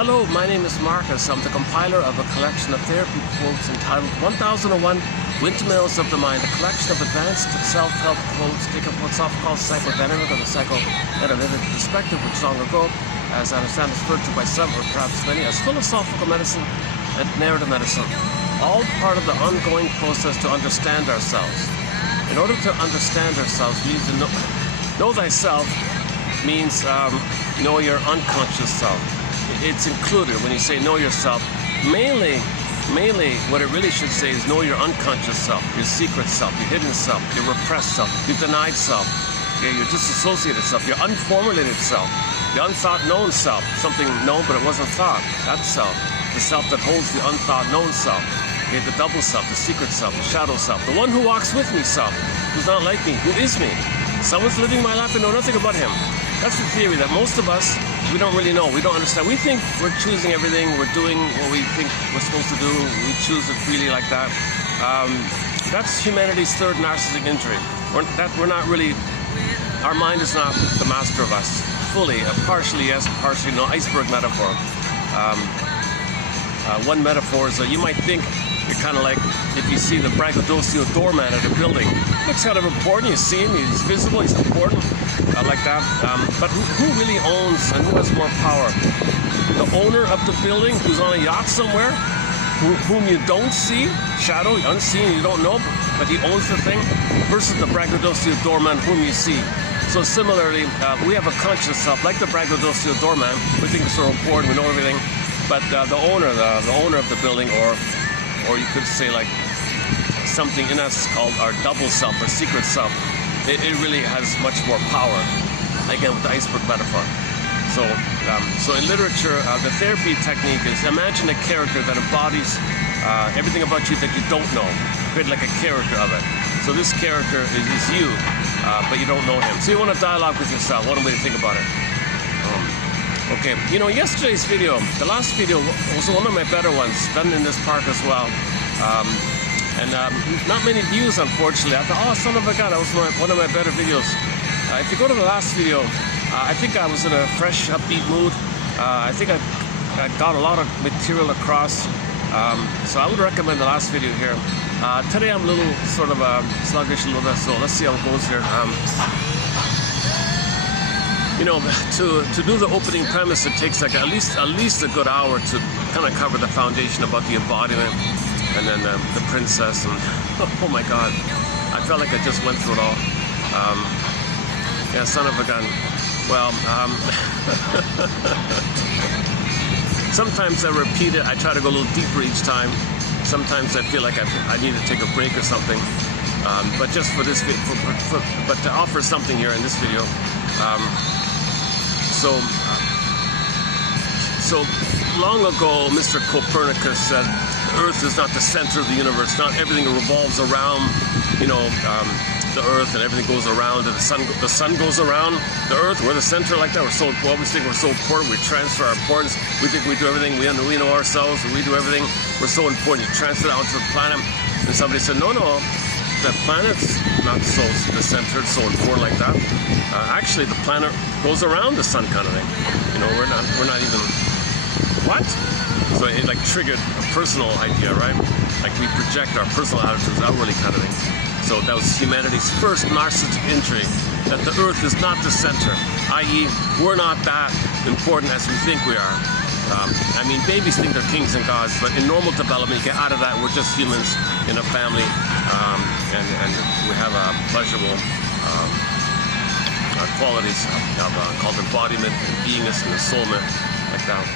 Hello, my name is Marcus. I'm the compiler of a collection of therapy quotes entitled 1001 Windmills of the Mind, a collection of advanced self-help quotes taken from what's often called psychodynamic or the psychoanalytic perspective, which long ago, as I understand, is referred to by some or perhaps many as philosophical medicine and narrative medicine, all part of the ongoing process to understand ourselves. In order to understand ourselves, we need to know thyself means know your unconscious self. It's included when you say know yourself. Mainly what it really should say is know your unconscious self, your secret self, your hidden self, your repressed self, your denied self, your disassociated self, your unformulated self, your unthought known self, something known but it wasn't thought, that self, the self that holds the unthought known self, the double self, the secret self, the shadow self, the one who walks with me self, who's not like me, who is me. Someone's living my life and know nothing about him. That's the theory that most of us, we don't really know, we don't understand. We think we're choosing everything, we're doing what we think we're supposed to do, we choose it freely like that. That's humanity's third narcissistic injury. We're not really, our mind is not the master of us. Fully, partially yes, partially no, iceberg metaphor. One metaphor is that you might think you're kind of like if you see the braggadocio doorman at a building. Looks kind of important, you see him, he's visible, he's important, like that. But who really owns and who has more power? The owner of the building who's on a yacht somewhere, whom you don't see, shadow, unseen, you don't know, but he owns the thing, versus the braggadocio doorman whom you see. So similarly, we have a conscious self, like the braggadocio doorman. We think it's so important, we know everything. But the owner of the building, or you could say like something in us called our double self or secret self, it really has much more power. Again, with the iceberg metaphor. So in literature, the therapy technique is imagine a character that embodies everything about you that you don't know. Create like a character of it. So this character is you, but you don't know him. So you want to dialogue with yourself. One way to think about it. Okay, you know, yesterday's video, the last video was one of my better ones, done in this park as well. Not many views, unfortunately. I thought, oh, son of a gun, that was one of my better videos. If you go to the last video, I think I was in a fresh, upbeat mood. I think I got a lot of material across. So I would recommend the last video here. Today I'm a little sort of sluggish a little bit, so let's see how it goes here. You know, to do the opening premise, it takes like at least a good hour to kind of cover the foundation about the embodiment, and then the princess, and oh my God, I felt like I just went through it all. Yeah, son of a gun. Well, sometimes I repeat it. I try to go a little deeper each time. Sometimes I feel like I need to take a break or something. But just for this, but to offer something here in this video. So long ago, Mr. Copernicus said the Earth is not the center of the universe. Not everything revolves around, you know, the Earth, and everything goes around, and the sun goes around the Earth. We're the center like that. We always think we're so important. We transfer our importance. We think we do everything. We know ourselves. We do everything. We're so important. You transfer it out to the planet. And somebody said, no. The planet's not so the center, it's so important like that. Actually, the planet goes around the sun, kind of thing. You know, we're not even what? So it like triggered a personal idea, right? Like we project our personal attitudes outwardly, kind of thing. So that was humanity's first narcissistic injury, that the Earth is not the center, i.e., we're not that important as we think we are. I mean, babies think they're kings and gods, but in normal development, you get out of that, we're just humans in a family, and we have pleasurable qualities called embodiment and beingness and soulmate, like that.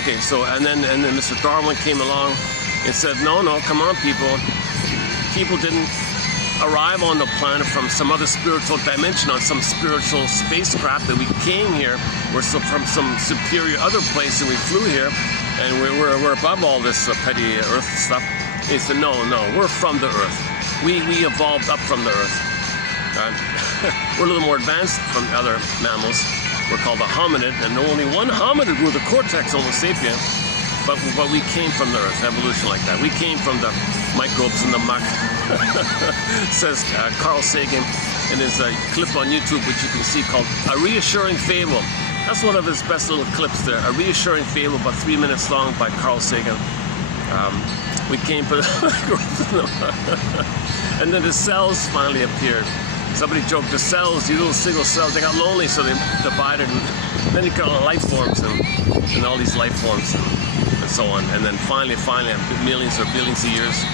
Okay, so and then Mr. Darwin came along and said, no, come on, people. People didn't arrive on the planet from some other spiritual dimension, on some spiritual spacecraft, that we came here. We're from some superior other place, and we flew here, and we're above all this petty Earth stuff. He said, no, we're from the Earth. We evolved up from the Earth. We're a little more advanced from the other mammals. We're called a hominid, and only one hominid grew the cortex, Homo sapien. But we came from the Earth, evolution like that. We came from the microbes in the muck, says Carl Sagan in his clip on YouTube, which you can see, called A Reassuring Fable. That's one of his best little clips there. A reassuring fable about 3 minutes long by Carl Sagan. We came for and then the cells finally appeared. Somebody joked the cells, these little single cells, they got lonely, so they divided, and then you got life forms and all these life forms and so on. And then finally, millions or billions of years,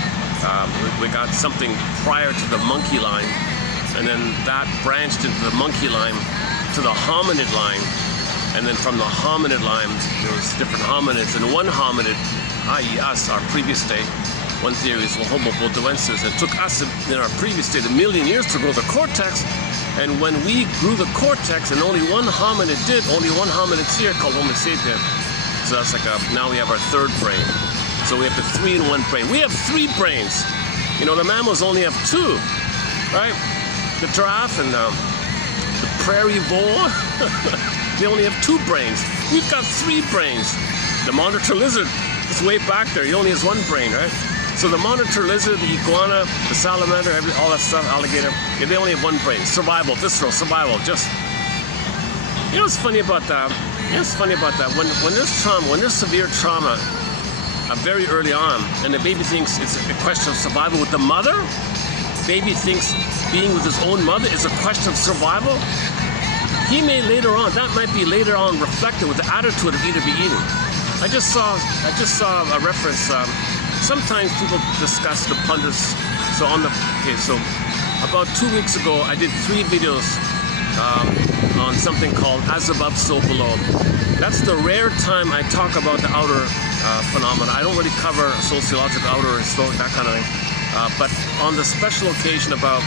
we got something prior to the monkey line, and then that branched into the monkey line to the hominid line, and then from the hominid line, there was different hominids, and one hominid, i.e. us, our previous state, one theory is Homo bodoensis. It took us in our previous state 1 million years to grow the cortex, and when we grew the cortex and only one hominid did, only one hominid's here called Homo sapien. So that's like now we have our third brain. So we have the 3-in-1 brain. We have 3 brains. You know, the mammals only have 2, right? The giraffe and the prairie vole, they only have 2 brains. We've got 3 brains. The monitor lizard is way back there. He only has 1 brain, right? So the monitor lizard, the iguana, the salamander, all that stuff, alligator, they only have 1 brain. Survival, visceral survival. Just, you know what's funny about that? When there's trauma, when there's severe trauma, very early on, and the baby thinks it's a question of survival with the mother, baby thinks being with his own mother is a question of survival. He may later on, that might be later on reflected with the attitude of eat or be eaten. I just saw a reference. Sometimes people discuss the pundits. So about 2 weeks ago, I did 3 videos on something called As Above, So Below. That's the rare time I talk about the outer phenomena. I don't really cover sociological outer, that kind of thing. But on the special occasion about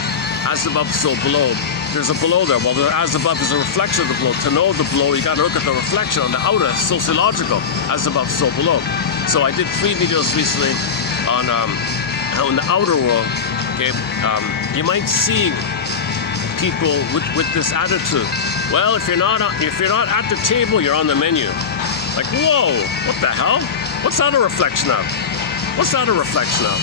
As Above, So Below, there's a below there. Well, the as above is a reflection of the below. To know the below, you got to look at the reflection on the outer, sociological, as above, so below. So I did 3 videos recently on how in the outer world, okay, you might see people with this attitude. Well, if you're not at the table, you're on the menu. Like, whoa, what the hell? What's that a reflection of? What's that a reflection of?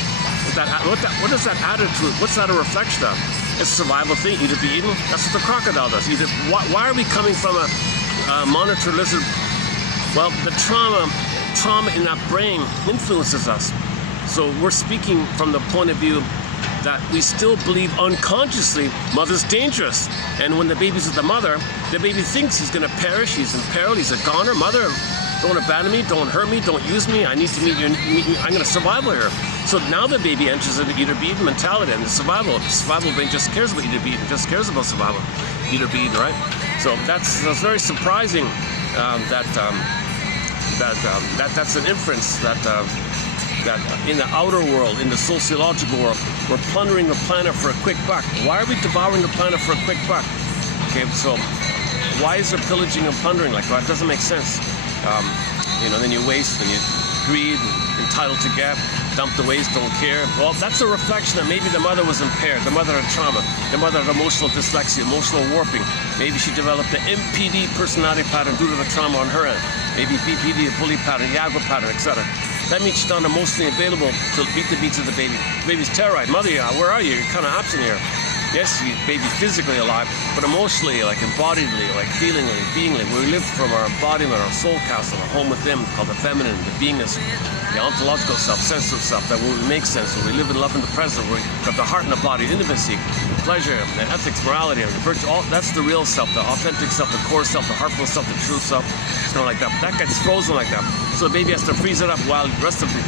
What is that attitude? What's that a reflection of? It's a survival thing, eat or be eaten. That's what the crocodile does. Why are we coming from a monitor lizard? Well, the trauma in that brain influences us. So we're speaking from the point of view that we still believe unconsciously mother's dangerous. And when the baby's with the mother, the baby thinks he's going to perish, he's in peril, he's a goner. Mother, don't abandon me, don't hurt me, don't use me, I need to meet you, I'm going to survive here. So now the baby enters into eat or be eaten mentality, and the survival brain just cares about eat or be eaten, just cares about survival, eat or be eaten, right? So that's very surprising that's an inference that in the outer world, in the sociological world, we're plundering the planet for a quick buck. Why are we devouring the planet for a quick buck? Okay, so why is there pillaging and plundering like that? It doesn't make sense. Then you waste and you greed, and entitled to get, dump the waste, don't care. Well, that's a reflection that maybe the mother was impaired, the mother had trauma, the mother had emotional dyslexia, emotional warping. Maybe she developed an MPD personality pattern due to the trauma on her end. Maybe BPD, a bully pattern, Yago pattern, etc. That means she's not emotionally available to meet the needs of the baby. The baby's terrorized. Mother, where are you? You're kind of absent here. Yes, baby's physically alive, but emotionally, like embodiedly, like feelingly, beingly. We live from our embodiment, our soul castle, our home within, called the feminine, the beingness, the ontological self, sense of self, that where we make sense, where we live in love in the present, where we got the heart and the body, intimacy, pleasure, and ethics, morality, and virtue. That's the real self, the authentic self, the core self, the heartful self, the true self. It's kind of like that. That gets frozen like that. So the baby has to freeze it up while the rest of it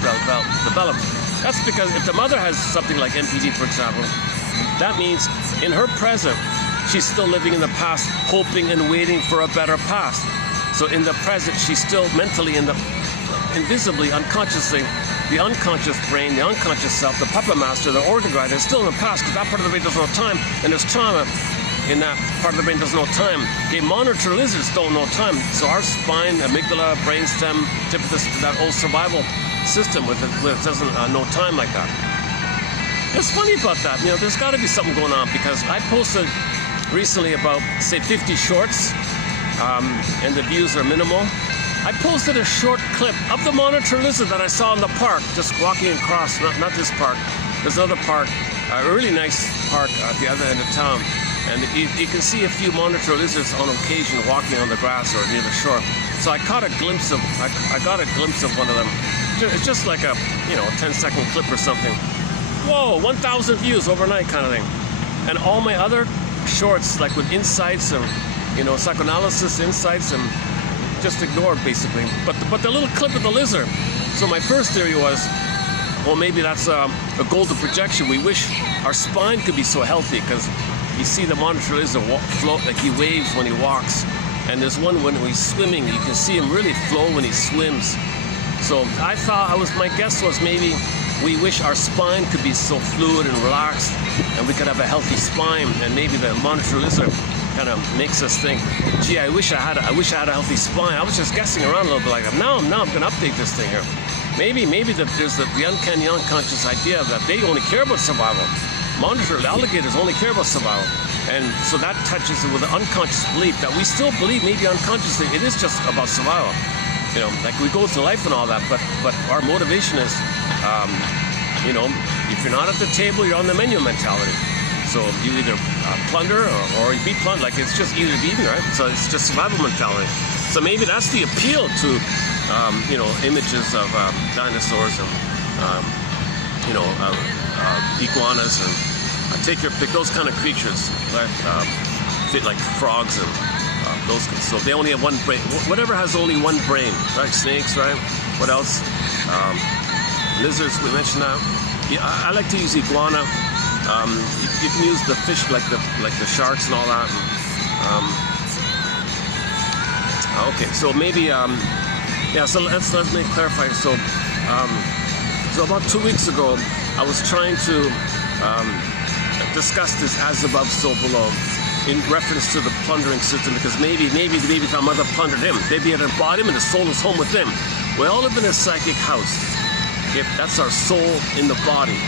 develops. That's because if the mother has something like MPD, for example, that means in her present, she's still living in the past, hoping and waiting for a better past. So in the present, she's still mentally invisibly, unconsciously, the unconscious brain, the unconscious self, the puppet master, the organ grinder is still in the past because that part of the brain doesn't know time, and there's trauma in that part of the brain doesn't know time. Okay, monitor lizards don't know time. So our spine, amygdala, brainstem, tip of that old survival system with it doesn't know time like that. It's funny about that. There's got to be something going on, because I posted recently about, say, 50 shorts, and the views are minimal. I posted a short clip of the monitor lizard that I saw in the park, just walking across, not this park. There's another park, a really nice park at the other end of town. and you can see a few monitor lizards on occasion walking on the grass or near the shore. So I got a glimpse of one of them. It's just like a 10-second clip or something. Whoa, 1,000 views overnight kind of thing. And all my other shorts, like with insights and psychoanalysis insights, and just ignored basically. But the little clip of the lizard. So my first theory was, well, maybe that's a golden projection. We wish our spine could be so healthy, because you see the monitor lizard float, like he waves when he walks. And there's one when he's swimming, you can see him really flow when he swims. So I thought, my guess was maybe we wish our spine could be so fluid and relaxed, and we could have a healthy spine, and maybe the monitor lizard kind of makes us think, gee, I wish I had a healthy spine. I was just guessing around a little bit like that. Now I'm going to update this thing here. Maybe there's the uncanny unconscious idea that they only care about survival. Monitor alligators only care about survival. And so that touches it with an unconscious belief that we still believe, maybe unconsciously, it is just about survival. Like we go through life and all that, but our motivation is, if you're not at the table, you're on the menu mentality. So you either plunder or you be plundered. Like it's just either be, right? So it's just survival mentality. So maybe that's the appeal to, images of dinosaurs and, iguanas and take your pick, those kind of creatures, right? Fit like frogs and those. So they only have one brain. Whatever has only one brain, right? Snakes, right? What else? Lizards, we mentioned that. Yeah, I like to use iguana. You can use the fish like the sharks and all that. Okay, so maybe so let's clarify. So about 2 weeks ago, I was trying to discuss this as above, so below, in reference to the plundering system, because maybe the baby thought mother plundered him. Maybe he had bought him and his soul is home with him. We all live in a psychic house. Okay? That's our soul in the body.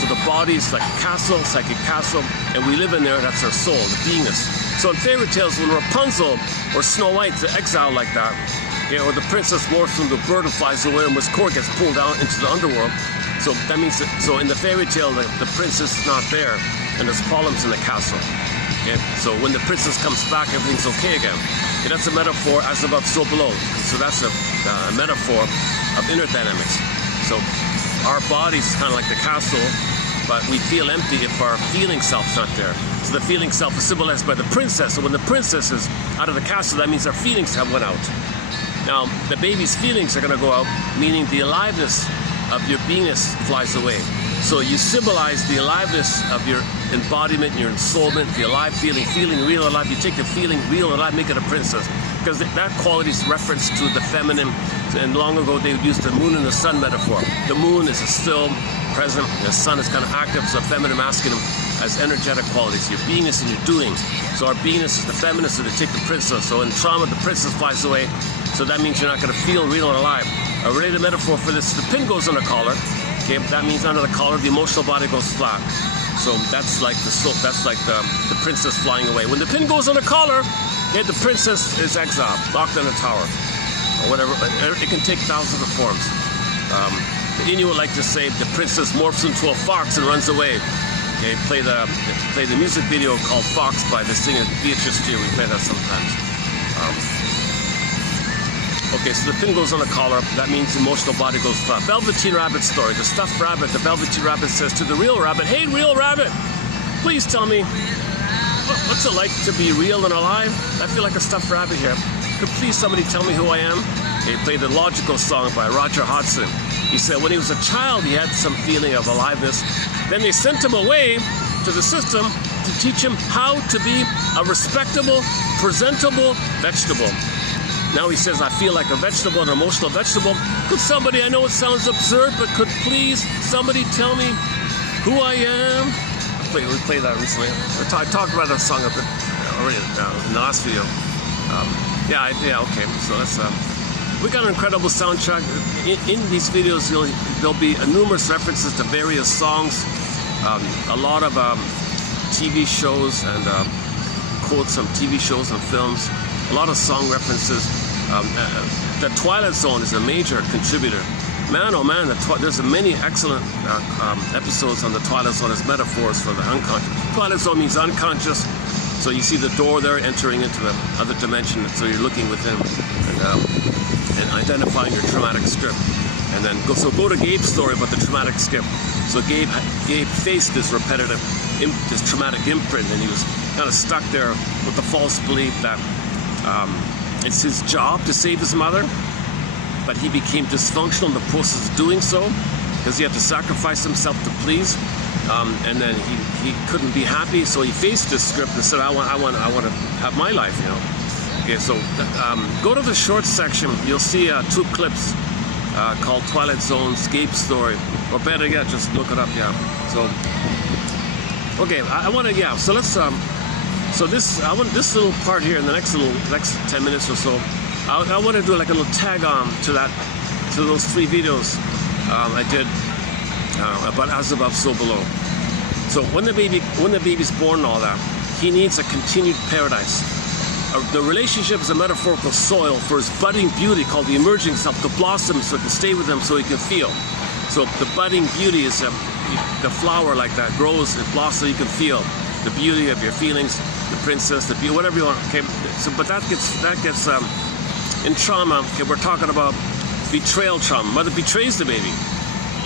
So the body is like a castle, psychic castle, and we live in there. That's our soul, the beingness. So in fairy tales, when Rapunzel or Snow White's exiled like that, or the princess morphs from the bird and flies away, and Miss Court gets pulled down into the underworld. So that means that, so in the fairy tale, the princess is not there, and there's problems in the castle. Okay? So when the princess comes back, everything's okay again. Okay, that's a metaphor, as above, so below. So that's a metaphor of inner dynamics. So our body's kind of like the castle, but we feel empty if our feeling self's not there. So the feeling self is symbolized by the princess. So when the princess is out of the castle, that means our feelings have went out. Now, the baby's feelings are going to go out, meaning the aliveness of your beingness flies away. So you symbolize the aliveness of your embodiment, your ensoulment, the alive feeling real alive. You take the feeling real alive, make it a princess. Because that quality is reference to the feminine. And long ago, they would use the moon and the sun metaphor. The moon is still present, the sun is kind of active, so feminine, masculine as energetic qualities, your beingness and your doing. So our beingness is the feminine, so they take the princess. So in trauma, the princess flies away. So that means you're not going to feel real and alive. A related metaphor for this, the pin goes on the collar. Okay, that means under the collar, the emotional body goes flat. So that's like the soul, that's like the princess flying away. When the pin goes on the collar, okay, the princess is exiled, locked in a tower, or whatever. It can take thousands of forms. The Inuit like to say the princess morphs into a fox and runs away. Okay, play the music video called Fox by the singer Beatrice Steele. We play that sometimes. Okay, so the pin goes on the collar. That means the emotional body goes flat. Velveteen Rabbit story. The stuffed rabbit. The Velveteen Rabbit says to the real rabbit, "Hey, real rabbit, please tell me, what's it like to be real and alive? I feel like a stuffed rabbit here. Could please somebody tell me who I am?" They played the Logical song by Roger Hodgson. He said when he was a child, he had some feeling of aliveness. Then they sent him away to the system to teach him how to be a respectable, presentable vegetable. Now he says, I feel like a vegetable, an emotional vegetable. Could somebody, I know it sounds absurd, but could please somebody tell me who I am? We played that recently. I talked about that song a bit already in the last video. Okay, so that's, we got an incredible soundtrack. In these videos, there'll be numerous references to various songs, a lot of TV shows and quotes from TV shows and films, a lot of song references. The Twilight Zone is a major contributor. Man, oh man, there's many excellent episodes on the Twilight Zone as metaphors for the unconscious. Twilight Zone means unconscious. So you see the door there entering into the other dimension. So you're looking within and identifying your traumatic script. And then go to Gabe's story about the traumatic script. So Gabe faced this repetitive, this traumatic imprint, and he was kind of stuck there with the false belief that it's his job to save his mother, but he became dysfunctional in the process of doing so because he had to sacrifice himself to please, and then he couldn't be happy, so he faced this script and said, I want to have my life, you know. Okay, so go to the short section. You'll see 2 clips called Twilight Zone's Gabe's story, or better yet, just look it up. Yeah. So okay, I want to, yeah. So let's so I want this little part here in the next 10 minutes or so. I want to do like a little tag on to those 3 videos I did about as above, so below. So when the baby's born and all that, he needs a continued paradise. The relationship is a metaphorical soil for his budding beauty called the emerging self to blossom so it can stay with him so he can feel. So the budding beauty is the flower like that grows, it blossoms so you can feel the beauty of your feelings, the princess, the beauty, whatever you want. Okay, so but that gets in trauma. Okay, we're talking about betrayal trauma. Mother betrays the baby.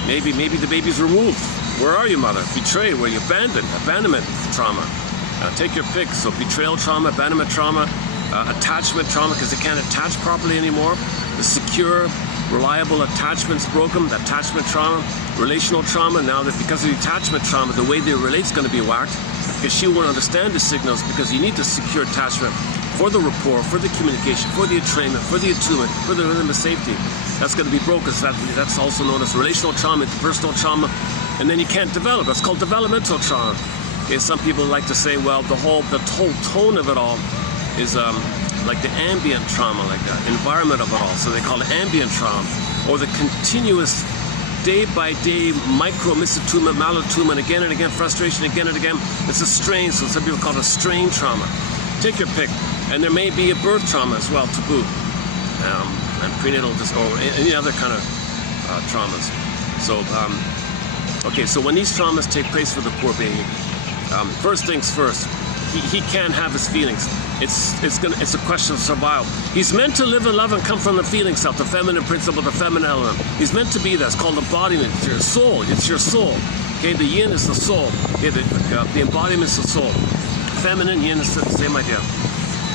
Maybe the baby's removed. Where are you, mother? Betrayed. Where you abandoned? Abandonment trauma. Take your pick. So betrayal trauma, abandonment trauma, attachment trauma because they can't attach properly anymore. The secure, reliable attachment's broken. The attachment trauma, relational trauma. Now that because of the attachment trauma, the way they relate is going to be whacked because she won't understand the signals because you need the secure attachment for the rapport, for the communication, for the entrainment, for the attunement, for the rhythm of safety. That's going to be broken. So that's also known as relational trauma, interpersonal trauma, and then you can't develop. That's called developmental trauma. Okay, some people like to say, well, the whole tone of it all is like the ambient trauma, like the environment of it all. So they call it ambient trauma, or the continuous day-by-day micro misattunement, malattunement, again and again, frustration again and again. It's a strain, so some people call it a strain trauma. Take your pick. And there may be a birth trauma as well, to boot, and prenatal or any other kind of traumas. So, okay, so when these traumas take place for the poor baby, first things first, he can't have his feelings. It's a question of survival. He's meant to live and love and come from the feeling self, the feminine principle, the feminine element. He's meant to be that. It's called embodiment. It's your soul. It's your soul. Okay, the yin is the soul. Okay, the embodiment is the soul. Feminine, yin is the same idea.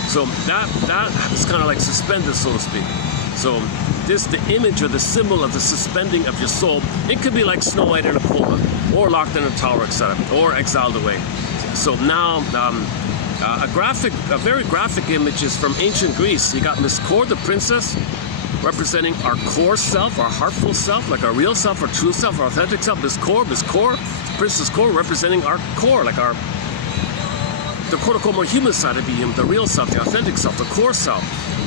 So that is kind of like suspended, so to speak. So the image or the symbol of the suspending of your soul, it could be like Snow White in a coma, or locked in a tower, etc., or exiled away. So now, a very graphic image is from ancient Greece. You got Miss Core, the princess, representing our core self, our heartful self, like our real self, our true self, our authentic self. Miss Core, Princess Core, representing our core, like the quote-unquote more human side of being, the real self, the authentic self, the core self.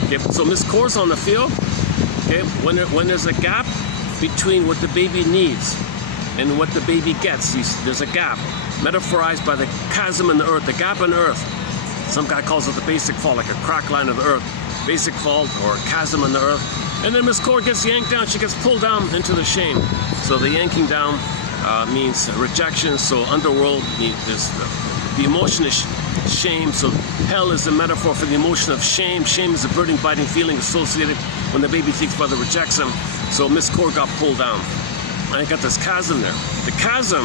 Okay, so Miss Core's on the field. Okay, when there's a gap between what the baby needs and what the baby gets, there's a gap, metaphorized by the chasm in the earth, the gap in the earth. Some guy calls it the basic fall, like a crack line of the earth, basic fall or chasm in the earth. And then Miss Core gets yanked down, she gets pulled down into the shame. So the yanking down means rejection, so underworld is the emotion is shame. So hell is the metaphor for the emotion of shame. Shame is a burning, biting feeling associated when the baby thinks mother rejects him. So Miss Core got pulled down. I got this chasm there. The chasm,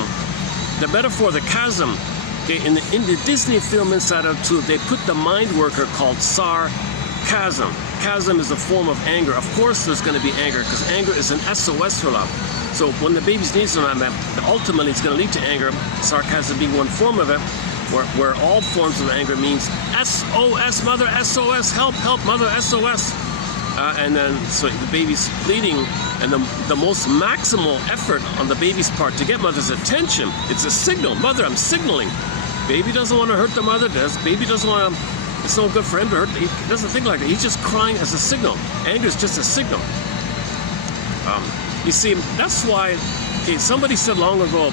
the metaphor of the chasm, okay, in the Disney film Inside Out 2, they put the mind worker called sarcasm. Chasm is a form of anger. Of course there's going to be anger, because anger is an SOS for love. So when the baby's needs are not met, ultimately it's going to lead to anger, sarcasm being one form of it, where all forms of anger means SOS, mother, SOS, help, help, mother, SOS. And then so the baby's pleading, and the most maximal effort on the baby's part to get mother's attention, it's a signal. Mother, I'm signaling. Baby doesn't want to hurt the mother, baby doesn't want to, it's no good for him to hurt, he doesn't think like that. He's just crying as a signal. Anger is just a signal. You see, that's why, okay, somebody said long ago,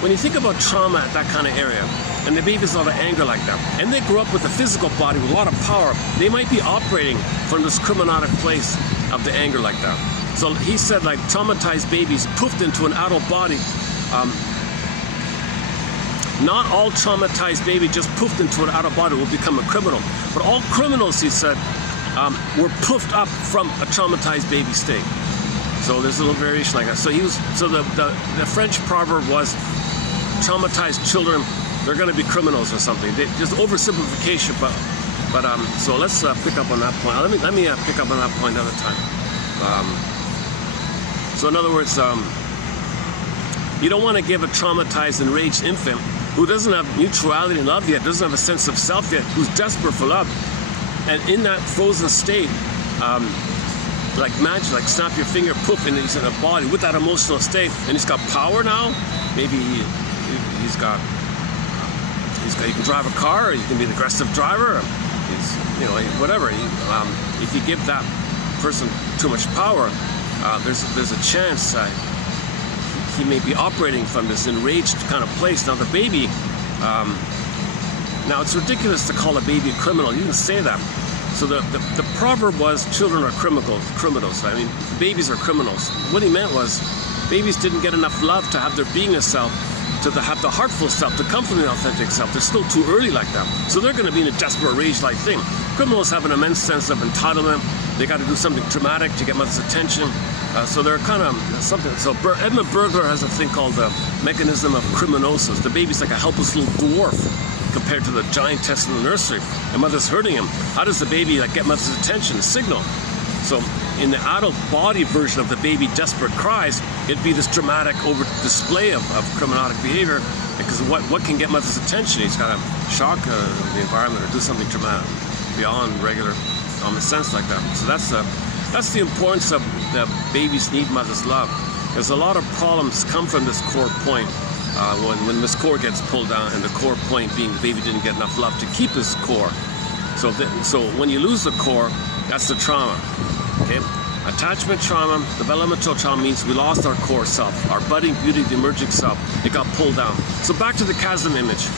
when you think about trauma at that kind of area, and the baby's out of anger like that, and they grew up with a physical body with a lot of power, they might be operating from this criminalic place of the anger like that. So he said, like, traumatized babies poofed into an adult body not all traumatized baby just poofed into an out-of-body will become a criminal. But all criminals, he said, were poofed up from a traumatized baby state. So there's a little variation like that. So the French proverb was, traumatized children, they're going to be criminals or something. Just oversimplification, but so let's pick up on that point. Let me pick up on that point another time. So in other words, you don't want to give a traumatized, enraged infant who doesn't have mutuality and love yet, doesn't have a sense of self yet, who's desperate for love, and in that frozen state, like magic, like snap your finger, poof, and he's in a body with that emotional state, and he's got power now. Maybe he can drive a car, or he can be an aggressive driver. Whatever. If you give that person too much power, there's a chance he may be operating from this enraged kind of place. Now the baby, now it's ridiculous to call a baby a criminal. You didn't say that. So the proverb was, children are criminals. I mean, babies are criminals. What he meant was, babies didn't get enough love to have their beingness self, to have the heartful self, to come from the authentic self. They're still too early like that. So they're going to be in a desperate rage-like thing. Criminals have an immense sense of entitlement. They got to do something dramatic to get mother's attention. So they're kind of something. So Edmund Burglar has a thing called the mechanism of criminosis. The baby's like a helpless little dwarf compared to the giantess in the nursery. And mother's hurting him. How does the baby get mother's attention? A signal. So in the adult body version of the baby desperate cries, it'd be this dramatic over display of criminalic behavior, because what can get mother's attention? He's got to shock the environment or do something dramatic beyond regular common sense like that. So that's the importance of the babies need mother's love. There's a lot of problems come from this core point when this core gets pulled down, and the core point being the baby didn't get enough love to keep his core. So when you lose the core, that's the trauma. Okay? Attachment trauma, developmental trauma means we lost our core self, our budding beauty, the emerging self. It got pulled down. So back to the chasm image.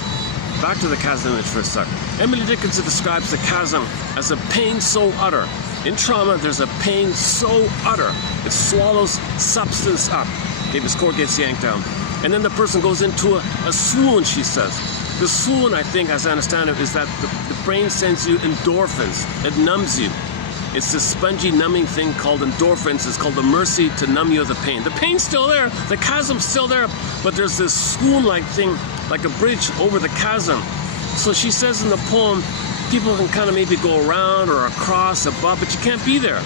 Back to the chasm image for a sec. Emily Dickinson describes the chasm as a pain so utter. In trauma, there's a pain so utter, it swallows substance up. Okay, this core gets yanked down. And then the person goes into a swoon, she says. The swoon, I think, as I understand it, is that the brain sends you endorphins. It numbs you. It's this spongy numbing thing called endorphins. It's called the mercy to numb you of the pain. The pain's still there, the chasm's still there, but there's this swoon-like thing, like a bridge over the chasm. So she says in the poem, people can kind of maybe go around or across, above, but you can't be there.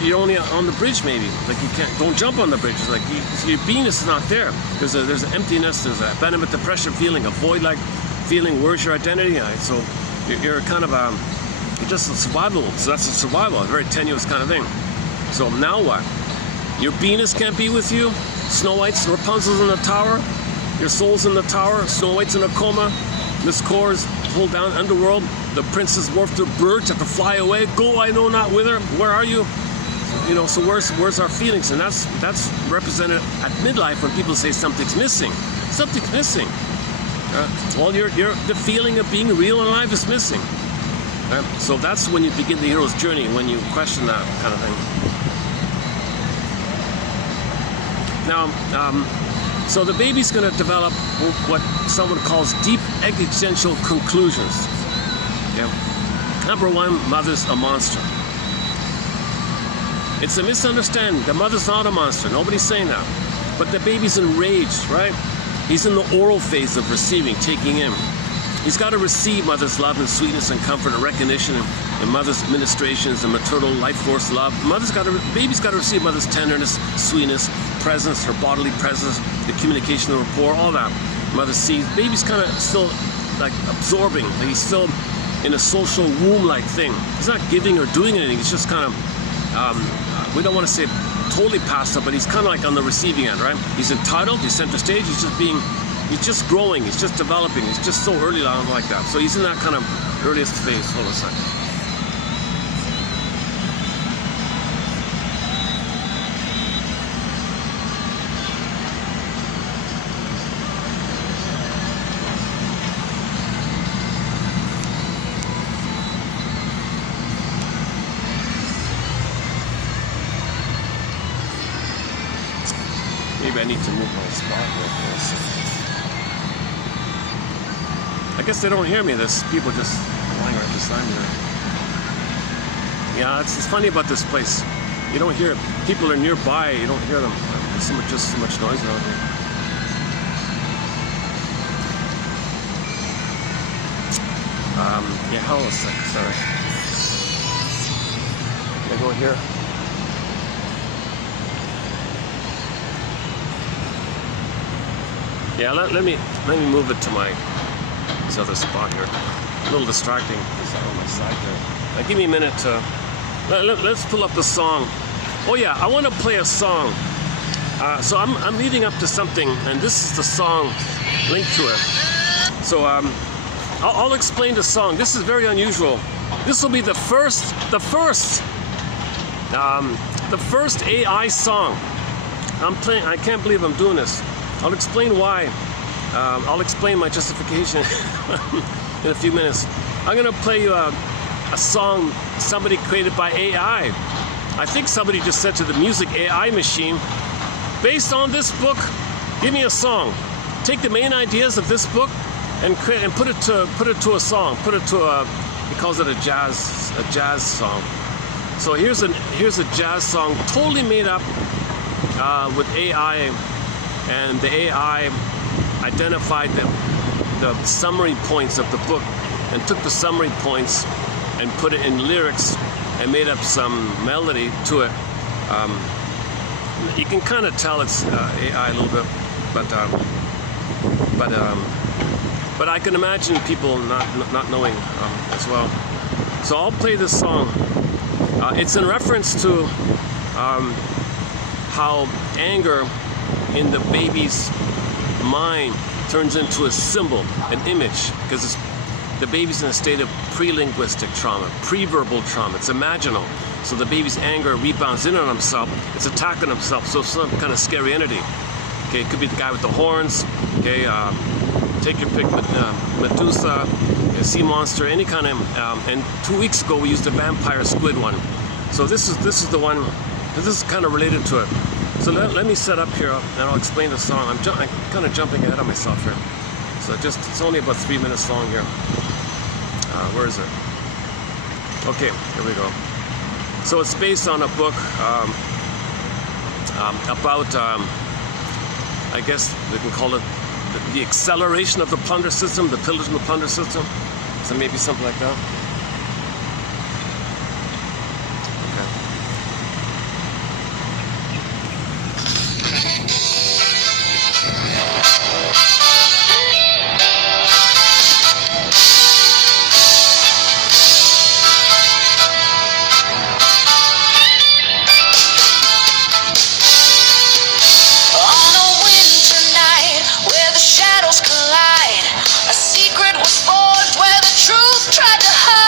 You're only on the bridge maybe. Like don't jump on the bridge. It's like your beingness is not there. There's an emptiness, there's a abandonment, depression feeling, a void-like feeling. Where's your identity? So you're kind of you're just a survival. So that's a survival, a very tenuous kind of thing. So now what? Your beingness can't be with you. Snow White's, Rapunzel's in the tower. Your soul's in the tower. Snow White's in a coma. Miss Core is pulled down underworld. The princess morphed to birds, have to fly away. Go, I know not whither. Where are you? So where's our feelings? And that's represented at midlife when people say something's missing. Something's missing. Well, the feeling of being real in life is missing. So that's when you begin the hero's journey, when you question that kind of thing. Now, so the baby's going to develop what someone calls deep existential conclusions. Yeah. Number one, mother's a monster. It's a misunderstanding. The mother's not a monster. Nobody's saying that. But the baby's enraged, right? He's in the oral phase of receiving, taking in. He's got to receive mother's love and sweetness and comfort and recognition and mother's administrations and maternal life force love. Baby's got to receive mother's tenderness, sweetness, presence, her bodily presence, the communication, the rapport, all that. Mother sees. Baby's kind of still like absorbing. Like he's still in a social womb-like thing. He's not giving or doing anything. He's just kind of, we don't want to say totally passed up, but he's kind of like on the receiving end, right? He's entitled. He's center stage. He's just growing, he's just developing, he's just so early on like that. So he's in that kind of earliest phase. Hold on a second. Maybe I need to move my spot real quick. I guess they don't hear me. There's people just lying right beside me there. Yeah, it's funny about this place. You don't hear people are nearby. You don't hear them. There's just so much noise around here. Yeah, hold on a second. Sorry. Can I go here? Yeah, let me move it to this other spot here. A little distracting. It's on my side there. Give me a minute to. Let's pull up the song. Oh yeah, I want to play a song. So I'm leading up to something, and this is the song linked to it. So I'll explain the song. This is very unusual. This will be the first AI song I'm playing. I can't believe I'm doing this. I'll explain why. I'll explain my justification in a few minutes. I'm gonna play you a song somebody created by AI. I think somebody just said to the music AI machine, based on this book, give me a song. Take the main ideas of this book and put it to a song. Put it to he calls it a jazz song. So here's a jazz song totally made up with AI, and the AI identified the summary points of the book and took the summary points and put it in lyrics and made up some melody to it. You can kind of tell it's AI a little bit, but I can imagine people not knowing as well. So I'll play this song. It's in reference to how anger in the baby's mind turns into a symbol, an image, because the baby's in a state of pre-linguistic trauma, pre-verbal trauma. It's imaginal. So the baby's anger rebounds in on himself. It's attacking himself. So some kind of scary entity. Okay, it could be the guy with the horns. Okay, take your pick, Medusa, a sea monster, any kind of. And 2 weeks ago we used the vampire squid one. So this is the one. This is kind of related to it. So let me set up here and I'll explain the song. I'm kind of jumping ahead of myself here. So it's only about 3 minutes long here. Where is it? Okay, here we go. So it's based on a book about, I guess we can call it the acceleration of the plunder system, the pillars in the plunder system. So maybe something like that. Shadows collide. A secret was forged where the truth tried to hide.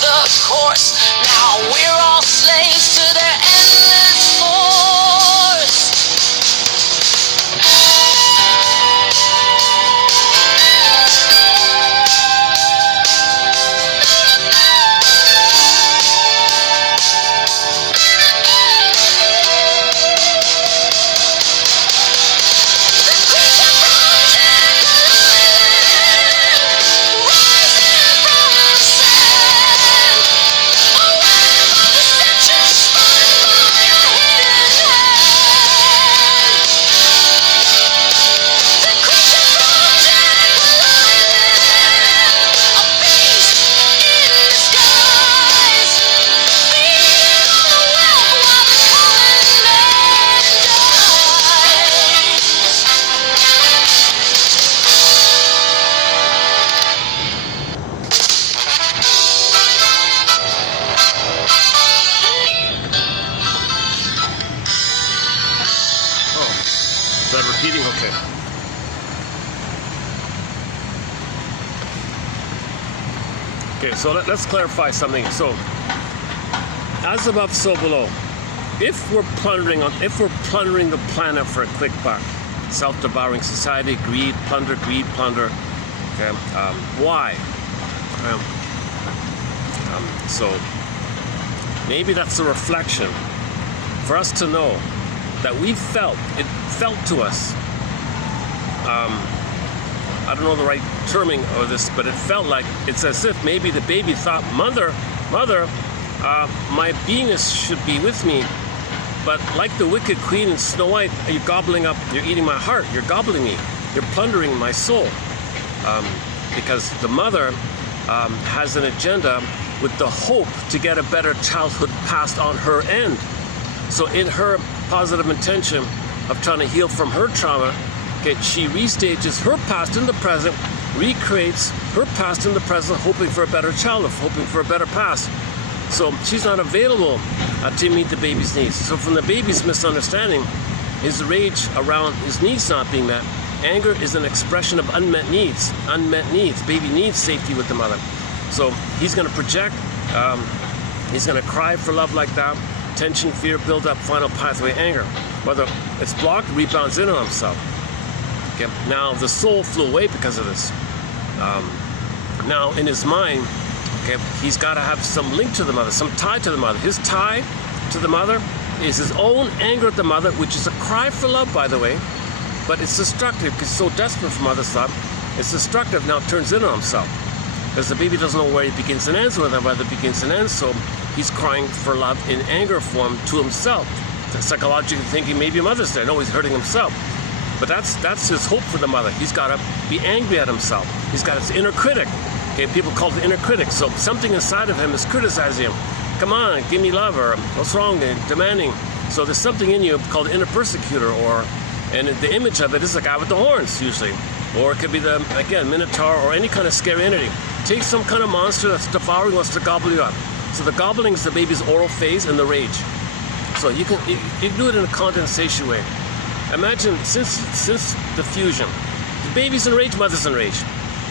the course. Now we're all slaves to their endless force. Is that repeating? Okay. Okay, so let's clarify something. So, as above, so below. If we're plundering the planet for a quick buck, self-devouring society, greed, plunder. Okay, why? So maybe that's a reflection for us to know that it felt to us. I don't know the right terming of this, but it felt like it's as if maybe the baby thought, mother, my beingness should be with me, but like the wicked queen in Snow White, you're eating my heart, you're gobbling me, you're plundering my soul, because the mother has an agenda with the hope to get a better childhood passed on her end. So in her positive intention of trying to heal from her trauma, okay, she restages her past in the present, recreates her past in the present, hoping for a better childhood, hoping for a better past. So she's not available to meet the baby's needs. So from the baby's misunderstanding, his rage around his needs not being met, anger is an expression of unmet needs. Baby needs safety with the mother. So he's going to project, he's going to cry for love like that. Tension, fear, build up, final pathway, anger. Whether it's blocked, rebounds in on himself. Okay. Now the soul flew away because of this. Now in his mind, okay, he's got to have some link to the mother, some tie to the mother. His tie to the mother is his own anger at the mother, which is a cry for love, by the way, but it's destructive because he's so desperate for mother's love. It's destructive. Now it turns in on himself because the baby doesn't know where he begins and ends with her, whether it begins and ends. So he's crying for love in anger form to himself, psychologically thinking maybe mother's there. No, he's hurting himself. But that's his hope for the mother. He's got to be angry at himself. He's got his inner critic. Okay, people call it the inner critic. So something inside of him is criticizing him. Come on, give me love, or what's wrong? They're demanding. So there's something in you called the inner persecutor, and the image of it is the guy with the horns usually, or it could be the minotaur or any kind of scary entity. Take some kind of monster that's devouring, wants to gobble you up. So the gobbling is the baby's oral phase and the rage. So you can do it in a condensation way. Imagine since the fusion, the baby's in rage, mother's in rage.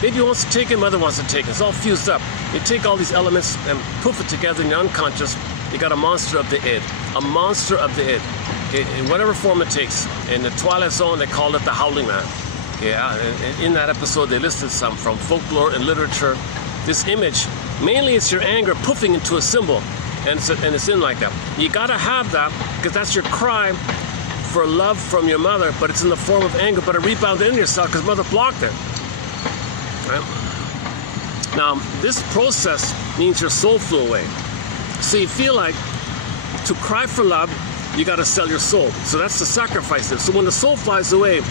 Baby wants to take it, mother wants to take it. It's all fused up. You take all these elements and poof it together in your unconscious. You got a monster of the id. A monster of the id. Okay, in whatever form it takes. In the Twilight Zone, they call it the Howling Man. Okay, in that episode, they listed some from folklore and literature. This image, mainly it's your anger poofing into a symbol, and it's in like that. You gotta have that because that's your cry for love from your mother, but it's in the form of anger, but it rebounded into yourself because mother blocked it. Right? Now, this process means your soul flew away. So you feel like to cry for love, you got to sell your soul. So that's the sacrifice. So when the soul flies away, you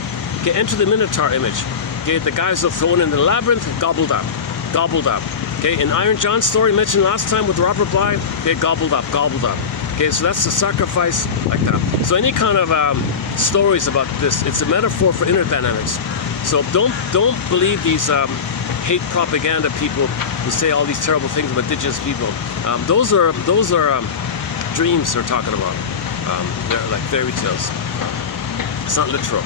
can enter the Minotaur image. Okay, the guys are thrown in the labyrinth, gobbled up. Okay, in Iron John's story mentioned last time with Robert Bly, they gobbled up. Okay, so that's the sacrifice like that. So any kind of stories about this, it's a metaphor for inner dynamics. So don't believe these hate propaganda people who say all these terrible things about indigenous people. Those are dreams they're talking about. They're like fairy tales. It's not literal.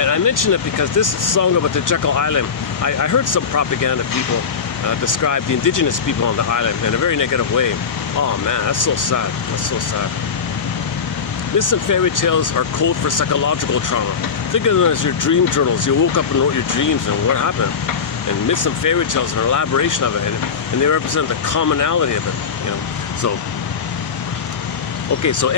And I mention it because this song about the Jekyll Island, I heard some propaganda people describe the indigenous people on the island in a very negative way. Oh man, that's so sad. That's so sad. Myths and fairy tales are code for psychological trauma. Think of them as your dream journals. You woke up and wrote your dreams and what happened. And myths and fairy tales are an elaboration of it, and they represent the commonality of it. You know. So, okay, so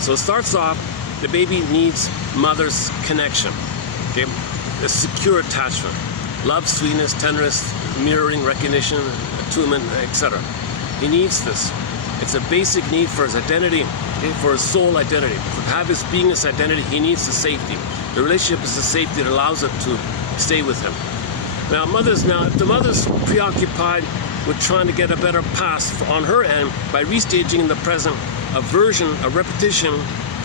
so it starts off. The baby needs mother's connection. Okay, a secure attachment, love, sweetness, tenderness, mirroring, recognition, attunement, etc. He needs this. It's a basic need for his identity, okay, for his soul identity. To have his beingness identity, he needs the safety. The relationship is the safety that allows it to stay with him. Now, if the mother's preoccupied with trying to get a better past on her end by restaging in the present a version, a repetition,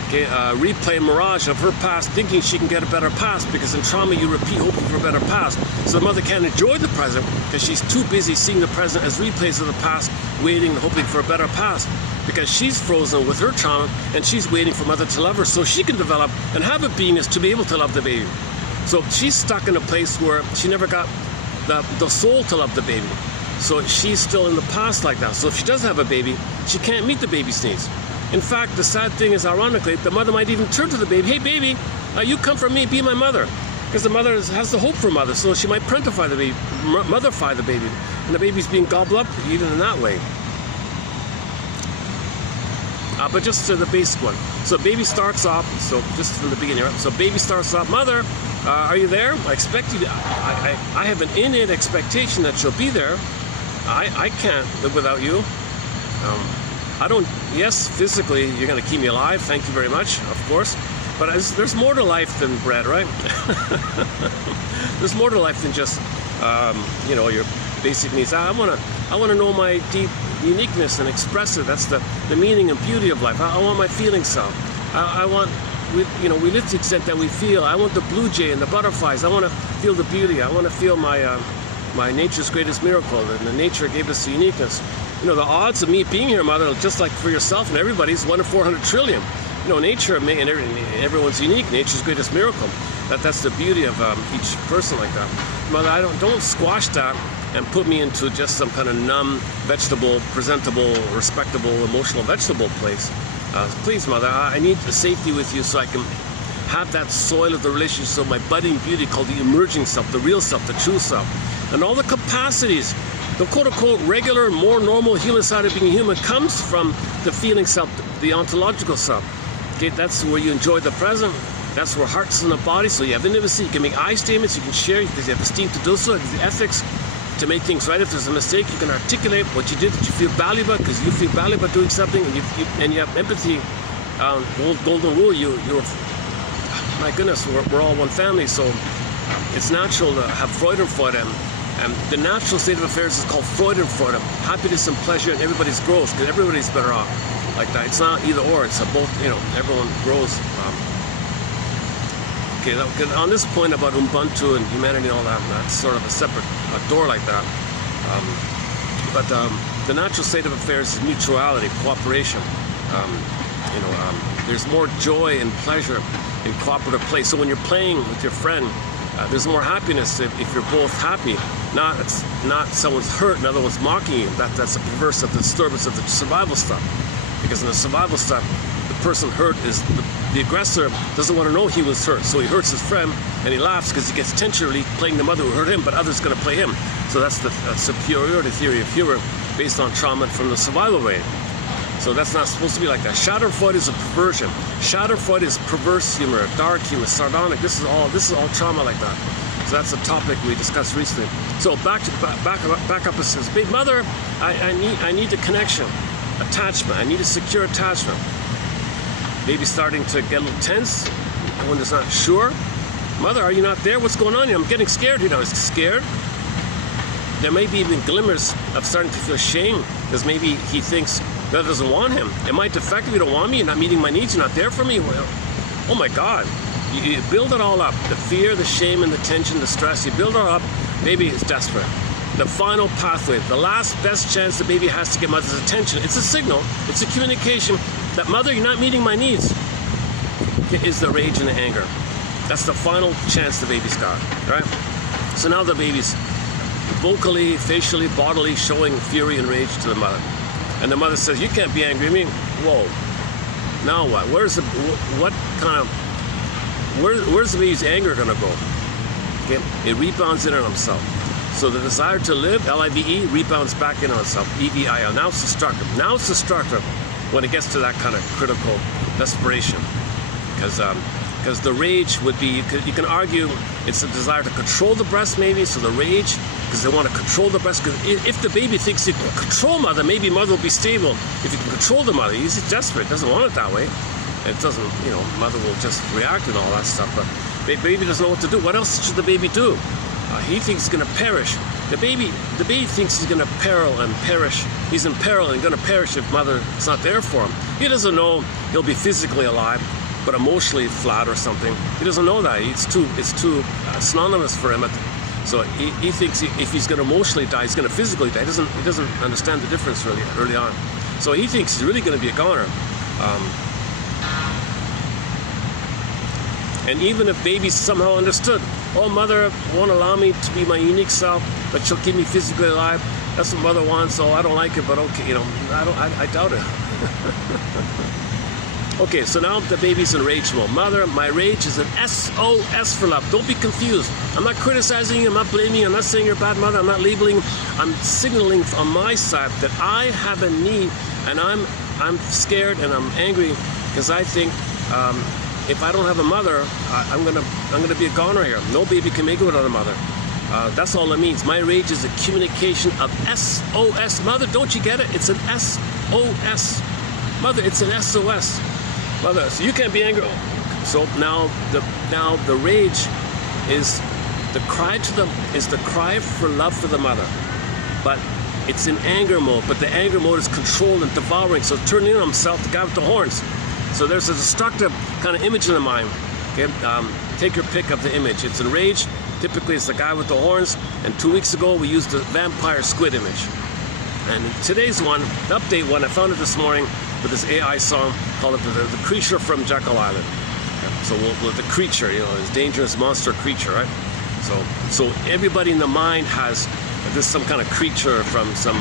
okay, a replay mirage of her past, thinking she can get a better past, because in trauma you repeat hoping for a better past. So the mother can't enjoy the present because she's too busy seeing the present as replays of the past, waiting and hoping for a better past, because she's frozen with her trauma and she's waiting for mother to love her so she can develop and have a beingness to be able to love the baby. So she's stuck in a place where she never got the soul to love the baby. So she's still in the past like that. So if she does have a baby, she can't meet the baby's needs. In fact, the sad thing is, ironically, the mother might even turn to the baby, hey baby, you come from me, be my mother. Because the mother has the hope for mother, so she might parentify the baby, motherify the baby. And the baby's being gobbled up even in that way. But just to the basic one. So baby starts off, so just from the beginning, right? So baby starts off, mother, are you there? I expect you to, I have an innate expectation that you'll be there. I can't live without you. Yes, physically, you're going to keep me alive. Thank you very much, of course. But there's more to life than bread, right? There's more to life than just, your basic needs. I want to know my deep uniqueness and express it. That's the meaning and beauty of life. I want my feelings self. We live to the extent that we feel. I want the blue jay and the butterflies. I want to feel the beauty. I want to feel my nature's greatest miracle. And the nature gave us the uniqueness. The odds of me being here, mother, just like for yourself and everybody's 1 in 400 trillion. Nature and everyone's unique. Nature's greatest miracle. That's the beauty of each person like that. Mother, don't squash that and put me into just some kind of numb, vegetable, presentable, respectable, emotional vegetable place. Please, mother, I need the safety with you so I can have that soil of the relationship, so my budding beauty called the emerging self, the real self, the true self, and all the capacities. The quote-unquote regular, more normal human side of being human comes from the feeling self, the ontological self. Okay, that's where you enjoy the present. That's where heart's in the body, so you have intimacy. You can make I statements, you can share because you have esteem to do so, you have the ethics to make things right. If there's a mistake, you can articulate what you did, that you feel badly about, because you feel badly about doing something, and you have empathy. Golden rule, you're my goodness, we're all one family, so it's natural to have Freudenfreude. And the natural state of affairs is called Freudenfreude, happiness and pleasure and everybody's growth, because everybody's better off like that. It's not either or, it's a both, everyone grows. On this point about Ubuntu and humanity and all that, that's sort of a separate door like that. But the natural state of affairs is mutuality, cooperation. There's more joy and pleasure in cooperative play. So when you're playing with your friend, there's more happiness if you're both happy. Not someone's hurt, another one's mocking you. That's a perverse of the disturbance of the survival stuff. Because in the survival stuff, the person hurt is the aggressor doesn't want to know he was hurt, so he hurts his friend and he laughs because he gets tension relief playing the mother who hurt him, but others going to play him. So that's the superiority theory of humor based on trauma from the survival rate. So that's not supposed to be like that. Schadenfreude is a perversion. Schadenfreude is perverse humor, dark humor, sardonic. This is all trauma like that. So that's a topic we discussed recently. So back up. It says, "Big mother, I need the connection, attachment. I need a secure attachment." Maybe starting to get a little tense when it's not sure. "Mother, are you not there? What's going on here? I'm getting scared." Is scared. There may be even glimmers of starting to feel shame because maybe he thinks that doesn't want him. Am I defective? You don't want me? You're not meeting my needs? You're not there for me? Well, oh my God. You build it all up. The fear, the shame, and the tension, the stress. You build it all up. Baby is desperate. The final pathway, the last best chance the baby has to get mother's attention. It's a signal. It's a communication that, "Mother, you're not meeting my needs." Is the rage and the anger. That's the final chance the baby's got, right? So now the baby's vocally, facially, bodily showing fury and rage to the mother. And the mother says, you can't be angry at me. Whoa. Now what? Where's the baby's anger going to go? Okay? It rebounds in on himself. So the desire to live, L-I-V-E, rebounds back in on itself, E-V-I-L. Now it's destructive. Now it's destructive when it gets to that kind of critical desperation. Because the rage would be, you can argue it's a desire to control the breast maybe, so the rage, because they want to control the breast. Because if the baby thinks he can control mother, maybe mother will be stable. If he can control the mother, he's desperate, doesn't want it that way. It doesn't, mother will just react and all that stuff. But the baby doesn't know what to do. What else should the baby do? He thinks he's going to perish. The baby thinks he's going to peril and perish. He's in peril and going to perish if mother is not there for him. He doesn't know he'll be physically alive, but emotionally flat or something. He doesn't know that. It's too synonymous for him. So he thinks if he's going to emotionally die, he's going to physically die. He doesn't understand the difference really early on. So he thinks he's really going to be a goner. And even if babies somehow understood, oh, mother won't allow me to be my unique self, but she'll keep me physically alive. That's what mother wants, so I don't like it, but okay, I doubt it. Okay, so now the baby's in rage mode. Mother, my rage is an SOS for love. Don't be confused. I'm not criticizing you, I'm not blaming you, I'm not saying you're a bad mother, I'm not labeling. I'm signaling on my side that I have a need, and I'm scared and I'm angry because I think if I don't have a mother, I'm gonna be a goner here. No baby can make it without a mother. That's all it means. My rage is a communication of SOS. Mother, don't you get it? It's an SOS. Mother, it's an SOS. Mother, so you can't be angry. So now the rage is the cry for love for the mother, but it's in anger mode. But the anger mode is controlled and devouring. So turning on himself, the guy with the horns. So there's a destructive kind of image in the mind. Okay? Take your pick of the image. It's in rage. Typically, it's the guy with the horns. And 2 weeks ago, we used the vampire squid image. And in today's one, the update one, I found it this morning with this AI song called the Creature from Jekyll Island. So the creature, this dangerous monster creature, right? So everybody in the mind has this some kind of creature from some,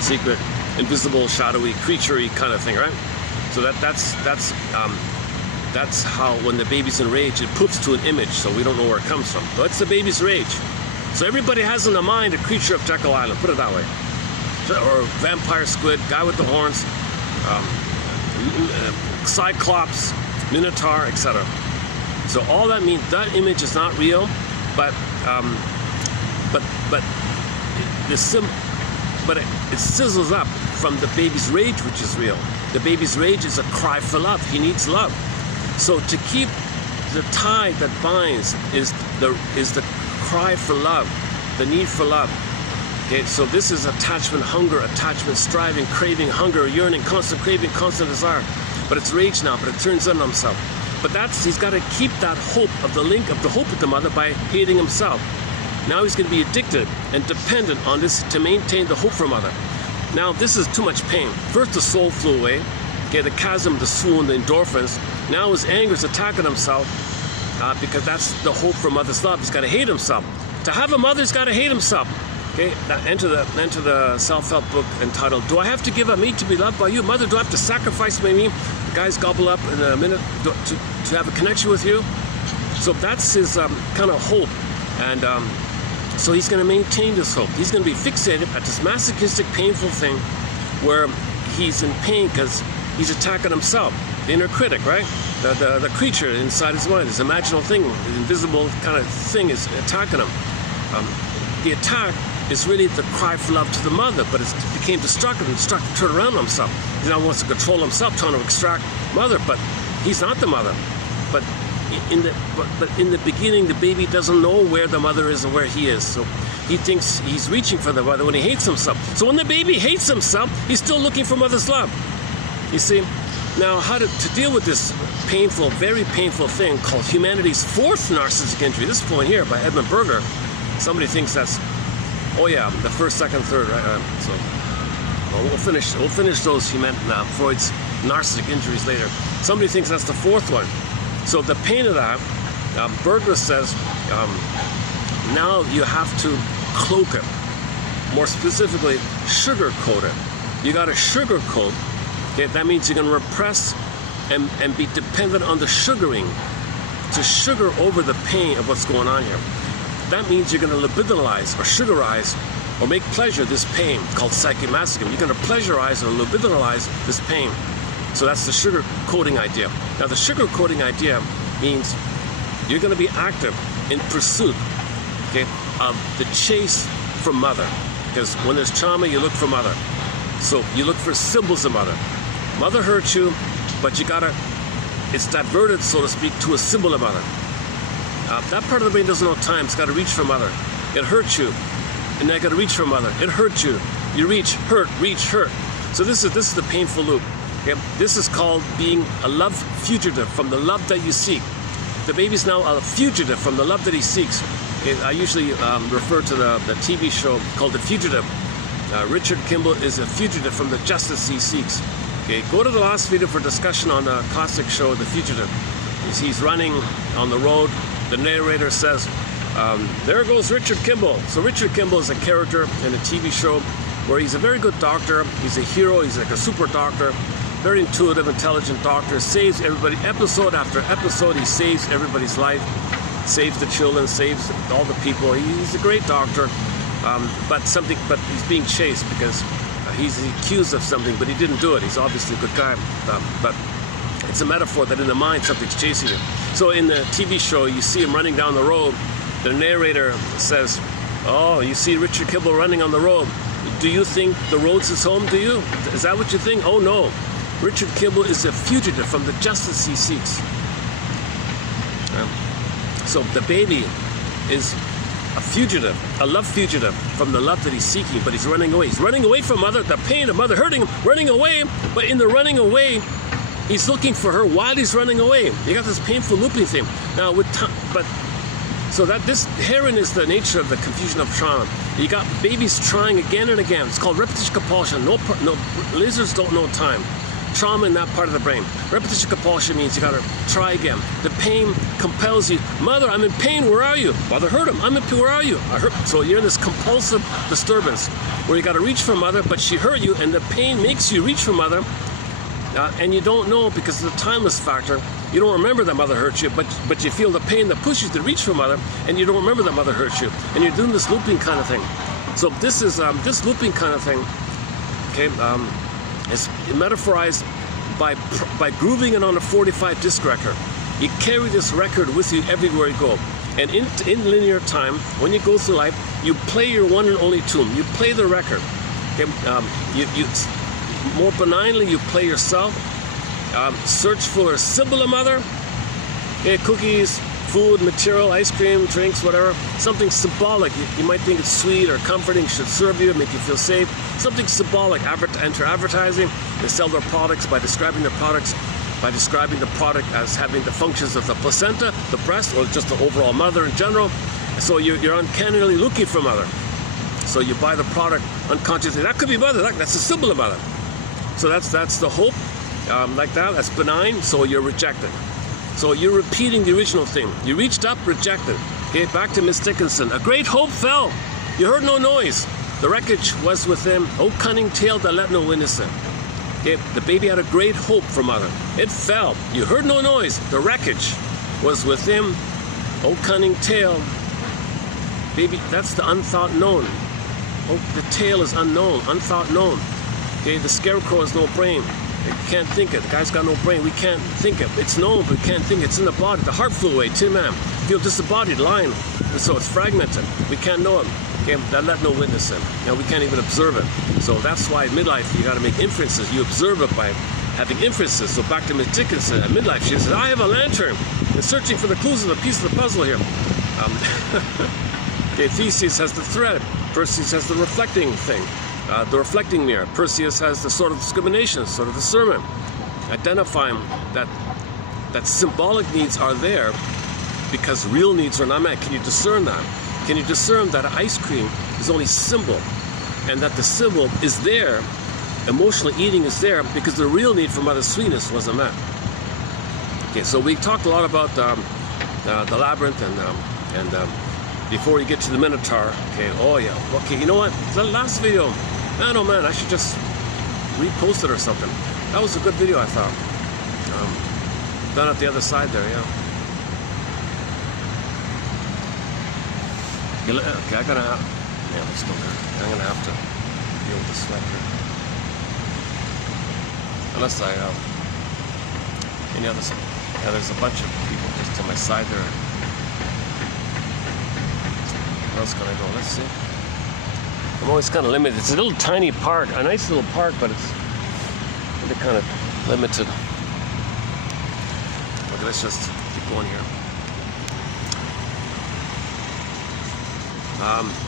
secret, invisible, shadowy, creature-y kind of thing, right? So that's how when the baby's in rage, it puts to an image, so we don't know where it comes from. But it's the baby's rage. So everybody has in the mind a creature of Jekyll Island, put it that way. Or vampire squid, guy with the horns, cyclops, minotaur, etc. So all that means, that image is not real, but it sizzles up from the baby's rage, which is real. The baby's rage is a cry for love. He needs love. So to keep the tie that binds is the cry for love, the need for love. Okay, so this is attachment, hunger, attachment, striving, craving, hunger, yearning, constant craving, constant desire. But it's rage now, but it turns in on himself. But he's got to keep that hope of the link of the hope with the mother by hating himself. Now he's going to be addicted and dependent on this to maintain the hope for mother. Now this is too much pain. First the soul flew away, okay, the chasm, the swoon, the endorphins. Now his anger is attacking himself because that's the hope for mother's love. He's got to hate himself. To have a mother, he's got to hate himself. Okay, now enter the self-help book entitled, Do I Have to Give Up Me to Be Loved by You? Mother, do I have to sacrifice my me? The guys gobble up in a minute to have a connection with you. So that's his kind of hope. And so he's going to maintain this hope. He's going to be fixated at this masochistic, painful thing where he's in pain because he's attacking himself. The inner critic, right? The creature inside his mind, this imaginal thing, the invisible kind of thing is attacking him. The attack is really the cry for love to the mother, but it became destructive and started to turn around on himself. He now wants to control himself, trying to extract mother, but he's not the mother. But in the beginning, the baby doesn't know where the mother is or where he is. So he thinks he's reaching for the mother when he hates himself. So when the baby hates himself, he's still looking for mother's love. You see? Now, how to deal with this painful, very painful thing called humanity's fourth narcissistic injury. This point here by Edmund Berger. Somebody thinks that's, oh yeah, the first, second, third, right? So we'll finish those Freud's narcissistic injuries later. Somebody thinks that's the fourth one. So the pain of that, Berger says, now you have to cloak it. More specifically, sugar coat it. You got to sugar coat. Okay, that means you're going to repress and be dependent on the sugaring to sugar over the pain of what's going on here. That means you're going to libidinalize or sugarize or make pleasure this pain called psychomasochism. You're going to pleasurize or libidinalize this pain. So that's the sugar coating idea. Now the sugar coating idea means you're going to be active in pursuit, okay, of the chase from mother. Because when there's trauma, you look for mother. So you look for symbols of mother. Mother hurt you, but you gotta, it's diverted, so to speak, to a symbol of mother. That part of the brain doesn't know time. It's got to reach for mother. It hurts you, and I got to reach for mother. It hurts you. You reach, hurt, reach, hurt. So this is the painful loop. Okay? This is called being a love fugitive from the love that you seek. The baby's now a fugitive from the love that he seeks. Okay? I usually refer to the TV show called The Fugitive. Richard Kimball is a fugitive from the justice he seeks. Okay? Go to the last video for discussion on the classic show The Fugitive. He's running on the road. The narrator says, there goes Richard Kimball. So Richard Kimball is a character in a TV show where he's a very good doctor. He's a hero. He's like a super doctor. Very intuitive, intelligent doctor. Saves everybody. Episode after episode, he saves everybody's life. Saves the children. Saves all the people. He's a great doctor. But he's being chased because he's accused of something, but he didn't do it. He's obviously a good guy. But it's a metaphor that in the mind something's chasing you. So in the TV show, you see him running down the road. The narrator says, oh, you see Richard Kimball running on the road. Do you think the road's his home, do you? Is that what you think? Oh no. Richard Kimball is a fugitive from the justice he seeks. So the baby is a fugitive, a love fugitive from the love that he's seeking, but he's running away. He's running away from mother, the pain of mother hurting him, running away, but in the running away, he's looking for her while he's running away. You got this painful looping thing. Now with time, so that this herein is the nature of the confusion of trauma. You got babies trying again and again. It's called repetition compulsion. No, lizards don't know time. Trauma in that part of the brain. Repetition compulsion means you gotta try again. The pain compels you. Mother, I'm in pain. Where are you? Mother hurt him. I'm in pain. Where are you? I hurt. So you're in this compulsive disturbance where you gotta reach for mother, but she hurt you, and the pain makes you reach for mother. And you don't know because of the timeless factor. You don't remember that mother hurt you, but you feel the pain that pushes you to reach for mother, and you don't remember that mother hurt you, and you're doing this looping kind of thing. So this is this looping kind of thing. Okay, is metaphorized by grooving it on a 45 disc record. You carry this record with you everywhere you go, and in linear time, when you go through life, you play your one and only tune. You play the record. Okay, you more benignly, you play yourself. Search for a symbol of mother. Okay, cookies, food, material, ice cream, drinks, whatever. Something symbolic. You might think it's sweet or comforting, should serve you, make you feel safe. Something symbolic. Enter advertising. They sell their products by describing their products, by describing the product as having the functions of the placenta, the breast, or just the overall mother in general. So you're uncannily looking for mother. So you buy the product unconsciously. That could be mother. That's a symbol of mother. So that's the hope. Like that, that's benign, so you're rejected. So you're repeating the original thing. You reached up, rejected. Okay, back to Miss Dickinson. A great hope fell. You heard no noise. The wreckage was with him. Oh, cunning tale that let no witness in. Okay, the baby had a great hope for mother. It fell. You heard no noise. The wreckage was with him. Oh, cunning tale. Baby, that's the unthought known. Oh, the tale is unknown, unthought known. Okay, the scarecrow has no brain. You can't think it. The guy's got no brain. We can't think it. It's known, but we can't think it. It's in the body. The heart flew away. Tin Man. Feel disembodied, lying. And so it's fragmented. We can't know him. Okay, that let no witness in. Now we can't even observe it. So that's why at midlife you got to make inferences. You observe it by having inferences. So back to Miss Dickinson at midlife, she said, "I have a lantern and searching for the clues of the piece of the puzzle here." Okay, Theseus has the thread. Perseus has the reflecting thing. The reflecting mirror. Perseus has the sort of discrimination, sort of discernment, identifying that symbolic needs are there because real needs are not met. Can you discern that? Can you discern that ice cream is only symbol, and that the symbol is there, emotional eating is there because the real need for mother's sweetness wasn't met? Okay, so we talked a lot about the labyrinth and before you get to the Minotaur. Okay, oh yeah, okay, you know what? The last video, man, oh man, I should just repost it or something. That was a good video, I thought. Done at the other side there, yeah. Okay, I'm gonna have, yeah, let's go there. I'm gonna have to deal with the sweat here. Unless I, any other, yeah, there's a bunch of people just to my side there. Where else can I go? Let's see. I'm always kind of limited. It's a little tiny park, a nice little park, but it's really kind of limited. Okay, let's just keep going here.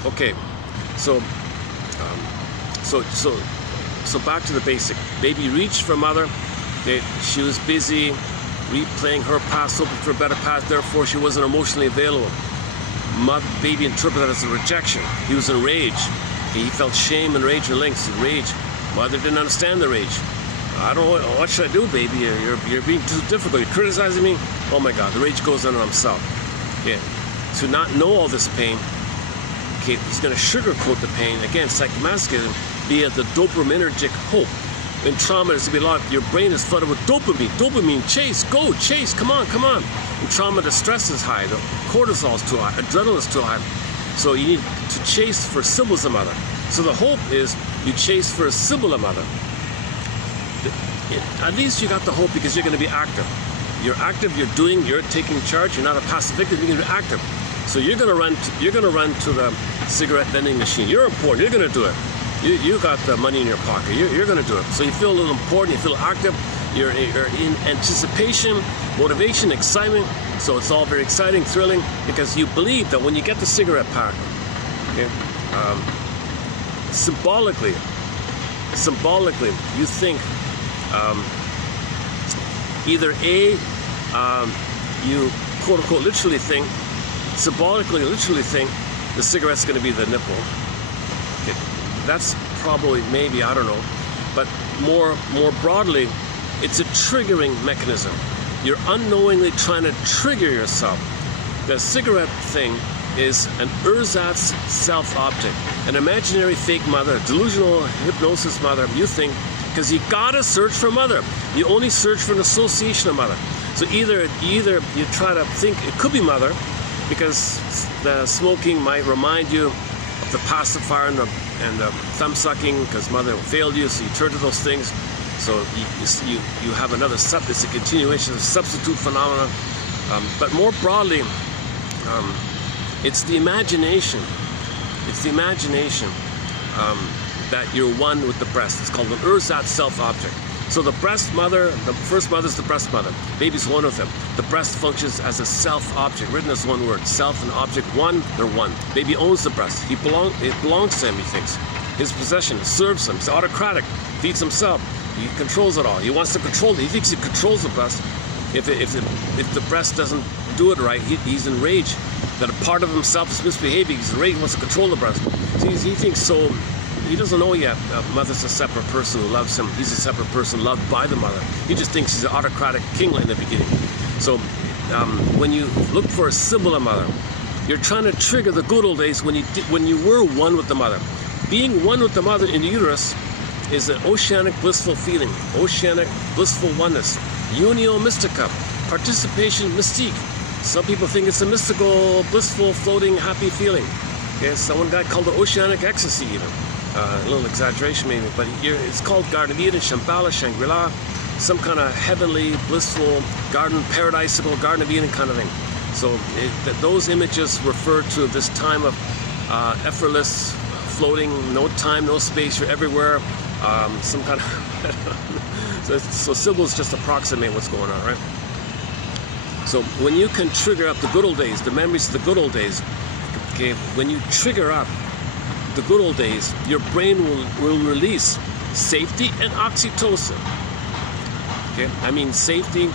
Okay, so back to the basic. Baby reached for mother. She was busy replaying her past, hoping for a better past. Therefore, she wasn't emotionally available. Baby interpreted that as a rejection. He was enraged. He felt shame and rage and links. Rage. Mother didn't understand the rage. I don't know, what should I do, baby? You're being too difficult. You're criticizing me. Oh my God, the rage goes on himself. Okay, to not know all this pain. Okay, he's going to sugarcoat the pain. Again, psychomasochism via the dopaminergic hope. In trauma, there's going to be a lot. Your brain is flooded with dopamine. Dopamine, chase, go, chase, come on, come on. In trauma, the stress is high. The cortisol is too high. Adrenaline is too high. So you need to chase for symbols of mother. So the hope is you chase for a symbol of mother. At least you got the hope because you're going to be active. You're active. You're doing. You're taking charge. You're not a passive victim. You're going to be active. So you're going to run. You're going to run to the cigarette vending machine. You're important. You're going to do it. You got the money in your pocket. You're going to do it. So you feel a little important. You feel active. You're in anticipation, motivation, excitement. So it's all very exciting, thrilling, because you believe that when you get the cigarette pack, okay, symbolically, you think either A, you quote unquote literally think, symbolically, literally think the cigarette's going to be the nipple. Okay. That's probably, maybe, I don't know, but more broadly, it's a triggering mechanism. You're unknowingly trying to trigger yourself. The cigarette thing is an ersatz self-object, an imaginary fake mother, delusional hypnosis mother, you think, because you gotta search for mother. You only search for an association of mother. So either you try to think it could be mother, because the smoking might remind you of the pacifier and the thumb sucking, because mother failed you, so you turn to those things. So you have another it's a continuation of substitute phenomena. But more broadly, it's the imagination. It's the imagination that you're one with the breast. It's called an ersatz self-object. So the breast mother, the first mother is the breast mother. Baby's one of them. The breast functions as a self-object, written as one word. Self and object, one, they're one. Baby owns the breast. It belongs to him, he thinks. His possession, serves him. He's autocratic, feeds himself. He controls it all. He wants to control it. He thinks he controls the breast. If the breast doesn't do it right, he's enraged that a part of himself is misbehaving. He's enraged. He wants to control the breast. He thinks so. He doesn't know yet. Mother's a separate person who loves him. He's a separate person loved by the mother. He just thinks he's an autocratic king in the beginning. So when you look for a symbol of mother, you're trying to trigger the good old days when you were one with the mother. Being one with the mother in the uterus is an oceanic blissful feeling, oceanic blissful oneness, unio mystica, participation mystique. Some people think it's a mystical, blissful, floating, happy feeling. Okay, someone got called it oceanic ecstasy even. A little exaggeration maybe, but it's called Garden of Eden, Shambhala, Shangri-La, some kind of heavenly, blissful, garden, paradisical, Garden of Eden kind of thing. So those images refer to this time of effortless, floating, no time, no space, you're everywhere. Some kind of so symbols just approximate what's going on, right? So when you can trigger up the good old days, the memories of the good old days, okay, when you trigger up the good old days, your brain will release safety and oxytocin. Okay, I mean safety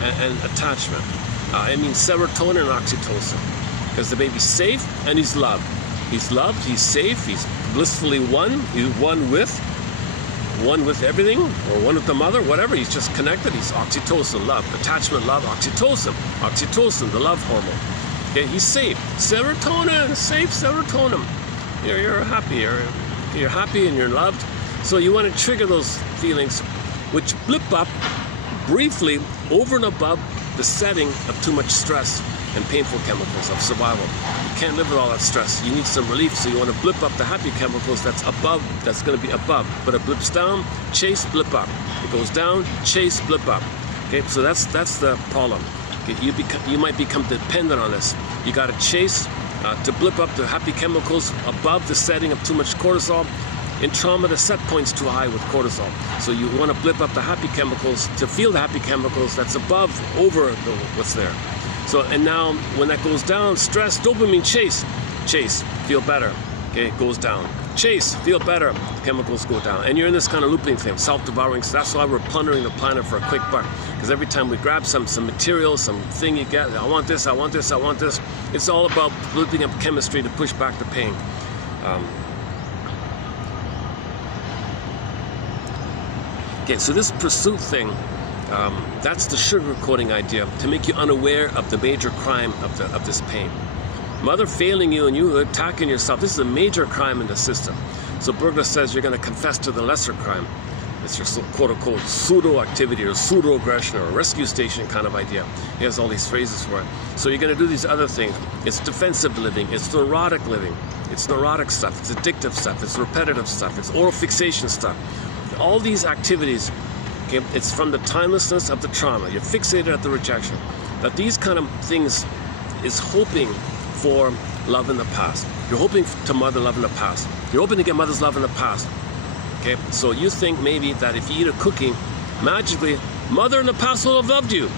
and attachment. I mean serotonin and oxytocin, because the baby's safe and he's loved. He's loved, he's safe, he's blissfully one. He's one with everything, or one with the mother, whatever. He's just connected. He's oxytocin, love, attachment, love, oxytocin, the love hormone. Okay, he's safe. Serotonin, safe serotonin. You're happy. You're happy and you're loved. So you want to trigger those feelings, which blip up briefly over and above the setting of too much stress and painful chemicals of survival. You can't live with all that stress. You need some relief, so you want to blip up the happy chemicals that's above, that's going to be above. But it blips down, chase, blip up. It goes down, chase, blip up. Okay, so that's the problem. Okay, you might become dependent on this. You got to chase to blip up the happy chemicals above the setting of too much cortisol. In trauma, the set point's too high with cortisol. So you want to blip up the happy chemicals to feel the happy chemicals that's above, over what's there. So, and now when that goes down, stress, dopamine, chase, feel better. Okay, it goes down. Chase, feel better, chemicals go down. And you're in this kind of looping thing, self-devouring. So that's why we're plundering the planet for a quick buck. Because every time we grab some material, something you get, I want this, I want this, I want this. It's all about looping up chemistry to push back the pain. Okay, so this pursuit thing, that's the sugarcoating idea, to make you unaware of the major crime of this pain. Mother failing you and you attacking yourself, this is a major crime in the system. So Berger says you're going to confess to the lesser crime. It's your quote-unquote pseudo-activity or pseudo-aggression or rescue station kind of idea. He has all these phrases for it. So you're going to do these other things. It's defensive living, it's neurotic living, it's neurotic stuff, it's addictive stuff, it's repetitive stuff, it's oral fixation stuff. All these activities, okay, it's from the timelessness of the trauma. You're fixated at the rejection. But these kind of things is hoping for love in the past. You're hoping to mother love in the past. You're hoping to get mother's love in the past. Okay, so you think maybe that if you eat a cookie, magically, mother in the past will have loved you.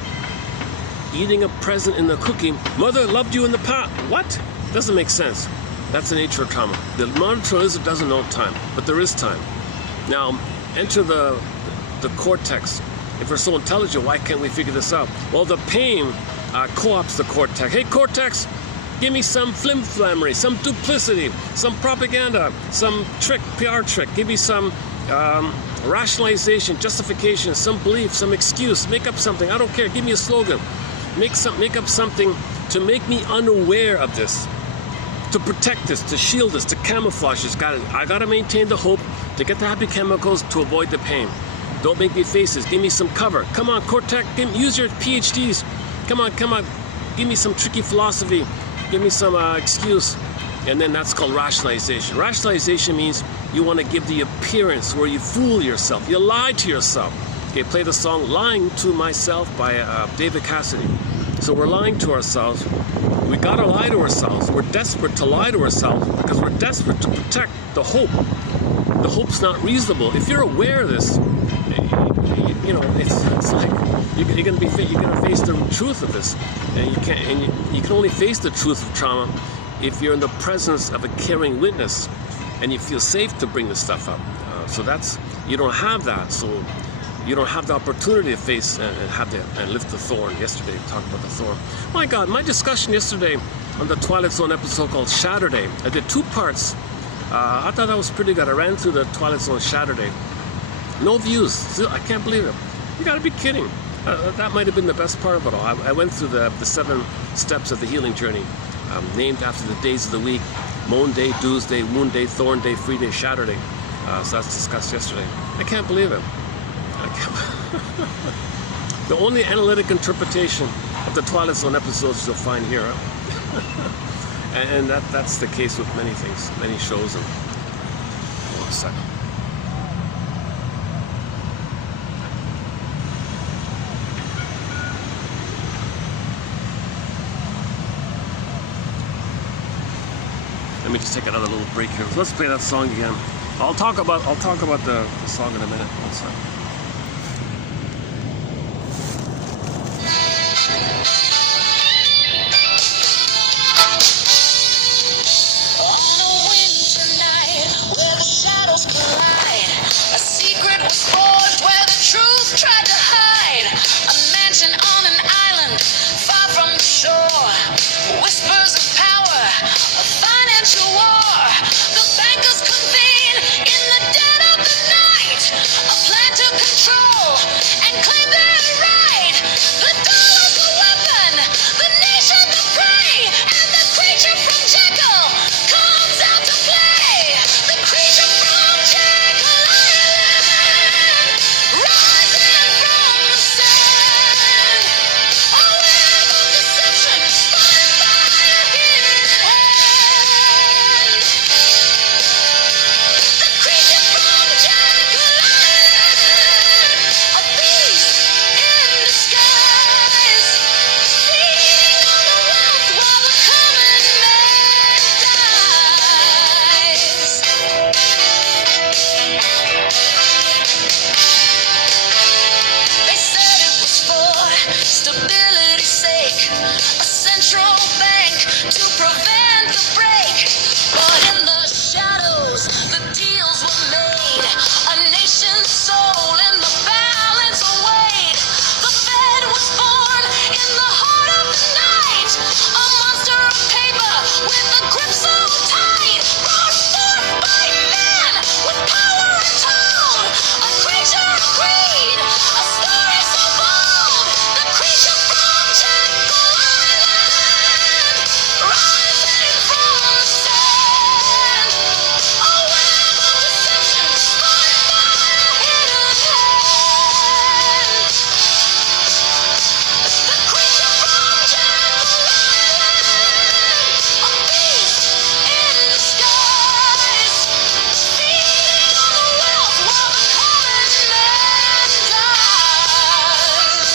Eating a present in the cookie, mother loved you in the past. What? Doesn't make sense. That's the nature of trauma. The modern lizard doesn't know time, but there is time. Now, enter the cortex. If we're so intelligent, why can't we figure this out? Well, the pain co-opts the cortex. Hey, cortex, give me some flim-flammery, some duplicity, some propaganda, some trick, PR trick. Give me some rationalization, justification, some belief, some excuse. Make up something. I don't care. Give me a slogan. Make up something to make me unaware of this, to protect this, to shield this, to camouflage this. I gotta maintain the hope to get the happy chemicals to avoid the pain. Don't make me face this. Give me some cover. Come on, cortex. Use your PhDs. Come on. Give me some tricky philosophy. Give me some excuse. And then that's called rationalization. Rationalization means you want to give the appearance where you fool yourself. You lie to yourself. Okay, play the song "Lying to Myself" by David Cassidy. So we're lying to ourselves. We gotta lie to ourselves. We're desperate to lie to ourselves because we're desperate to protect the hope. The hope's not reasonable. If you're aware of this, you know, it's like you're gonna face the truth of this, and you can only face the truth of trauma if you're in the presence of a caring witness, and you feel safe to bring this stuff up. So you don't have that. So you don't have the opportunity to face and lift the thorn. Yesterday, we talked about the thorn. My God, my discussion yesterday on the Twilight Zone episode called Saturday. I did 2 parts. I thought that was pretty good. I ran through the Twilight Zone Saturday. No views. Still, I can't believe it. You gotta be kidding. That might have been the best part of it all. I went through the 7 steps of the healing journey, named after the days of the week: Moan Day, Dews Day, Wound Day, Thorn Day, Free Day, Saturday. So that's discussed yesterday. I can't believe it. The only analytic interpretation of the Twilight Zone episodes you'll find here. And that's the case with many things, many shows. And hold on a second. Let me just take another little break here. Let's play that song again. I'll talk about the song in a minute. One second. human soul in the balance of weight. The bed was born in the heart of the night, a monster of paper with a grip so tight, brought forth by man with power and tone, a creature of greed, a story so bold, the creature from Jekyll Island, rising from the sand, a web of deception spun by a hidden hand. The creature from Jekyll Island, a beast in disguise, feeding on the wealth while the common man dies.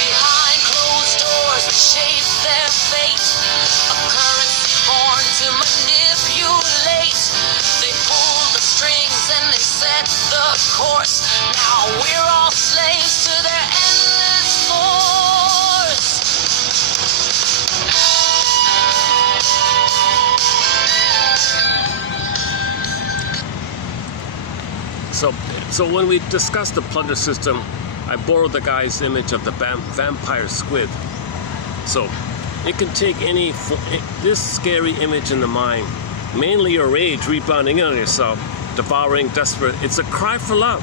Behind closed doors we shape their fate, a currency born to manipulate. They pull the strings and they set the course. Now we're all slaves to their endless force. So when we discussed the plunder system, I borrowed the guy's image of the vampire squid. So it can take this scary image in the mind, mainly your rage rebounding on yourself, devouring, desperate. It's a cry for love.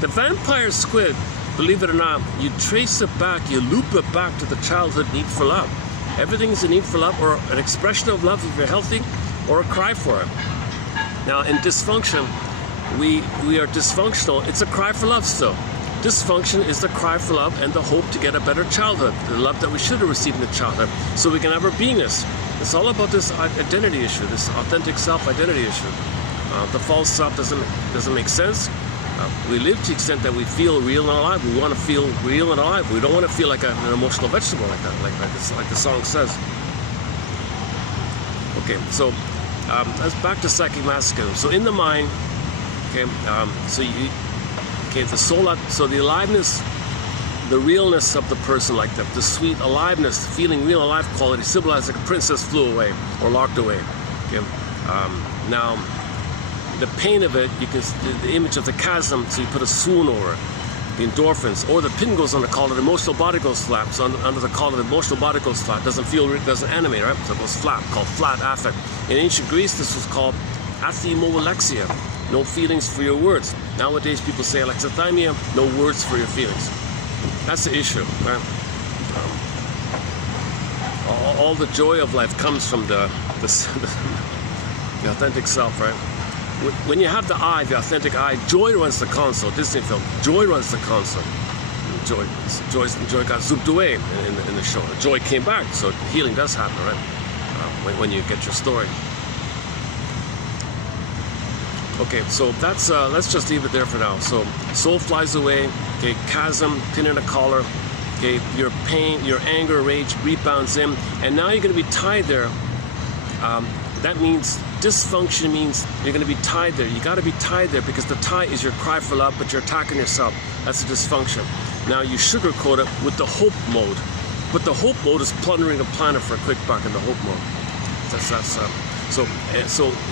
The vampire squid, believe it or not, you trace it back, you loop it back to the childhood need for love. Everything is a need for love, or an expression of love if you're healthy, or a cry for it. Now in dysfunction, we are dysfunctional. It's a cry for love still. Dysfunction is the cry for love and the hope to get a better childhood, the love that we should have received in the childhood, so we can have our beingness. It's all about this identity issue, this authentic self-identity issue. The false self doesn't make sense. We live to the extent that we feel real and alive. We want to feel real and alive. We don't want to feel like an emotional vegetable like that, like the song says. Okay, so let's back to psychic masochism. So in the mind, okay, the soul, so the aliveness, the realness of the person, like the sweet aliveness, feeling real alive quality, symbolized like a princess flew away or locked away. Okay, now the pain of it, you can the image of the chasm, so you put a swoon over it. The endorphins, or the pin goes under, called it emotional body goes flat. So under the call of emotional body goes flat, doesn't animate, right? So it goes flat, called flat affect. In ancient Greece, this was called athemolexia, no feelings for your words. Nowadays, people say alexithymia, no words for your feelings. That's the issue, right? All the joy of life comes from the authentic self, right? When you have the I, the authentic I, joy runs the console. Disney film, joy runs the console. Joy got zooped away in the show. Joy came back, so healing does happen, right? When you get your story. Okay, so that's let's just leave it there for now. So soul flies away. Okay, chasm, pin in a collar. Okay, your pain, your anger, rage rebounds in, and now you're going to be tied there. That means dysfunction means you're going to be tied there. You got to be tied there because the tie is your cry for love, but you're attacking yourself. That's a dysfunction. Now you sugarcoat it with the hope mode, but the hope mode is plundering a planet for a quick buck in the hope mode. So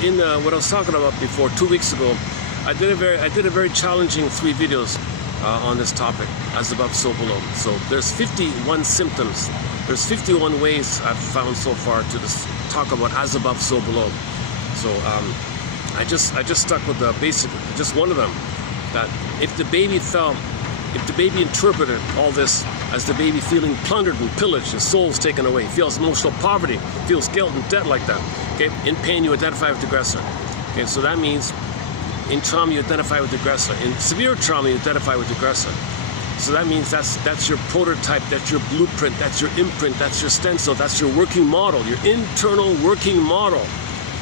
in what I was talking about before, 2 weeks ago, I did a very challenging 3 videos on this topic, as above, so below. So there's 51 symptoms. There's 51 ways I've found so far to just talk about as above, so below. So I just stuck with the basic, just one of them, that if the baby interpreted all this as the baby feeling plundered and pillaged, his soul's taken away, feels emotional poverty, feels guilt and debt like that. Okay, in pain you identify with the aggressor. Okay, so that means in trauma you identify with the aggressor. In severe trauma you identify with the aggressor. So that means that's your prototype, that's your blueprint, that's your imprint, that's your stencil, that's your working model, your internal working model.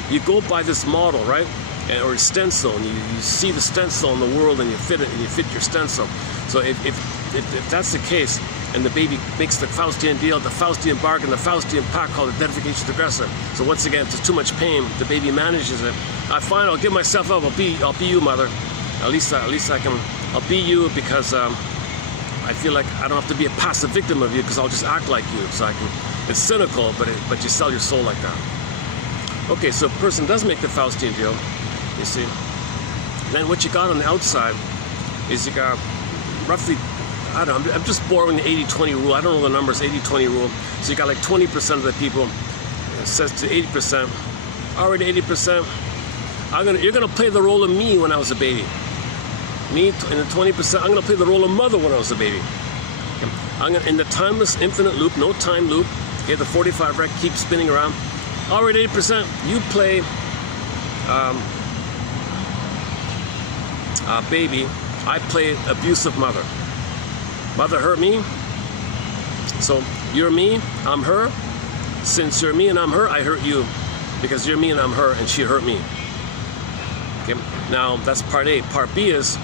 You go by this model, right? Or stencil, and you see the stencil in the world and you fit it and you fit your stencil. So if that's the case, and the baby makes the Faustian deal, the Faustian bargain, the Faustian pact called identification with the aggressor. So once again, if there's too much pain, the baby manages it. Fine, I'll give myself up. I'll be you, mother. At least I can. I'll be you because I feel like I don't have to be a passive victim of you because I'll just act like you. So I can. It's cynical, but you sell your soul like that. Okay, so a person does make the Faustian deal, you see. Then what you got on the outside is you got roughly, I don't know, I'm just borrowing the 80-20 rule. I don't know the numbers, 80-20 rule. So you got like 20% of the people, it says to 80%. Already 80%. You're gonna play the role of me when I was a baby. Me in the 20%, I'm gonna play the role of mother when I was a baby. In the timeless infinite loop, no time loop, okay, the 45 rec keeps spinning around. Already 80%, you play baby, I play abusive mother. Mother hurt me, so you're me, I'm her. Since you're me and I'm her, I hurt you. Because you're me and I'm her, and she hurt me. Okay, now that's part A. Part B is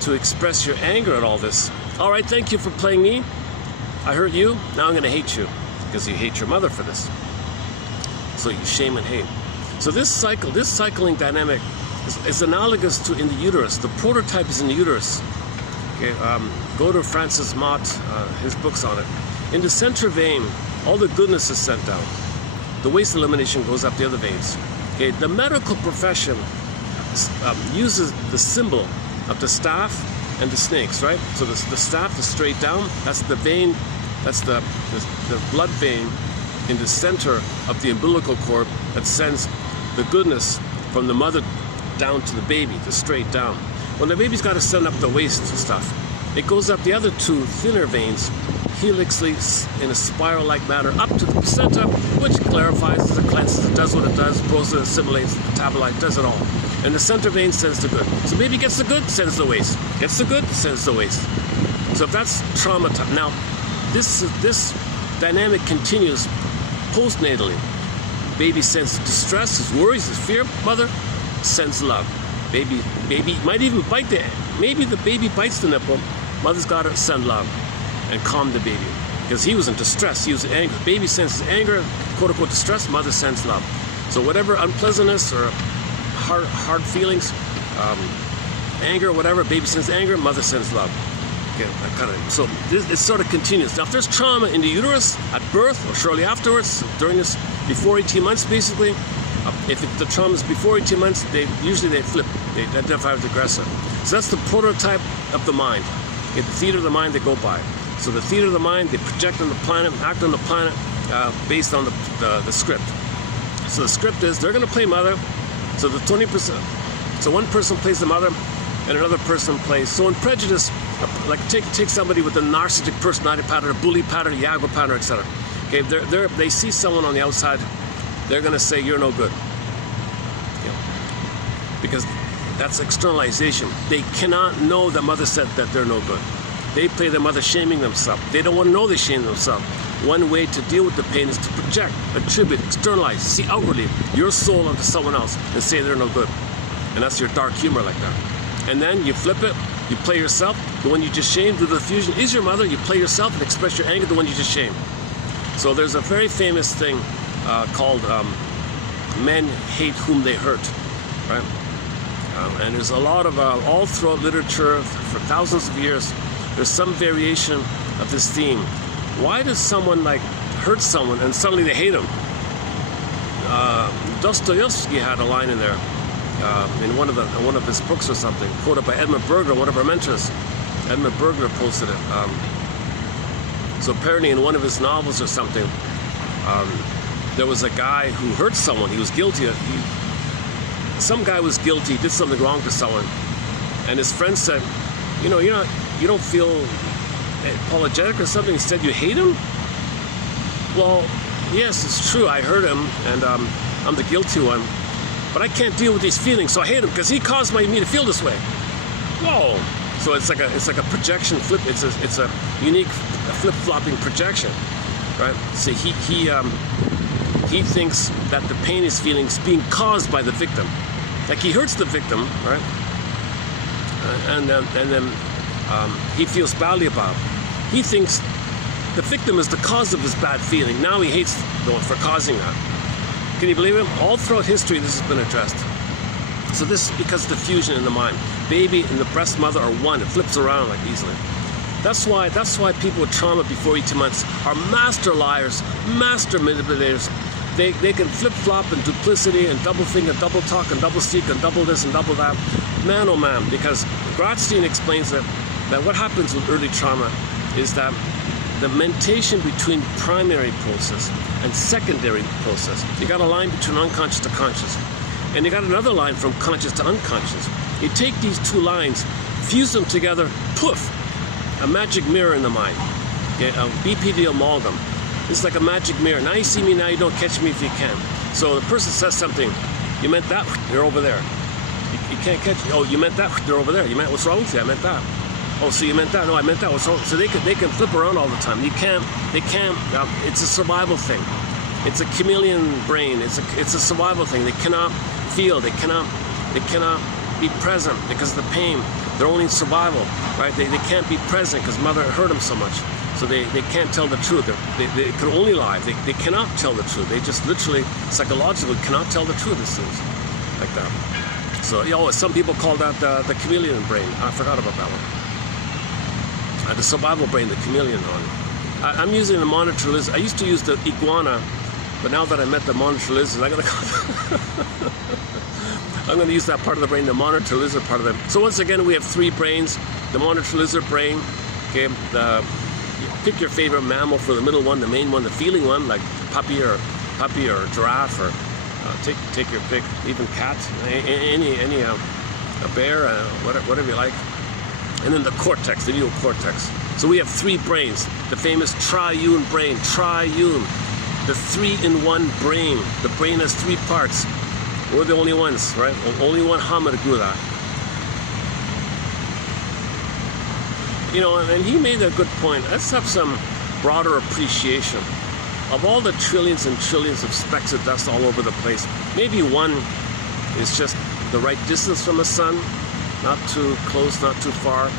to express your anger at all this. All right, thank you for playing me. I hurt you, now I'm gonna hate you. Because you hate your mother for this. So you shame and hate. So this cycling dynamic is analogous to in the uterus. The prototype is in the uterus. Okay, go to Francis Mott, his books on it. In the center vein, all the goodness is sent down. The waste elimination goes up the other veins. Okay, the medical profession uses the symbol of the staff and the snakes, right? So the staff is straight down. That's the vein. That's the blood vein in the center of the umbilical cord that sends the goodness from the mother down to the baby, the straight down. When the baby's got to send up the waste stuff, it goes up the other two thinner veins, helixly in a spiral-like manner up to the placenta, which clarifies, it cleanses, it does what it does, processes, assimilates, metabolites, does it all. And the center vein sends the good. So baby gets the good, sends the waste. Gets the good, sends the waste. So if that's trauma time. Now, this dynamic continues postnatally. Baby sends distress, his worries, his fear. Mother sends love. Baby might even bite maybe the baby bites the nipple. Mother's got to send love and calm the baby. Because he was in distress, he was angry. Baby sends anger, quote unquote distress, mother sends love. So whatever unpleasantness or hard feelings, anger, whatever, baby sends anger, mother sends love. Okay, so it sort of continues. Now if there's trauma in the uterus at birth or shortly afterwards, during this, before 18 months basically, if the trauma is before 18 months, usually they flip, they identify with the aggressor. So that's the prototype of the mind. Okay, the theater of the mind they go by. So the theater of the mind, they project on the planet, act on the planet based on the script. So the script is they're going to play mother. So the 20%. So one person plays the mother, and another person plays. So in prejudice, like take somebody with a narcissistic personality pattern, a bully pattern, a Yago pattern, etc. Okay, they see someone on the outside, they're going to say you're no good. Because that's externalization. They cannot know that mother said that they're no good. They play their mother shaming themselves. They don't want to know they shame themselves. One way to deal with the pain is to project, attribute, externalize, see outwardly your soul onto someone else and say they're no good. And that's your dark humor like that. And then you flip it, you play yourself, the one you just shamed, do the fusion is your mother, you play yourself and express your anger, the one you just shamed. So there's a very famous thing called men hate whom they hurt, right? And there's a lot of, all throughout literature for thousands of years, there's some variation of this theme. Why does someone like hurt someone and suddenly they hate him? Dostoevsky had a line in there in one of his books or something, quoted by Edmund Berger, one of our mentors. Edmund Berger posted it. So apparently in one of his novels or something, there was a guy who hurt someone. He was guilty. Some guy was guilty, did something wrong to someone, and his friend said, you know, you don't feel apologetic or something. Instead, you hate him. Well, yes, it's true. I hurt him, and I'm the guilty one. But I can't deal with these feelings, so I hate him because he caused me to feel this way. Whoa! So it's like a projection flip. It's a unique flip-flopping projection, right? So he thinks that the pain he's feeling is being caused by the victim. Like he hurts the victim, right? And then he feels badly about it. He thinks the victim is the cause of his bad feeling. Now he hates the one for causing that. Can you believe it? All throughout history, this has been addressed. So this is because of the fusion in the mind. Baby and the breast mother are one. It flips around like easily. That's why people with trauma before 18 months are master liars, master manipulators, They can flip-flop and duplicity and double think and double talk and double speak and double this and double that. Man, oh man, because Gratstein explains that what happens with early trauma is that the mentation between primary process and secondary process, you got a line between unconscious to conscious, and you got another line from conscious to unconscious. You take these two lines, fuse them together, poof, a magic mirror in the mind, okay, a BPD amalgam. It's like a magic mirror. Now you see me, now you don't catch me if you can. So the person says something, you meant that, they're over there. You can't catch me. Oh, you meant that, they're over there. You meant, what's wrong with you? I meant that. Oh, so you meant that? No, I meant that. What's wrong? So they can flip around all the time. They can't, it's a survival thing. It's a chameleon brain. It's a survival thing. They cannot feel, they cannot be present because of the pain. They're only in survival, right? They can't be present because mother hurt them so much. So they can't tell the truth. They can only lie. They cannot tell the truth. They just literally, psychologically cannot tell the truth, it seems, like that. So, you know, some people call that the chameleon brain. I forgot about that one. The survival brain, the chameleon one. I'm using the monitor lizard. I used to use the iguana, but now that I met the monitor lizard, I'm going to use that part of the brain, the monitor lizard part of it. So once again, we have three brains. The monitor lizard brain, okay, pick your favorite mammal for the middle one, the main one, the feeling one, like puppy or giraffe, or take your pick, even cat, any a bear, whatever you like. And then the cortex, the neocortex. So we have three brains. The famous triune brain, triune, the three-in-one brain. The brain has three parts. We're the only ones, right? Only one hominid do that. You know, and he made a good point. Let's have some broader appreciation of all the trillions and trillions of specks of dust all over the place. Maybe one is just the right distance from the sun, not too close, not too far,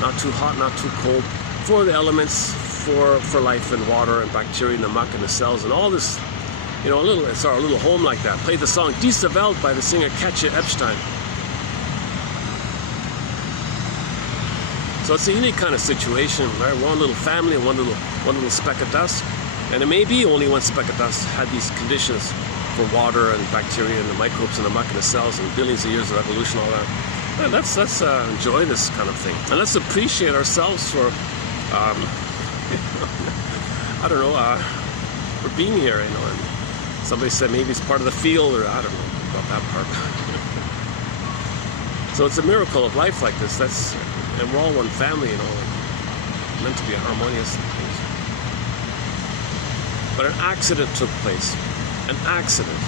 not too hot, not too cold, for the elements, for life and water and bacteria and the muck and the cells and all this, you know, it's our little home like that. Play the song Die Welt by the singer Katja Epstein. So it's a unique kind of situation, right? One little family and one little speck of dust. And it may be only one speck of dust had these conditions for water and bacteria and the microbes and the muck and the cells and billions of years of evolution, all that. And let's enjoy this kind of thing. And let's appreciate ourselves for, I don't know, for being here, you know. And somebody said maybe it's part of the field, or I don't know about that part. So it's a miracle of life like this. And we're all one family, you know, meant to be harmonious and things. But an accident took place. An accident.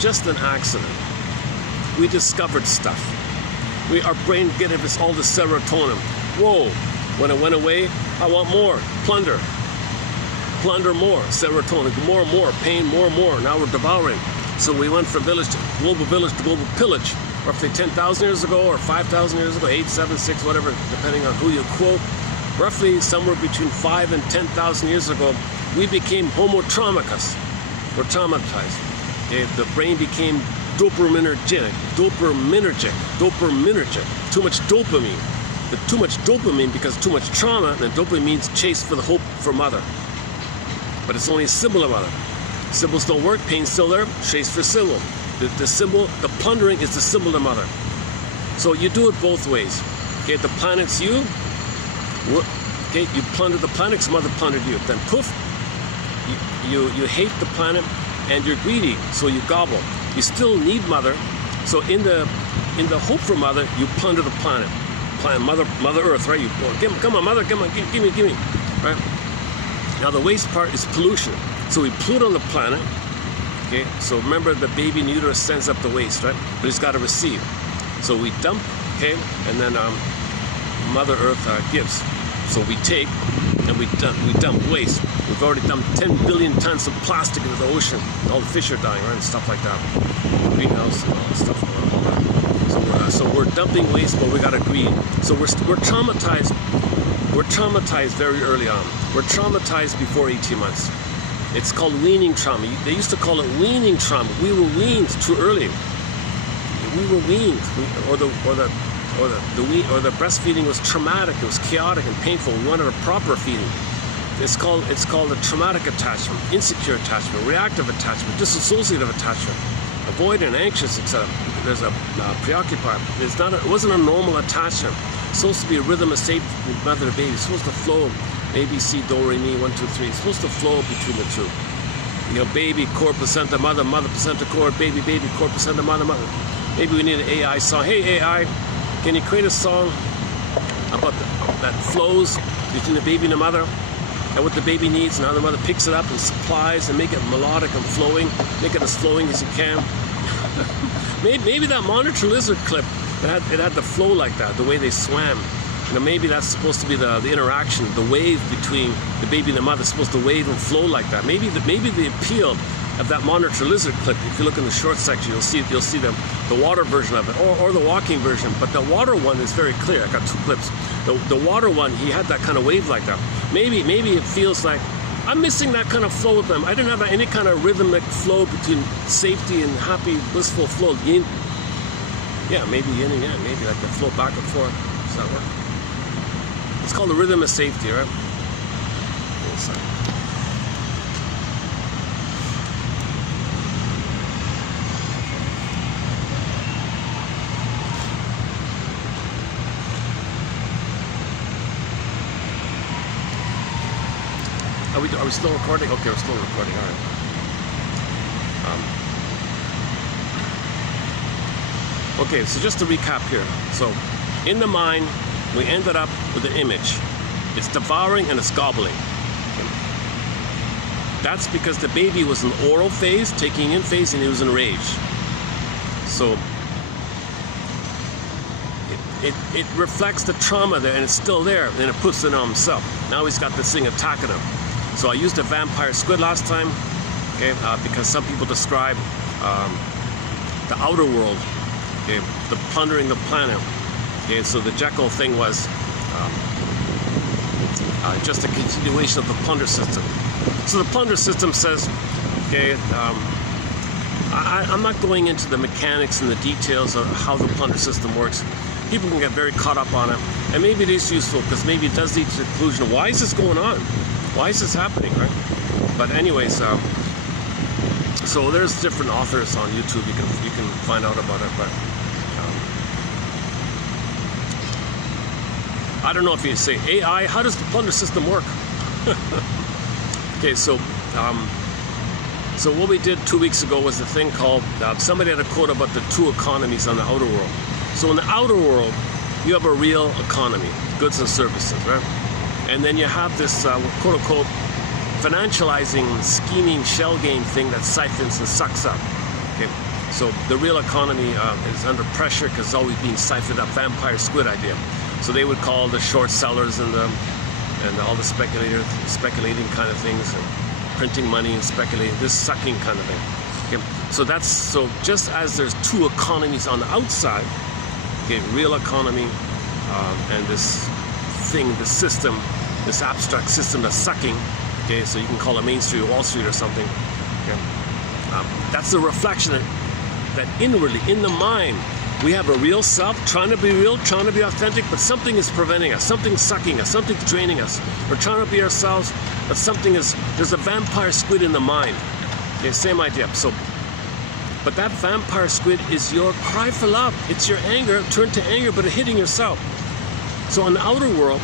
Just an accident. We discovered stuff. Our brain gave us all the serotonin. Whoa, when it went away, I want more. Plunder. Plunder more. Serotonin, more and more. Pain, more and more. Now we're devouring. So we went from village to global pillage. Roughly 10,000 years ago, or 5,000 years ago, 8, 7, 6, whatever, depending on who you quote. Roughly somewhere between 5 and 10,000 years ago, we became homo traumicus. We're traumatized. Okay? The brain became dopaminergic. Too much dopamine. Too much dopamine because too much trauma, and dopamine means chase for the hope for mother. But it's only a symbol of mother. Symbols don't work, pain's still there, chase for symbol. The symbol, the plundering is the symbol of mother. So you do it both ways. Okay, the planet's you. Okay, you plunder the planet because mother plundered you. Then poof, you hate the planet and you're greedy, so you gobble. You still need mother, so in the hope for mother, you plunder the planet. Mother Earth, right? You come on, mother, come on, give me, right? Now the waste part is pollution. So we pollute on the planet. Okay, so remember the baby in uterus sends up the waste, right? But it's got to receive. So we dump, okay, and then Mother Earth gives. So we take and we dump waste. We've already dumped 10 billion tons of plastic into the ocean. All the fish are dying, right, and stuff like that. Greenhouse and all that stuff. All that. So we're dumping waste, but we got to greed. So we're traumatized. We're traumatized very early on. We're traumatized before 18 months. It's called weaning trauma. They used to call it weaning trauma. We were weaned too early. We were weaned, or the breastfeeding was traumatic. It was chaotic and painful. We wanted a proper feeding. It's called a traumatic attachment, insecure attachment, reactive attachment, dissociative attachment, avoidant, anxious, etc. There's a preoccupied. It wasn't a normal attachment. It's supposed to be a rhythm of safety with mother and baby. It's supposed to flow. A, B, C, do, re, mi, 1, 2, 3. It's supposed to flow between the two. You know, baby, core, placenta, mother, mother, placenta, core, baby, baby, core, placenta, mother, mother. Maybe we need an AI song. Hey, AI, can you create a song about that flows between the baby and the mother, and what the baby needs, and how the mother picks it up and supplies, and make it melodic and flowing, make it as flowing as you can. maybe that monitor lizard clip, it had the flow like that, the way they swam. You know, maybe that's supposed to be the interaction, the wave between the baby and the mother is supposed to wave and flow like that. Maybe the appeal of that monitor lizard clip, if you look in the short section, you'll see the water version of it, or the walking version. But the water one is very clear. I got two clips. The water one, he had that kind of wave like that. Maybe it feels like I'm missing that kind of flow with them. I didn't have any kind of rhythmic flow between safety and happy, blissful flow. Yin, yeah, maybe yin and yang, maybe like the flow back and forth. Does that work? It's called the rhythm of safety, right? Are we still recording? Okay, we're still recording. All right. Okay, so just to recap here. So, in the mind, we ended up with an image. It's devouring and it's gobbling. Okay. That's because the baby was in oral phase, taking in phase, and he was in rage. So, it reflects the trauma there, and it's still there, and it puts it on himself. Now he's got this thing attacking him. So I used a vampire squid last time, okay, because some people describe the outer world, okay, the plundering the planet. Okay, so the Jekyll thing was just a continuation of the plunder system. So the plunder system says, okay, I'm not going into the mechanics and the details of how the plunder system works. People can get very caught up on it, and maybe it is useful because maybe it does lead to the conclusion of why is this going on? Why is this happening, right? But anyways, so there's different authors on YouTube. You can find out about it, but I don't know if you say AI. How does the plunder system work? Okay, so what we did 2 weeks ago was the thing called somebody had a quote about the two economies on the outer world. So in the outer world, you have a real economy, goods and services, right? And then you have this quote-unquote financializing, scheming, shell game thing that siphons and sucks up. Okay, so the real economy is under pressure because it's always being siphoned up. Vampire squid idea. So they would call the short sellers and all the speculating kind of things, and printing money and speculating, this sucking kind of thing. Okay, so just as there's two economies on the outside, okay, real economy and this thing, this system, this abstract system that's sucking, okay, so you can call it Main Street or Wall Street or something, okay. That's a reflection that inwardly, in the mind, we have a real self, trying to be real, trying to be authentic, but something is preventing us, something's sucking us, something's draining us. We're trying to be ourselves, but there's a vampire squid in the mind, okay, same idea. So, but that vampire squid is your cry for love. It's your anger turned to anger, but hitting yourself. So in the outer world,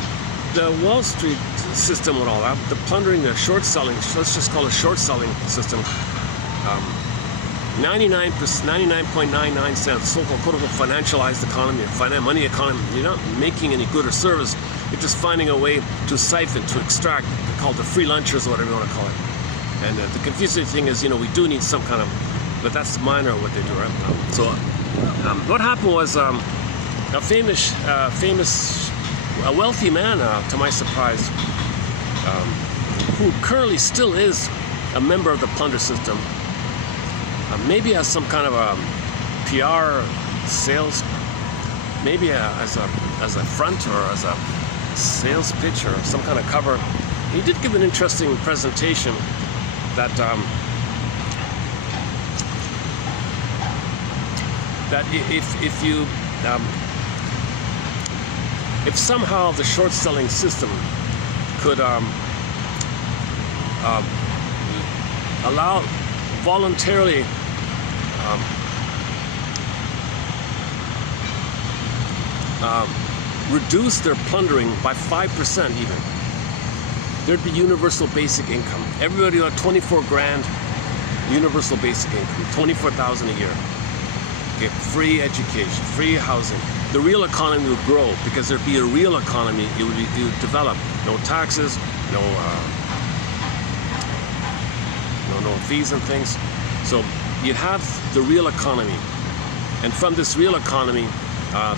the Wall Street system and all that, the plundering, the short selling, let's just call it short selling system, 99.99 cents, so-called quote-unquote financialized economy, money economy. You're not making any good or service. You're just finding a way to siphon, to extract, called the free lunchers or whatever you want to call it. And the confusing thing is, we do need some kind of, but that's minor what they do, right? So what happened was a wealthy man, to my surprise, who currently still is a member of the plunder system, maybe has some kind of a PR sales, maybe as a front or as a sales pitch or some kind of cover. He did give an interesting presentation that if somehow the short selling system could allow voluntarily reduce their plundering by 5% even, there'd be universal basic income. Everybody got 24 grand universal basic income, 24,000 a year. Okay, free education, free housing. The real economy would grow because there'd be a real economy. It would develop. No taxes, no fees and things. So you'd have the real economy, and from this real economy,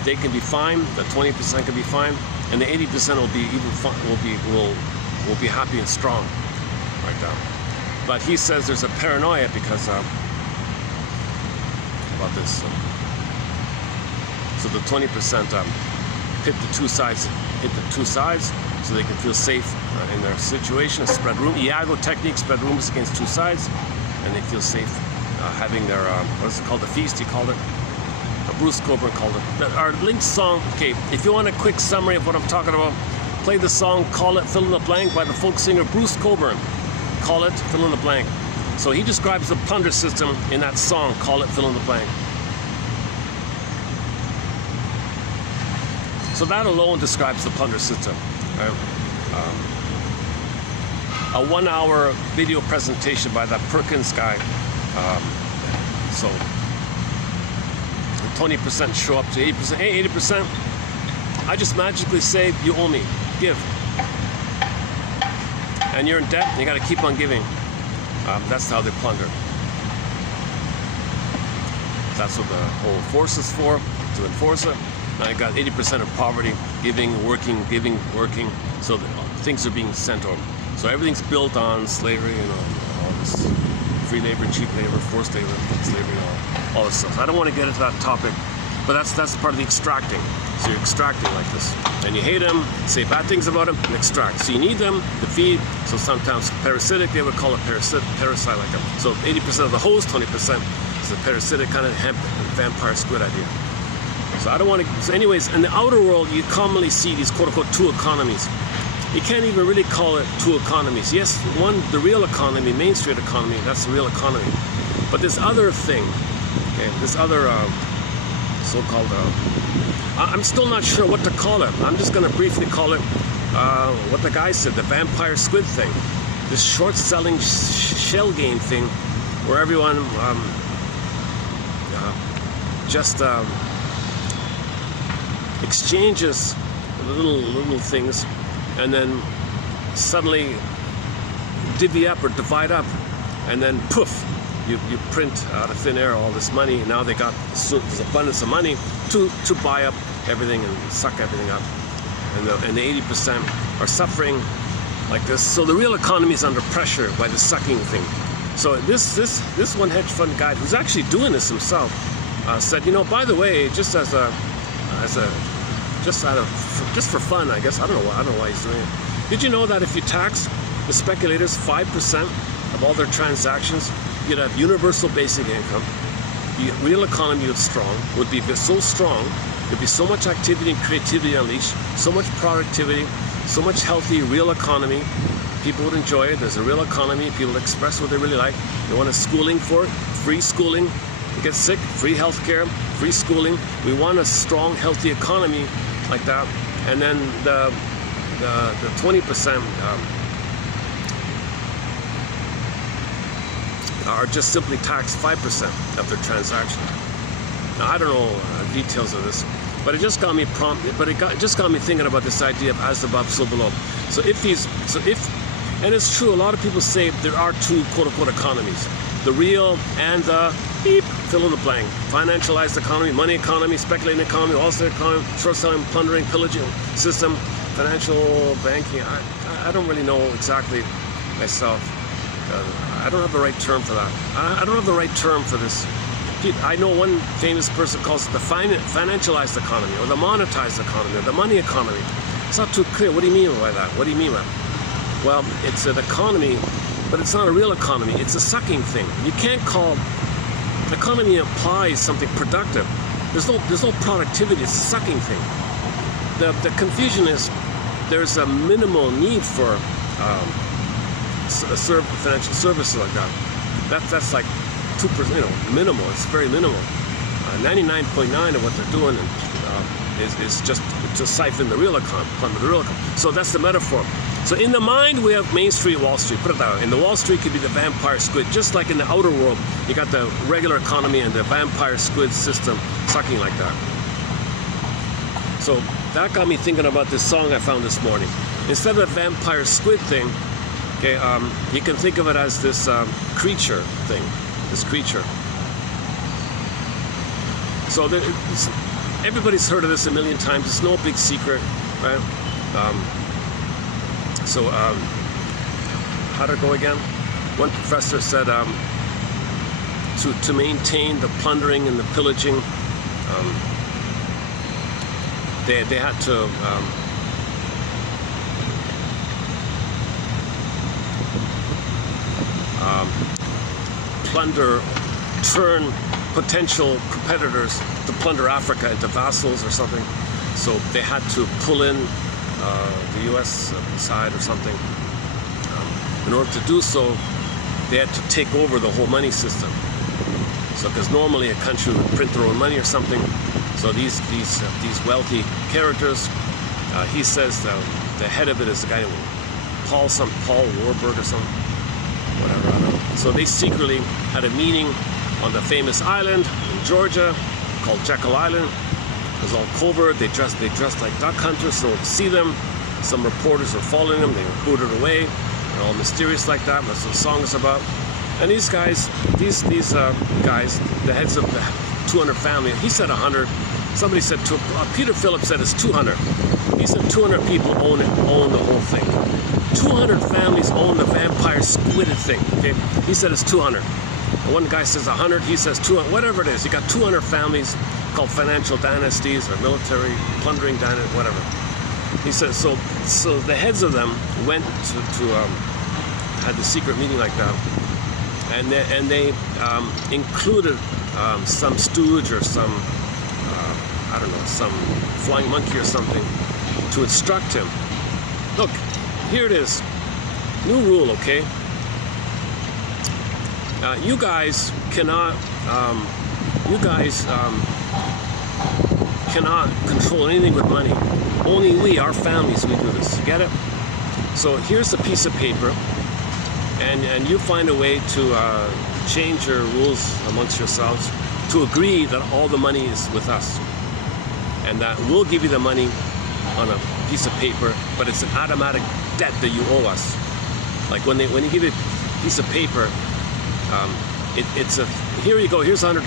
they can be fine. The 20% can be fine, and the 80% will be even fun, will be happy and strong, right now. But he says there's a paranoia because about this. So the 20% hit the two sides, so they can feel safe in their situation. Spread room, Iago technique, spread rooms against two sides, and they feel safe having their what is it called? The feast, he called it. Bruce Coburn called it. Our linked song. Okay, if you want a quick summary of what I'm talking about, play the song "Call It Fill in the Blank" by the folk singer Bruce Coburn. Call it fill in the blank. So he describes the plunder system in that song, "Call It Fill in the Blank." So that alone describes the plunder system. A 1-hour video presentation by that Perkins guy. So 20% show up to 80%. Hey, 80%, I just magically say, you owe me, give. And you're in debt, and you gotta keep on giving. That's how they plunder. That's what the whole force is for, to enforce it. Now you got 80% of poverty, giving, working, working. So things are being sent over. So everything's built on slavery, all this free labor, cheap labor, forced labor, slavery, all this stuff. I don't want to get into that topic, but that's part of the extracting. So you're extracting like this. And you hate them, say bad things about them, and extract. So you need them to feed. So sometimes parasitic, they would call it parasite like them. So 80% of the host, 20% is the parasitic kind of hemp vampire squid idea. So I don't want to, so anyways, in the outer world, you commonly see these quote-unquote two economies. You can't even really call it two economies. Yes, one, the real economy, Main Street economy, that's the real economy. But this other thing, okay, this other so-called, I'm still not sure what to call it. I'm just going to briefly call it what the guy said, the vampire squid thing. This short-selling shell game thing where everyone just exchanges little things, and then suddenly divvy up or divide up, and then poof, you print out of thin air all this money. Now they got this abundance of money to buy up everything and suck everything up, and the 80% are suffering like this. So the real economy is under pressure by the sucking thing. So this one hedge fund guy who's actually doing this himself said, you know, by the way, just for fun, I guess. I don't know why he's doing it. Did you know that if you tax the speculators 5% of all their transactions, you'd have universal basic income? The real economy would be so strong. There'd be so much activity and creativity unleashed, so much productivity, so much healthy real economy. People would enjoy it. There's a real economy. People express what they really like. They want a schooling for it, free schooling. You get sick, free health care, free schooling. We want a strong, healthy economy like that. And then the 20% are just simply taxed 5% of their transaction. Now I don't know details of this, but it just got me just got me thinking about this idea of as above, so below. And it's true, a lot of people say there are two quote-unquote economies. The real and the beep, fill in the blank. Financialized economy, money economy, speculating economy, all-state economy, short-selling, plundering, pillaging system, financial banking. I don't really know exactly myself. I don't have the right term for that. I don't have the right term for this. I know one famous person calls it the financialized economy, or the monetized economy, or the money economy. It's not too clear. What do you mean by that? What do you mean by that? Well, it's an economy, but it's not a real economy. It's a sucking thing. You can't call economy implies something productive. There's no productivity. It's a sucking thing. The confusion is there's a minimal need for financial services like that. That's like 2%, minimal. It's very minimal. 99.9 of what they're doing is just to siphon the real economy, So that's the metaphor. So in the mind, we have Main Street, Wall Street. Put it that way. And the Wall Street could be the vampire squid. Just like in the outer world, you got the regular economy and the vampire squid system sucking like that. So that got me thinking about this song I found this morning. Instead of the vampire squid thing, okay, you can think of it as this creature thing. This creature. So everybody's heard of this a million times. It's no big secret, right? How'd it go again? One professor said to maintain the plundering and the pillaging, they had to turn potential competitors to plunder Africa into vassals or something. So they had to pull in the U.S. side or something. In order to do so, they had to take over the whole money system. So, because normally a country would print their own money or something. So these wealthy characters, he says the head of it is a guy named Paul Warburg or something, whatever, I don't know. So they secretly had a meeting on the famous island in Georgia called Jekyll Island. It was all covert. They dressed like duck hunters, so to see them. Some reporters were following them. They were booted away. They're all mysterious like that. That's what the song is about. And these guys, these guys, the heads of the 200 family. He said 100. Somebody said Peter Phillips said it's 200. He said 200 people own the whole thing. 200 families own the vampire squid thing. Okay, he said it's 200. One guy says 100, he says 200, whatever it is. You got 200 families called financial dynasties or military plundering dynasties, whatever. He says, so the heads of them went to had the secret meeting like that. And they included some stooge or some, I don't know, some flying monkey or something to instruct him. Look, here it is. New rule, okay? You guys cannot control anything with money. Only we, our families, we do this. You get it? So here's a piece of paper, and you find a way to change your rules amongst yourselves to agree that all the money is with us, and that we'll give you the money on a piece of paper, but it's an automatic debt that you owe us. Like when you give it a piece of paper, it's a, here you go, here's $100,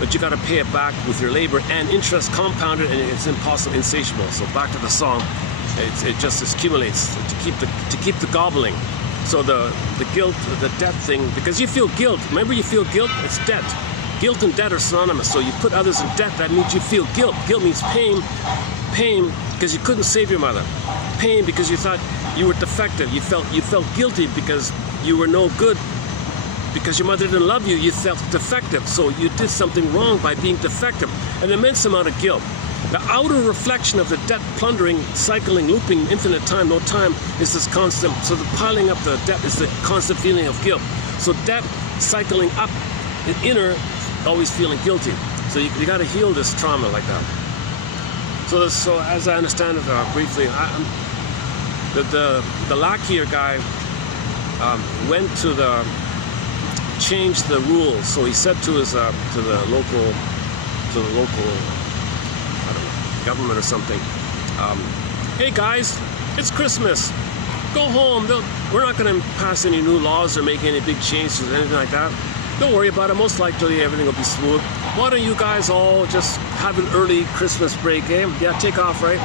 but you got to pay it back with your labor and interest compounded, and it's impossible, insatiable. So back to the song, it just accumulates to keep the gobbling. So the guilt, the debt thing, because you feel guilt. Remember, you feel guilt. It's debt. Guilt and debt are synonymous. So you put others in debt. That means you feel guilt. Guilt means pain. Pain because you couldn't save your mother. Pain because you thought you were defective. You felt guilty because you were no good. Because your mother didn't love you, you felt defective. So you did something wrong by being defective. An immense amount of guilt. The outer reflection of the debt plundering, cycling, looping, infinite time, no time, is this constant. So the piling up the debt is the constant feeling of guilt. So debt cycling up, the inner, always feeling guilty. So you got to heal this trauma like that. So as I understand it briefly, the lacquer guy went to changed the rules. So he said to his to the local I don't know, government or something, hey guys, it's Christmas, go home. We're not going to pass any new laws or make any big changes or anything like that. Don't worry about it. Most likely everything will be smooth. Why don't you guys all just have an early Christmas break, eh? Yeah, take off, right?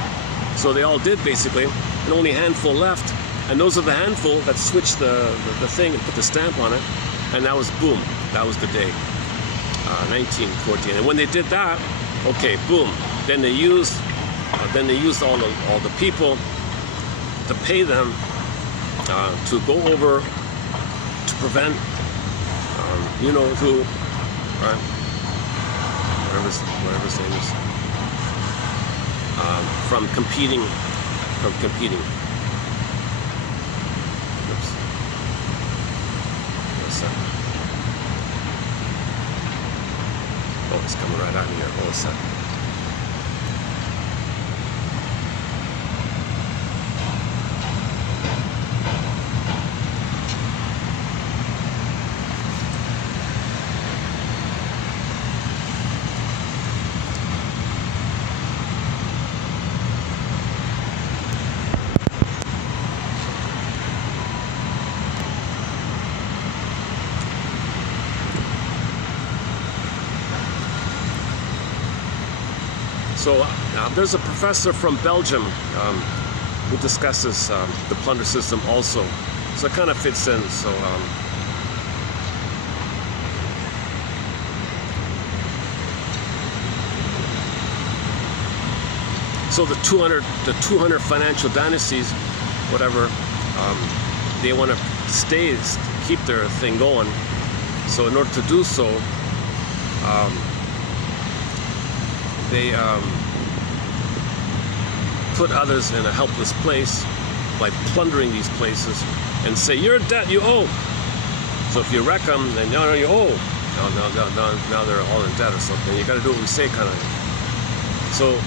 So they all did basically, and only a handful left. And those are the handful that switched the thing and put the stamp on it. And that was boom. That was the day, 1914. And when they did that, okay, boom. Then they used all the people to pay them to go over to prevent, you know who, right? Whatever his name is, from competing. Oops. sec. Oh, it's coming right at me here. Hold a sec. So there's a professor from Belgium who discusses the plunder system also. So it kind of fits in. So the 200 financial dynasties, whatever, they want to keep their thing going. So in order to do so, they put others in a helpless place by plundering these places and say, you're in debt, you owe. So if you wreck them, then no, you owe. Now they're all in debt or something. You got to do what we say, kind of. So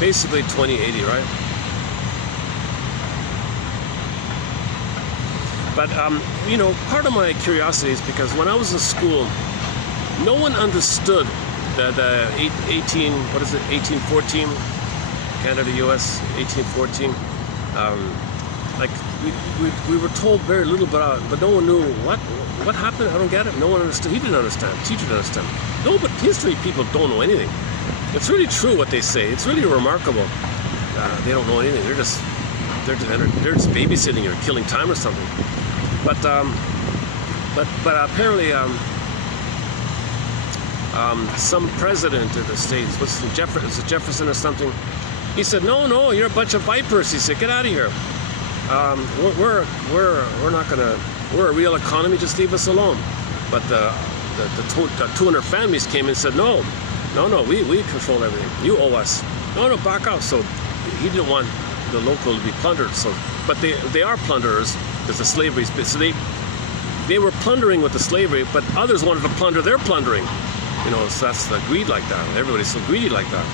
basically 2080, right? But you know, part of my curiosity is because when I was in school, no one understood the 1814, Canada, U.S., 1814. Like we were told very little about it, but no one knew what happened. I don't get it. No one understood. He didn't understand. Teacher didn't understand. No, but history people don't know anything. It's really true what they say. It's really remarkable. They don't know anything. They're just babysitting or killing time or something. But apparently. Some president of the States, was it Jefferson or something? He said, "No, you're a bunch of vipers." He said, "Get out of here. We're not gonna. We're a real economy. Just leave us alone." But the 200 families came and said, "No, we control everything. You owe us. No, back out." So he didn't want the local to be plundered. So, but they are plunderers because the slavery. So they were plundering with the slavery, but others wanted to plunder their plundering. You know, so that's the greed like that. Everybody's so greedy like that.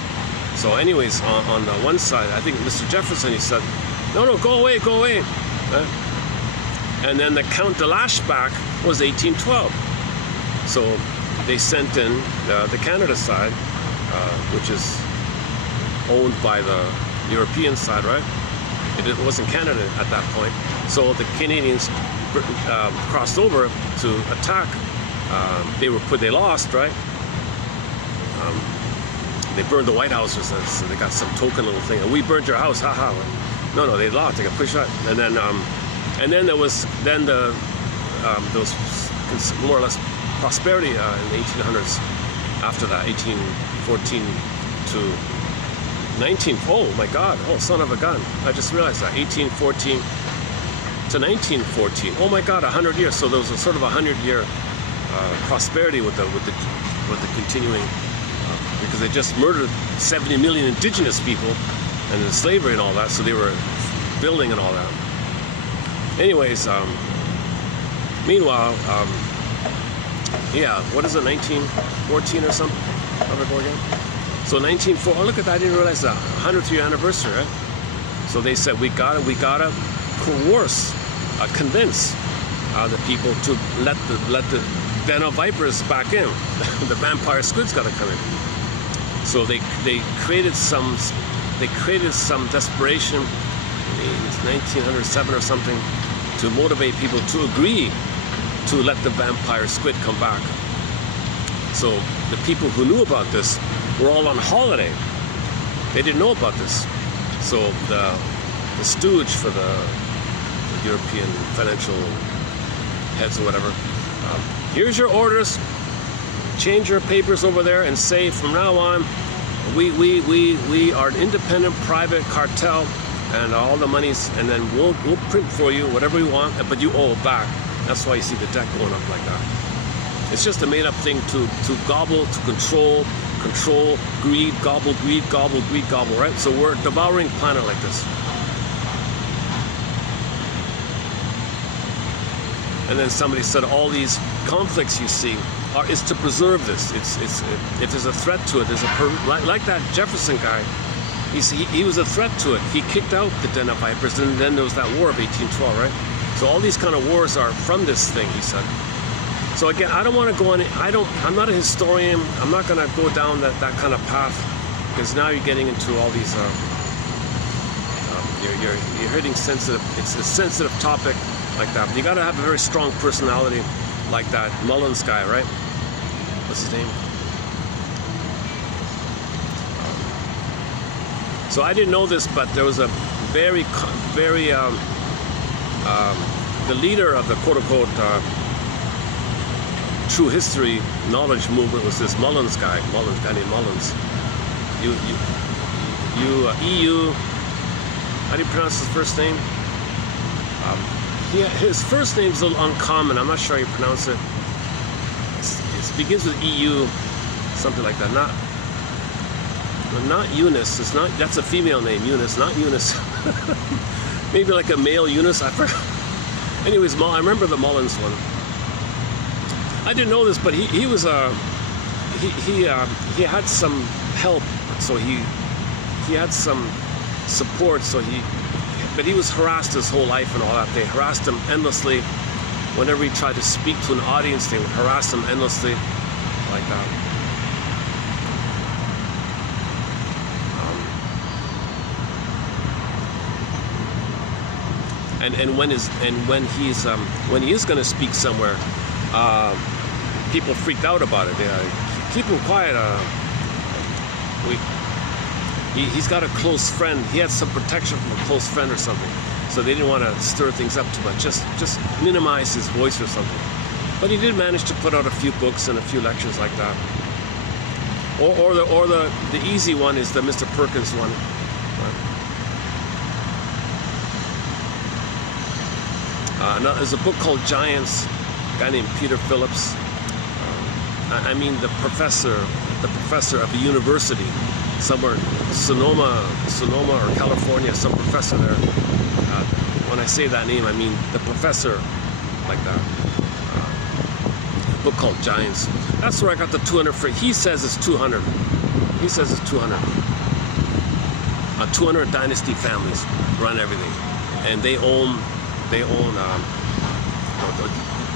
So anyways, on the one side, I think Mr. Jefferson, he said, no, go away. And then the Count de Lashback was 1812. So they sent in the Canada side, which is owned by the European side, right? It wasn't Canada at that point. So the Canadians crossed over to attack. They lost, right? They burned the White House, so they got some token little thing. And we burned your house, haha. No, they lost. They got pushed out. And then there was there was more or less prosperity in the 1800s. After that, 1814 to 19. Oh my God! Oh, son of a gun! I just realized that 1814 to 1914. Oh my God, 100 years. So there was a sort of 100-year prosperity with the continuing. Because they just murdered 70 million indigenous people and the slavery and all that, so they were building and all that. Anyways, meanwhile, what is it, 1914 or something? How do I go again? So 1914, oh look at that, I didn't realize that, 100th year anniversary, right? So they said we gotta coerce, convince the people to let the den of vipers back in. The vampire squid's gotta come in. So they created some desperation in 1907 or something to motivate people to agree to let the vampire squid come back. So the people who knew about this were all on holiday. They didn't know about this. So the stooge for the European financial heads or whatever, here's your orders. Change your papers over there and say from now on, we are an independent private cartel, and all the monies, and then we'll print for you whatever we want, but you owe it back. That's why you see the debt going up like that. It's just a made-up thing to gobble, to control, greed, gobble, right? So we're a devouring planet like this. And then somebody said all these conflicts you see is to preserve this. If there's a threat to it, like that Jefferson guy. He was a threat to it. He kicked out the Den of Vipers, and then there was that War of 1812, right? So all these kind of wars are from this thing, he said. So again, I don't want to go on. I'm not a historian. I'm not going to go down that kind of path, because now you're getting into all these. You're hitting sensitive. It's a sensitive topic like that. But you got to have a very strong personality, like that Mullins guy, right? What's his name? So I didn't know this, but there was a very, the leader of the quote-unquote true history knowledge movement was this Mullins guy named Mullins. EU, how do you pronounce his first name? His first name's a little uncommon. I'm not sure how you pronounce it. It begins with EU, something like that. Not Eunice. It's not. That's a female name, Eunice. Not Eunice. Maybe like a male Eunice. I forgot. Anyways, I remember the Mullins one. I didn't know this, but he was he had some help, so he had some support. But he was harassed his whole life and all that. They harassed him endlessly. Whenever he tried to speak to an audience, they would harass him endlessly, like that. And when he is going to speak somewhere, people freaked out about it. Keep him quiet. He's got a close friend. He had some protection from a close friend or something, so they didn't want to stir things up too much. Just minimize his voice or something. But he did manage to put out a few books and a few lectures like that. Or the easy one is the Mr. Perkins one. There's a book called Giants, a guy named Peter Phillips. I mean the professor of a university somewhere, Sonoma or California, some professor there. When I say that name, I mean the professor, like that. A book called Giants. That's where I got the 200 for. He says it's 200. He says it's 200. 200 dynasty families run everything, and they own the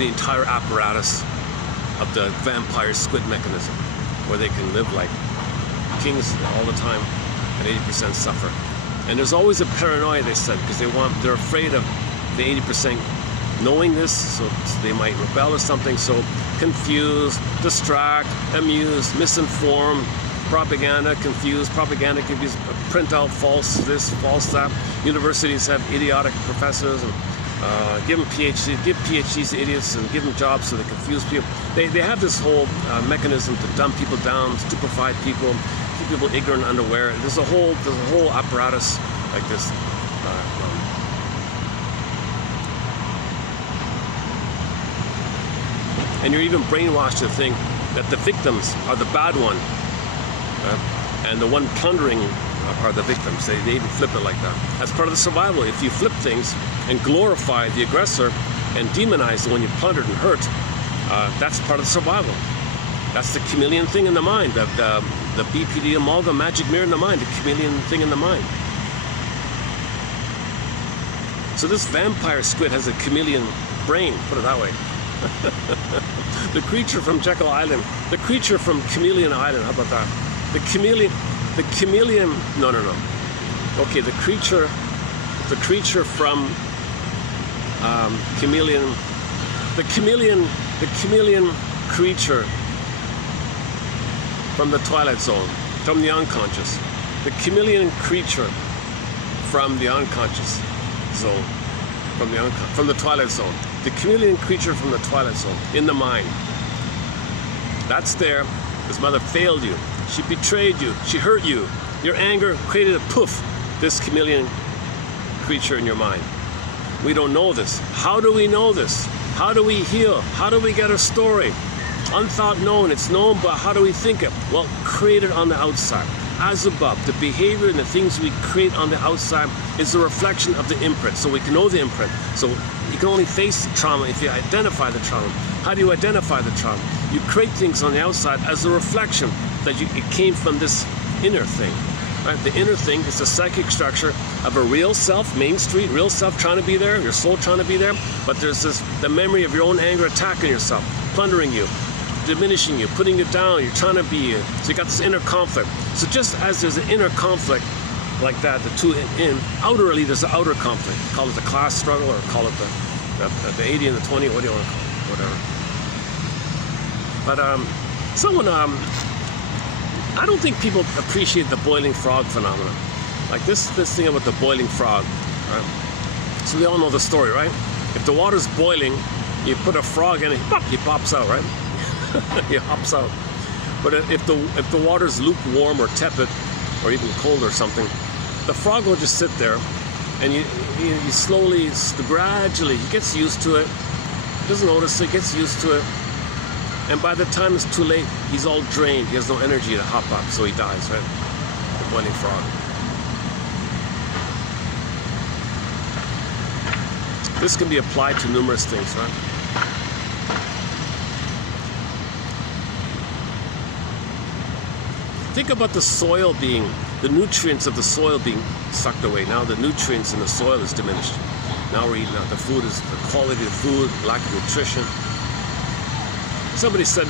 entire apparatus of the vampire squid mechanism, where they can live like kings all the time and 80% suffer. And there's always a paranoia, they said, because they're afraid of the 80% knowing this, so they might rebel or something. So confuse, distract, amuse, misinform, propaganda, confuse, propaganda can be print out false this, false that. Universities have idiotic professors and give them PhDs, give PhDs to idiots and give them jobs so they confuse people. They have this whole mechanism to dumb people down, stupefy people, keep people ignorant and unaware. There's a whole apparatus like this. And you're even brainwashed to think that the victims are the bad one, and the one plundering are the victims. They even flip it like that. That's part of the survival. If you flip things and glorify the aggressor and demonize the one you plundered and hurt, that's part of the survival. That's the chameleon thing in the mind, the BPD amalgam magic mirror in the mind, the chameleon thing in the mind. So this vampire squid has a chameleon brain, put it that way. The creature from Jekyll Island, the creature from Chameleon Island, how about that? The chameleon, no. Okay, the creature from Chameleon, the chameleon creature from the Twilight Zone, from the unconscious. The chameleon creature from the unconscious zone, from the Twilight Zone. The chameleon creature from the Twilight Zone, in the mind. That's there. His mother failed you. She betrayed you. She hurt you. Your anger created a poof, this chameleon creature in your mind. We don't know this. How do we know this? How do we heal? How do we get a story? Unthought known, it's known, but how do we think it? Well, create it on the outside. As above, the behavior and the things we create on the outside is a reflection of the imprint, so we can know the imprint. So you can only face the trauma if you identify the trauma. How do you identify the trauma? You create things on the outside as a reflection that it came from this inner thing. Right? The inner thing is the psychic structure of a real self, Main Street, real self trying to be there, your soul trying to be there, but there's the memory of your own anger attacking yourself, plundering you, diminishing you, putting you down, you're trying to be you. So you got this inner conflict. So just as there's an inner conflict like that, the two outwardly there's an outer conflict. Call it the class struggle or call it the 80 and the 20, what do you want to call it? Whatever. But someone, I don't think people appreciate the boiling frog phenomenon. Like this thing about the boiling frog, right? So we all know the story, right? If the water's boiling, you put a frog in it, pop, he pops out, right? He hops out. But if the water's lukewarm or tepid or even cold or something, the frog will just sit there, and you slowly, gradually, he gets used to it. He doesn't notice it, gets used to it. And by the time it's too late, he's all drained. He has no energy to hop up, so he dies, right? The boiling frog. This can be applied to numerous things, right? Think about the soil the nutrients of the soil being sucked away. Now the nutrients in the soil is diminished. Now we're eating out. The quality of food, lack of nutrition. Somebody said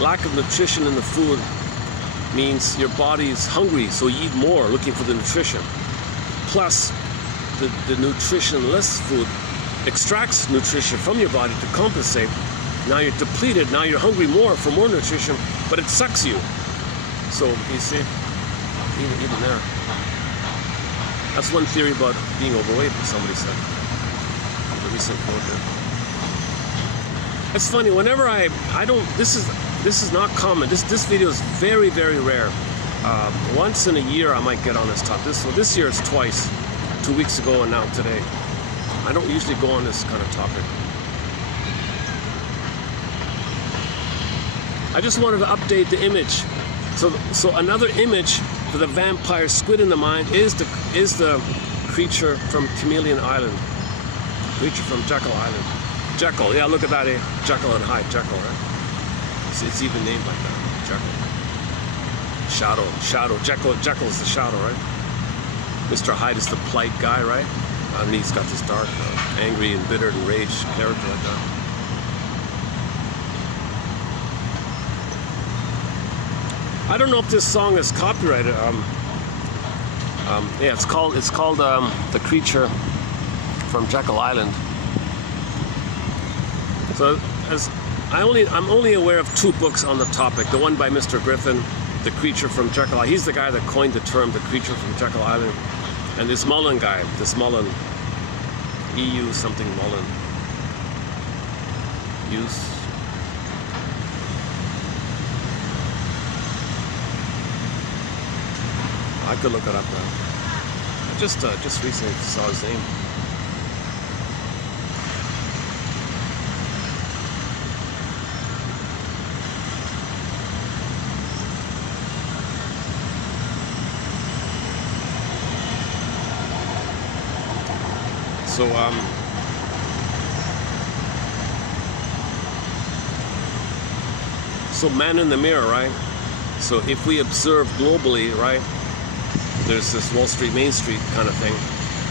lack of nutrition in the food means your body is hungry, so you eat more looking for the nutrition. Plus, the nutritionless food extracts nutrition from your body to compensate. Now you're depleted, now you're hungry more for more nutrition, but it sucks you. So, you see, even there. That's one theory about being overweight, somebody said. The recent quote here. It's funny, whenever I don't, this is not common. This video is very, very rare. Once in a year I might get on this topic. This year it's twice, 2 weeks ago and now today. I don't usually go on this kind of topic. I just wanted to update the image. So another image for the vampire squid in the mind is the creature from Chameleon Island. Creature from Jekyll Island. Jekyll, yeah, look at that, eh? Jekyll and Hyde, Jekyll, right? It's even named like that, Jekyll. Shadow, Jekyll's the shadow, right? Mr. Hyde is the polite guy, right? And he's got this dark, angry, embittered, enraged character like that. I don't know if this song is copyrighted. Yeah, it's called The Creature from Jekyll Island. So I'm only aware of 2 books on the topic. The one by Mr. Griffin, The Creature from Jekyll Island. He's the guy that coined the term The Creature from Jekyll Island. And this Mullen guy, EU something Mullen. Use. I could look it up now. I just recently saw his name. So man in the mirror, right? So if we observe globally, right? There's this Wall Street, Main Street kind of thing.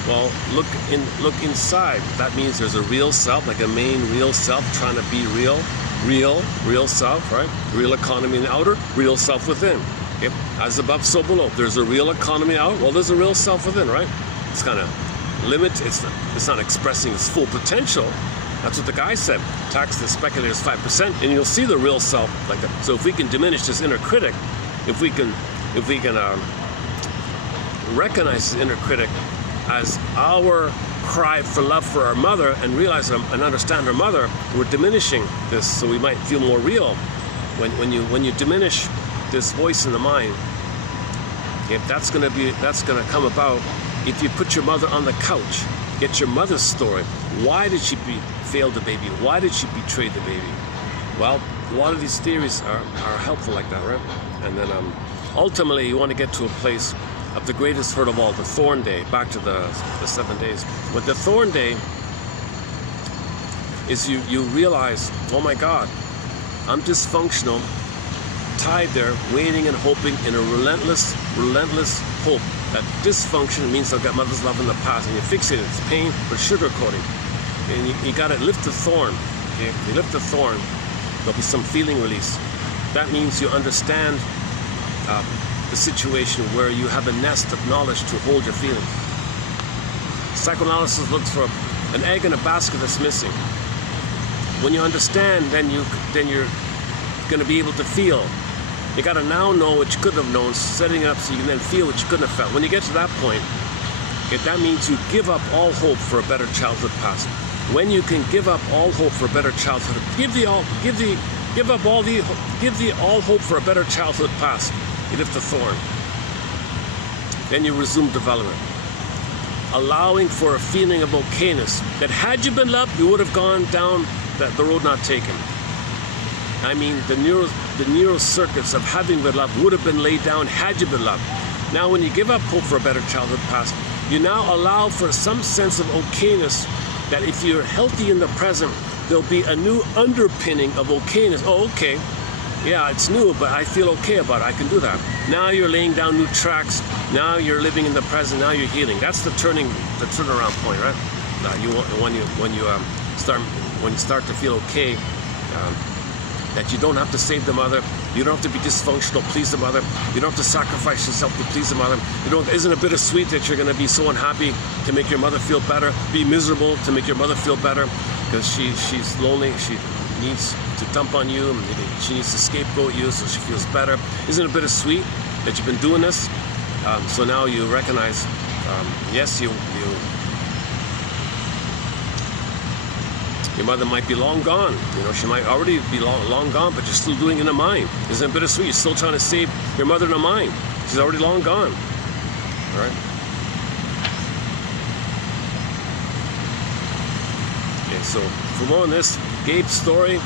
Well, look inside. That means there's a real self, like a main real self trying to be real self, right? Real economy in the outer, real self within. Okay? As above, so below. There's a real economy out. Well, there's a real self within, right? It's kind of limited. It's not expressing its full potential. That's what the guy said. Tax the speculators 5%, and you'll see the real self like that. So if we can diminish this inner critic, if we can recognize this inner critic as our cry for love for our mother and realize and understand our mother, we're diminishing this, so we might feel more real. When you diminish this voice in the mind, okay, that's gonna come about if you put your mother on the couch. Get your mother's story. Why did she fail the baby? Why did she betray the baby? Well, a lot of these theories are helpful like that, right? And then ultimately you want to get to a place of the greatest hurt of all, the thorn day, back to the 7 days. With the thorn day, is you realize, oh my God, I'm dysfunctional, tied there, waiting and hoping in a relentless hope that dysfunction means I've got mother's love in the past, and you fixate it. It's pain, but sugarcoating. And you got to lift the thorn. Okay? You lift the thorn, there'll be some feeling release. That means you understand the situation where you have a nest of knowledge to hold your feelings. Psychoanalysis looks for an egg in a basket that's missing. When you understand, then you're going to be able to feel. You got to now know what you couldn't have known, setting it up so you can then feel what you couldn't have felt. When you get to that point, okay, that means you give up all hope for a better childhood past. When you can give up all hope for a better childhood, give all hope for a better childhood past. You lift the thorn. Then you resume development, allowing for a feeling of okayness that had you been loved, you would have gone down the road not taken. I mean, the neural circuits of having been loved would have been laid down had you been loved. Now, when you give up hope for a better childhood past, you now allow for some sense of okayness that if you're healthy in the present, there'll be a new underpinning of okayness. Oh, okay. Yeah, it's new, but I feel okay about it. I can do that. Now you're laying down new tracks. Now you're living in the present. Now you're healing. That's the turnaround point, right? When you start to feel okay, that you don't have to save the mother. You don't have to be dysfunctional, please the mother. You don't have to sacrifice yourself to please the mother. Isn't it bittersweet that you're going to be so unhappy to make your mother feel better, be miserable to make your mother feel better, because she's lonely. She needs to dump on you, and she needs to scapegoat you so she feels better. Isn't it bittersweet that you've been doing this? So now you recognize, yes, your mother might be long gone. She might already be long gone, but you're still doing it in the mind. Isn't it bittersweet? You're still trying to save your mother in the mind. She's already long gone. All right? Okay, so for more on this, Gabe's story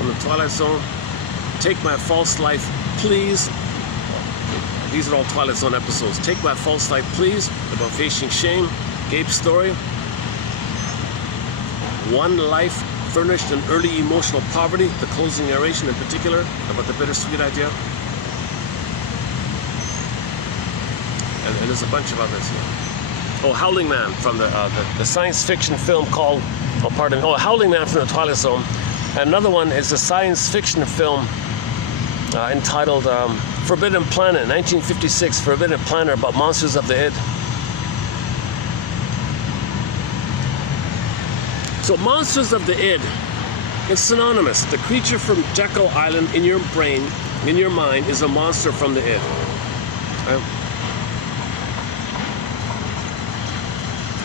on the Twilight Zone. Take My False Life, Please. These are all Twilight Zone episodes. Take My False Life, Please, about facing shame. Gabe's story. One Life Furnished in Early Emotional Poverty, the closing narration in particular, about the bittersweet idea. And there's a bunch of others here. Oh, Howling Man from the science fiction film called, Howling Man from the Twilight Zone. And another one is a science fiction film entitled Forbidden Planet, 1956, Forbidden Planet, about monsters of the id. So monsters of the id, it's synonymous. The creature from Jekyll Island in your brain, in your mind, is a monster from the id. Right?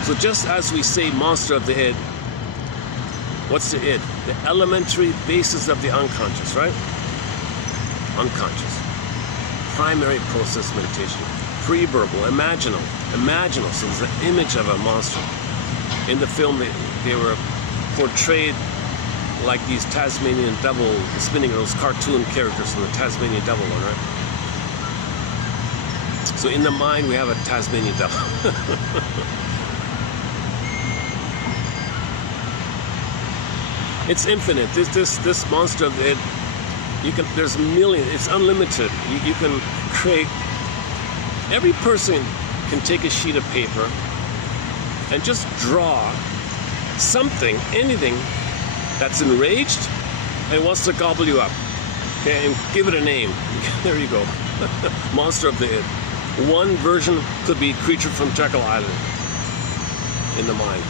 So just as we say monster of the id, what's the id? The elementary basis of the unconscious, right? Unconscious. Primary process meditation. Pre-verbal, imaginal. So it's the image of a monster. In the film, they were portrayed like these Tasmanian devil, spinning those cartoon characters from the Tasmanian devil one, right? So in the mind, we have a Tasmanian devil. It's infinite. This monster of it, there's millions. It's unlimited. You can create. Every person can take a sheet of paper and just draw something, anything that's enraged and wants to gobble you up. Okay, and give it a name. There you go. Monster of the id. One version could be creature from Jekyll Island in the mind.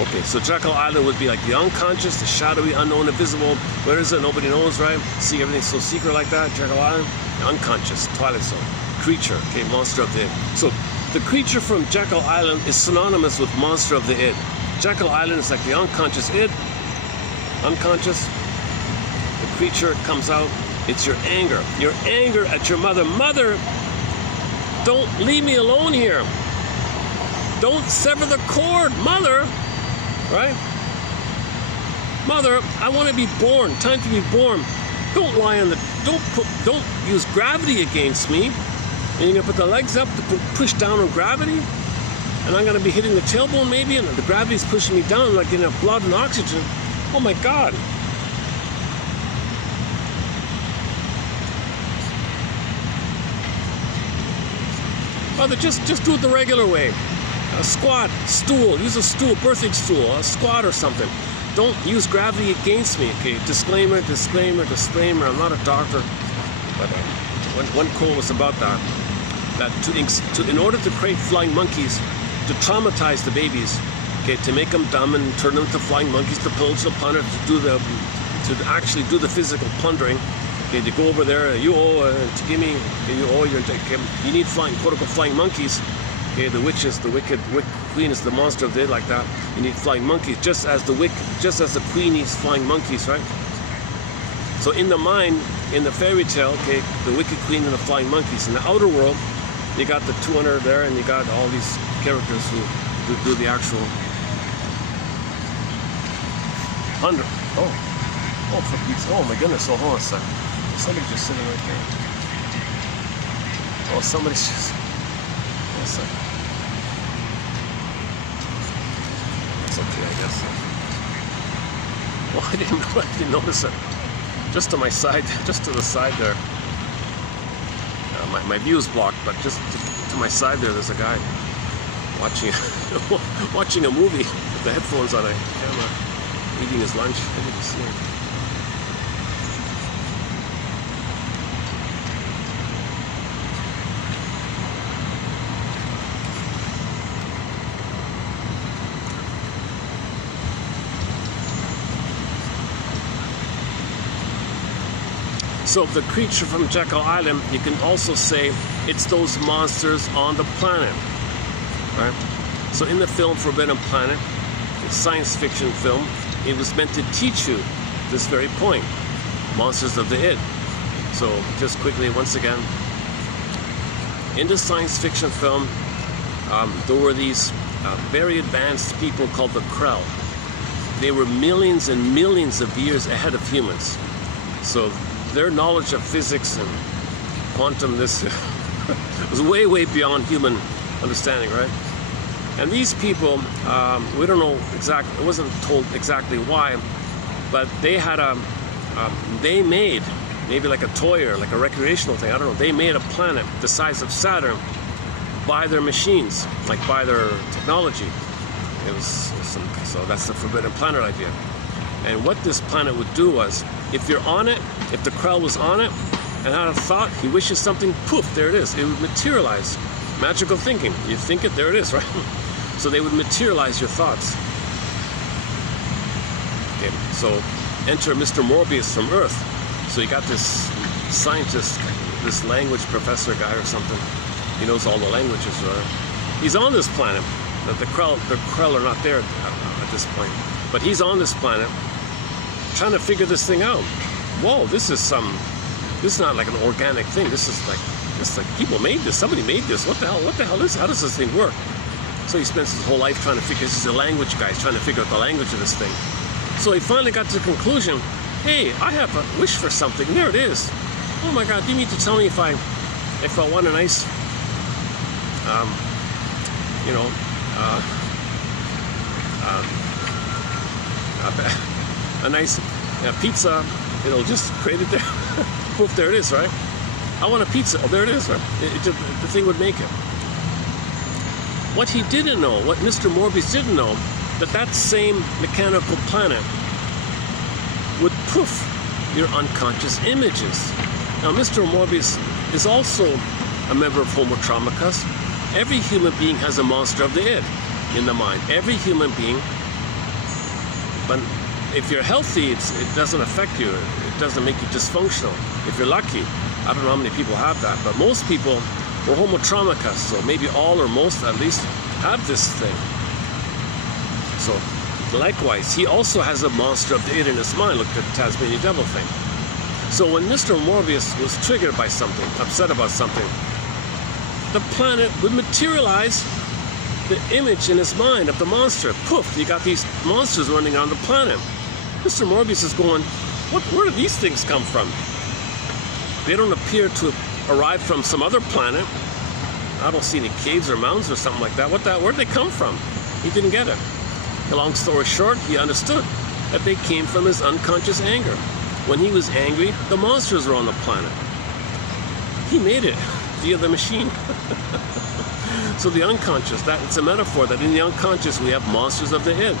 Okay, so Jekyll Island would be like the unconscious, the shadowy, unknown, invisible. Where is it? Nobody knows, right? See, everything's so secret like that. Jekyll Island, the unconscious, Twilight Zone. Creature, okay, monster of the id. So the creature from Jekyll Island is synonymous with monster of the id. Jekyll Island is like the unconscious id. Unconscious. The creature comes out. It's your anger. Your anger at your mother. Mother, don't leave me alone here. Don't sever the cord, mother. Right? Mother, I want to be born. Time to be born. Don't lie on the. Don't use gravity against me. And you're gonna put the legs up to push down on gravity. and I'm gonna be hitting the tailbone maybe, and the gravity's pushing me down, like getting blood and oxygen. Oh my God. Father, just do it the regular way. A squat, stool, use a stool, birthing stool, a squat or something. Don't use gravity against me, okay? Disclaimer, disclaimer, disclaimer. I'm not a doctor, but one quote was about that. That in order to create flying monkeys, to traumatize the babies, okay, to make them dumb and turn them into flying monkeys, to pillage the plunder, to actually do the physical plundering. Okay, to go over there, you owe to give me, you need flying, quote-unquote, flying monkeys. Okay, the wicked queen is the monster of the dead, like that. You need flying monkeys, just as the queen needs flying monkeys, right? So in the mind, in the fairy tale, okay, the wicked queen and the flying monkeys. In the outer world, you got the 200 there, and you got all these characters who do the actual 100. Oh, for Pete's, oh my goodness, hold on a second. Somebody's just sitting right there. Oh, somebody's just, hold on a second. It's okay, I guess. Well, I didn't notice it. Just to my side, just to the side there. My view is blocked, but just to my side there's a guy watching watching a movie with the headphones on a camera, eating his lunch. I didn't see him. So the creature from Jekyll Island, you can also say it's those monsters on the planet, right? So in the film Forbidden Planet, it's a science fiction film, it was meant to teach you this very point, monsters of the id. So just quickly, once again, in the science fiction film, there were these very advanced people called the Krell. They were millions and millions of years ahead of humans. So their knowledge of physics and quantum this was way, way beyond human understanding, right? And these people, we don't know exactly, it wasn't told exactly why, but they had they made, maybe like a toy or like a recreational thing, I don't know, they made a planet the size of Saturn by their machines, like by their technology. It was so that's the Forbidden Planet idea. And what this planet would do was, if you're on it, if the Krell was on it, and had a thought, he wishes something, poof, there it is. It would materialize. Magical thinking. You think it, there it is, right? So they would materialize your thoughts. Okay, so enter Mr. Morbius from Earth. So you got this scientist, this language professor guy or something. He knows all the languages, right? He's on this planet. The Krell are not there at this point. But he's on this planet trying to figure this thing out. Whoa, this is not like an organic thing. This is like people made this. Somebody made this. What the hell is? How does this thing work? So he spends his whole life trying to figure. He's a language guy. He's trying to figure out the language of this thing. So he finally got to the conclusion. Hey, I have a wish for something. There it is. Oh my God! Do you mean to tell me if I want a nice, a nice pizza, it'll just create it there. Poof, there it is, right? I want a pizza. Oh, there it is, right? The thing would make it. What he didn't know, what Mr. Morbius didn't know, that same mechanical planet would poof your unconscious images. Now, Mr. Morbius is also a member of Homo Traumacus. Every human being has a monster of the id in the mind. Every human being. But if you're healthy, it doesn't affect you. It doesn't make you dysfunctional. If you're lucky, I don't know how many people have that, but most people were Homo Traumacus, so maybe all or most at least have this thing. So likewise, he also has a monster of the id in his mind. Look at the Tasmanian Devil thing. So when Mr. Morbius was triggered by something, upset about something, the planet would materialize the image in his mind of the monster. Poof, you got these monsters running on the planet. Mr. Morbius is going, where do these things come from? They don't appear to arrive from some other planet. I don't see any caves or mountains or something like that. Where'd they come from? He didn't get it. Long story short, he understood that they came from his unconscious anger. When he was angry, the monsters were on the planet. He made it via the machine. So the unconscious, it's a metaphor that in the unconscious we have monsters of the head.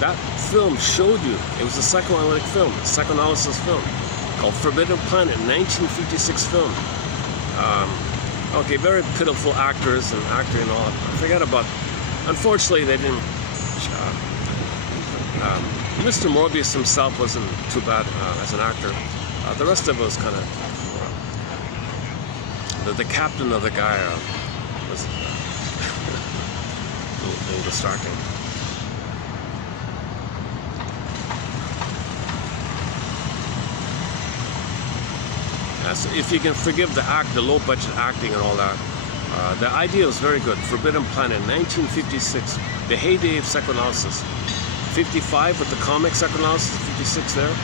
That film showed you, it was a psychoanalytic film, a psychoanalysis film called Forbidden Planet, 1956 film. Okay, very pitiful actors and acting and all. I forget about, unfortunately they didn't, Mr. Morbius himself wasn't too bad as an actor. The rest of it was kind of, the captain of the guy was a little distracting. So if you can forgive the low-budget acting and all that, the idea was very good. Forbidden Planet, 1956, the heyday of psychoanalysis. 55 with the comic psychoanalysis, 56 there.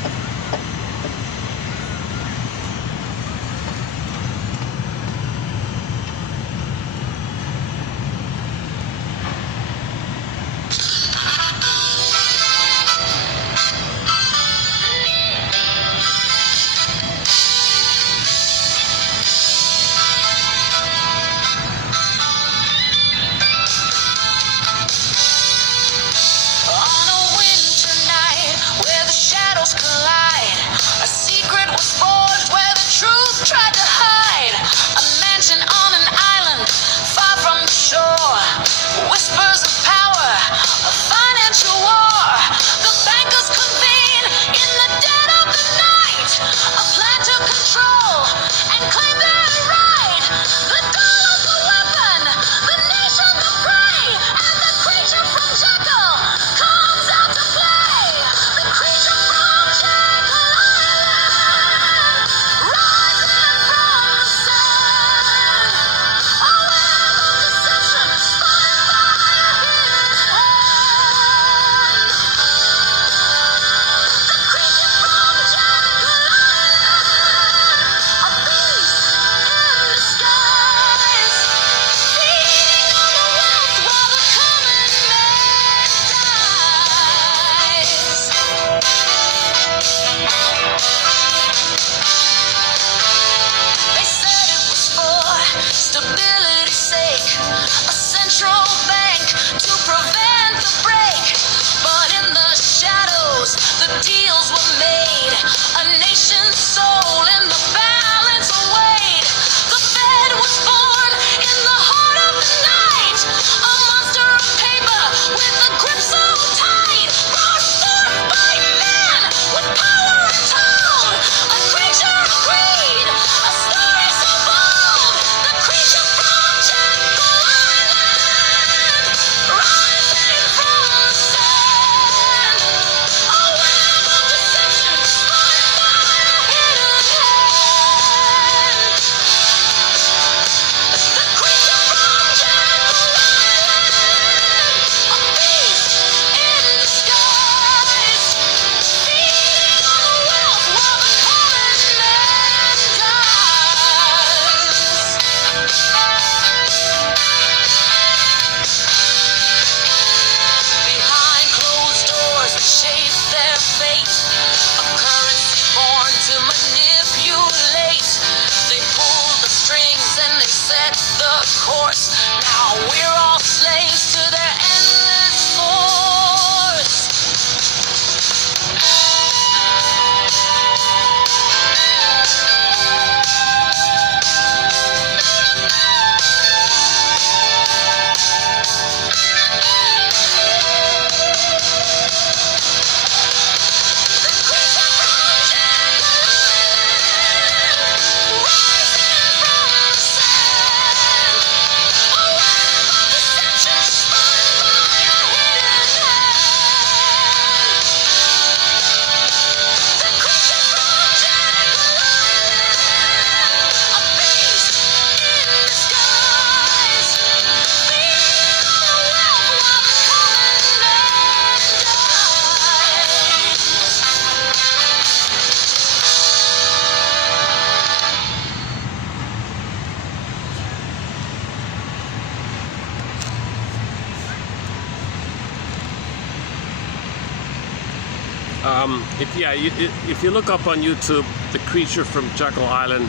If you look up on YouTube, The Creature from Jekyll Island,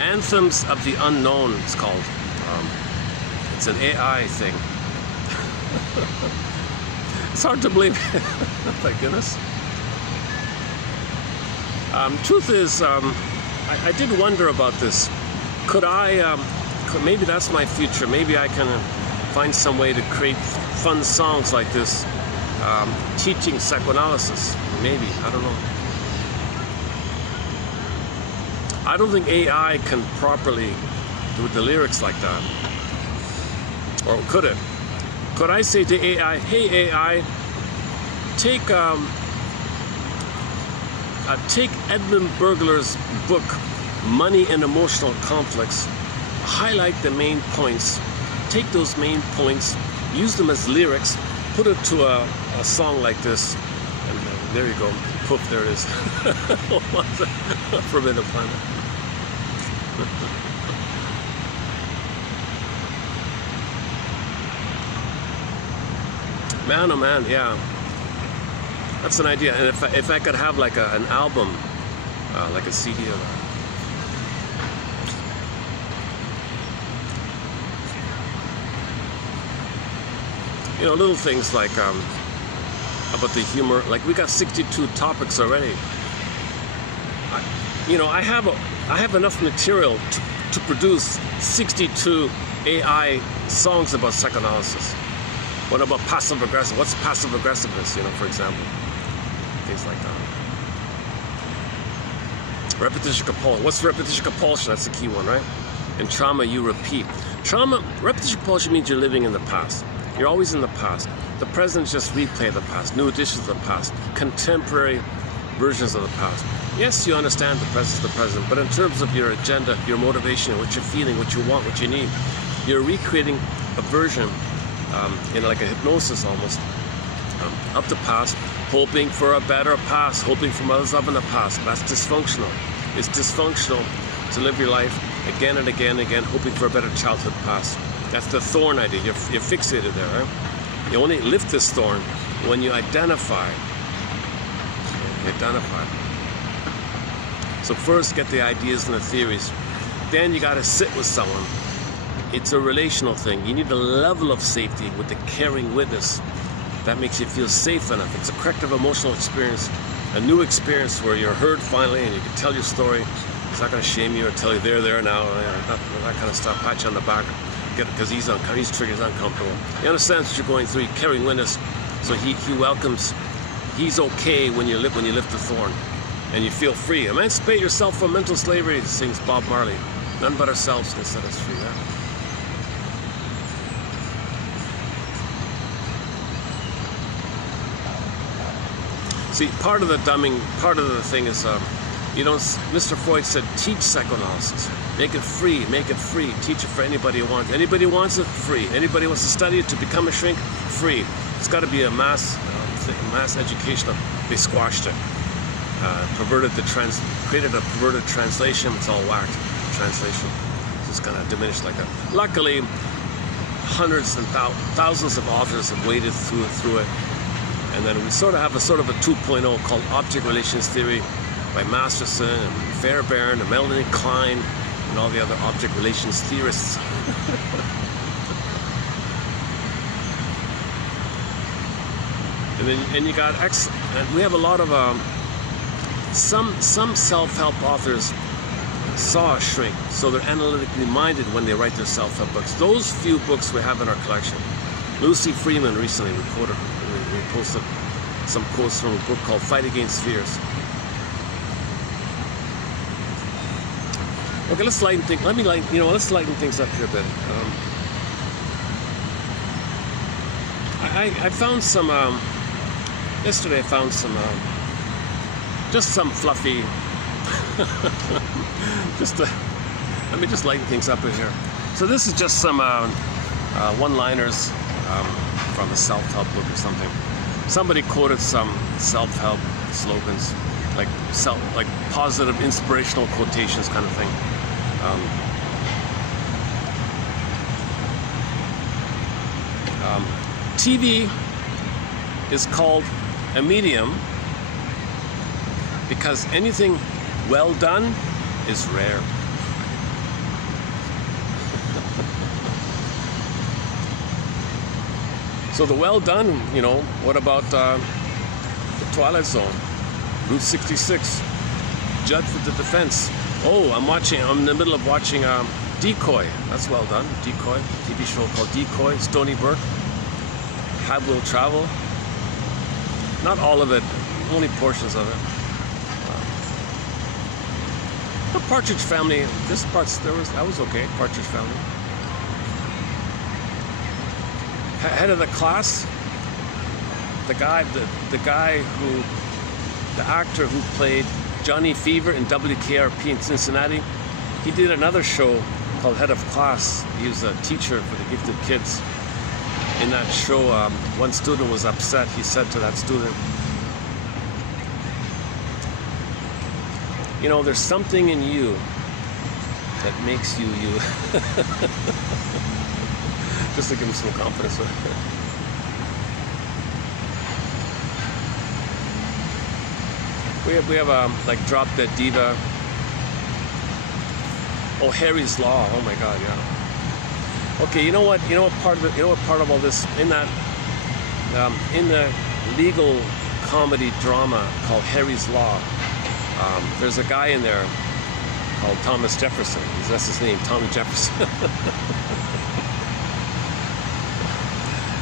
Anthems of the Unknown, it's called. It's an AI thing. It's hard to believe. Thank goodness. Truth is, I did wonder about this. Could I, maybe that's my future. Maybe I can find some way to create fun songs like this, teaching psychoanalysis. Maybe, I don't know. I don't think AI can properly do the lyrics like that. Or could it? Could I say to AI, hey AI, take Edmund Burglar's book, Money and Emotional Conflicts, highlight the main points, take those main points, use them as lyrics, put it to a song like this, and there you go, poof, there it is. Forbidden Planet. Man, oh man, yeah. That's an idea. And if I could have like an album, like a CD of that. You know, little things like about the humor. Like we got 62 topics already. I have enough material to produce 62 AI songs about psychoanalysis. What about passive aggressive? What's passive aggressiveness? For example, things like that. Repetition compulsion. What's repetition compulsion? That's the key one, right? In trauma, you repeat. Repetition compulsion means you're living in the past. You're always in the past. The present is just replay of the past, new editions of the past, contemporary versions of the past. Yes, you understand the present is the present, but in terms of your agenda, your motivation, what you're feeling, what you want, what you need, you're recreating a version in like a hypnosis almost of the past, hoping for a better past, hoping for mothers up in the past. That's dysfunctional. It's dysfunctional to live your life again and again and again, hoping for a better childhood past. That's the thorn idea. You're fixated there, right? You only lift this thorn when you identify. So first get the ideas and the theories. Then you got to sit with someone. It's a relational thing. You need a level of safety with the caring witness that makes you feel safe enough. It's a corrective emotional experience, a new experience where you're heard finally and you can tell your story. It's not going to shame you or tell you there now, that kind of stuff. Pat you on the back, because he's triggered, he's uncomfortable. He understands what you're going through. Caring witness, so he welcomes. He's okay when you lift the thorn, and you feel free. Emancipate yourself from mental slavery, sings Bob Marley. None but ourselves can set us free. Yeah? See, part of the thing is, Mr. Freud said, teach psychoanalysis. Make it free, teach it for anybody who wants it. Anybody wants it, free. Anybody wants to study it to become a shrink, free. It's got to be a mass education. They squashed it. Created a perverted translation. It's all whacked, translation. It's kind of diminished like that. Luckily, hundreds and thousands of authors have waded through it. And then we sort of have a 2.0 called Object Relations Theory by Masterson and Fairbairn and Melanie Klein and all the other object relations theorists. and you got and we have a lot of some self-help authors saw a shrink, so they're analytically minded when they write their self-help books. Those few books we have in our collection. Lucy Freeman recently we posted some quotes from a book called Fight Against Fears. Okay, let's lighten things. Let's lighten things up here a bit. I found some. Yesterday, I found some. Just some fluffy. Let me just lighten things up in here. So this is just some one-liners from a self-help book or something. Somebody quoted some self-help slogans, like positive, inspirational quotations, kind of thing. is called a medium because anything well done is rare. So the well done, you know, what about the Twilight Zone, Route 66, Judge with the Defense. Oh, I'm in the middle of watching Decoy. That's well done. Decoy, TV show called Decoy. Stony Brook. Have Will Travel. Not all of it, only portions of it. The Partridge Family. That was okay. Partridge Family. Head of the Class. The actor who played Johnny Fever in WKRP in Cincinnati, he did another show called Head of Class. He was a teacher for the gifted kids. In that show, one student was upset. He said to that student, you know, there's something in you that makes you you. Just to give him some confidence. We have like Drop Dead Diva. Oh, Harry's Law. Oh my God, yeah. Okay, you know what part of all this in that in the legal comedy drama called Harry's Law, there's a guy in there called Thomas Jefferson. That's his name, Tommy Jefferson.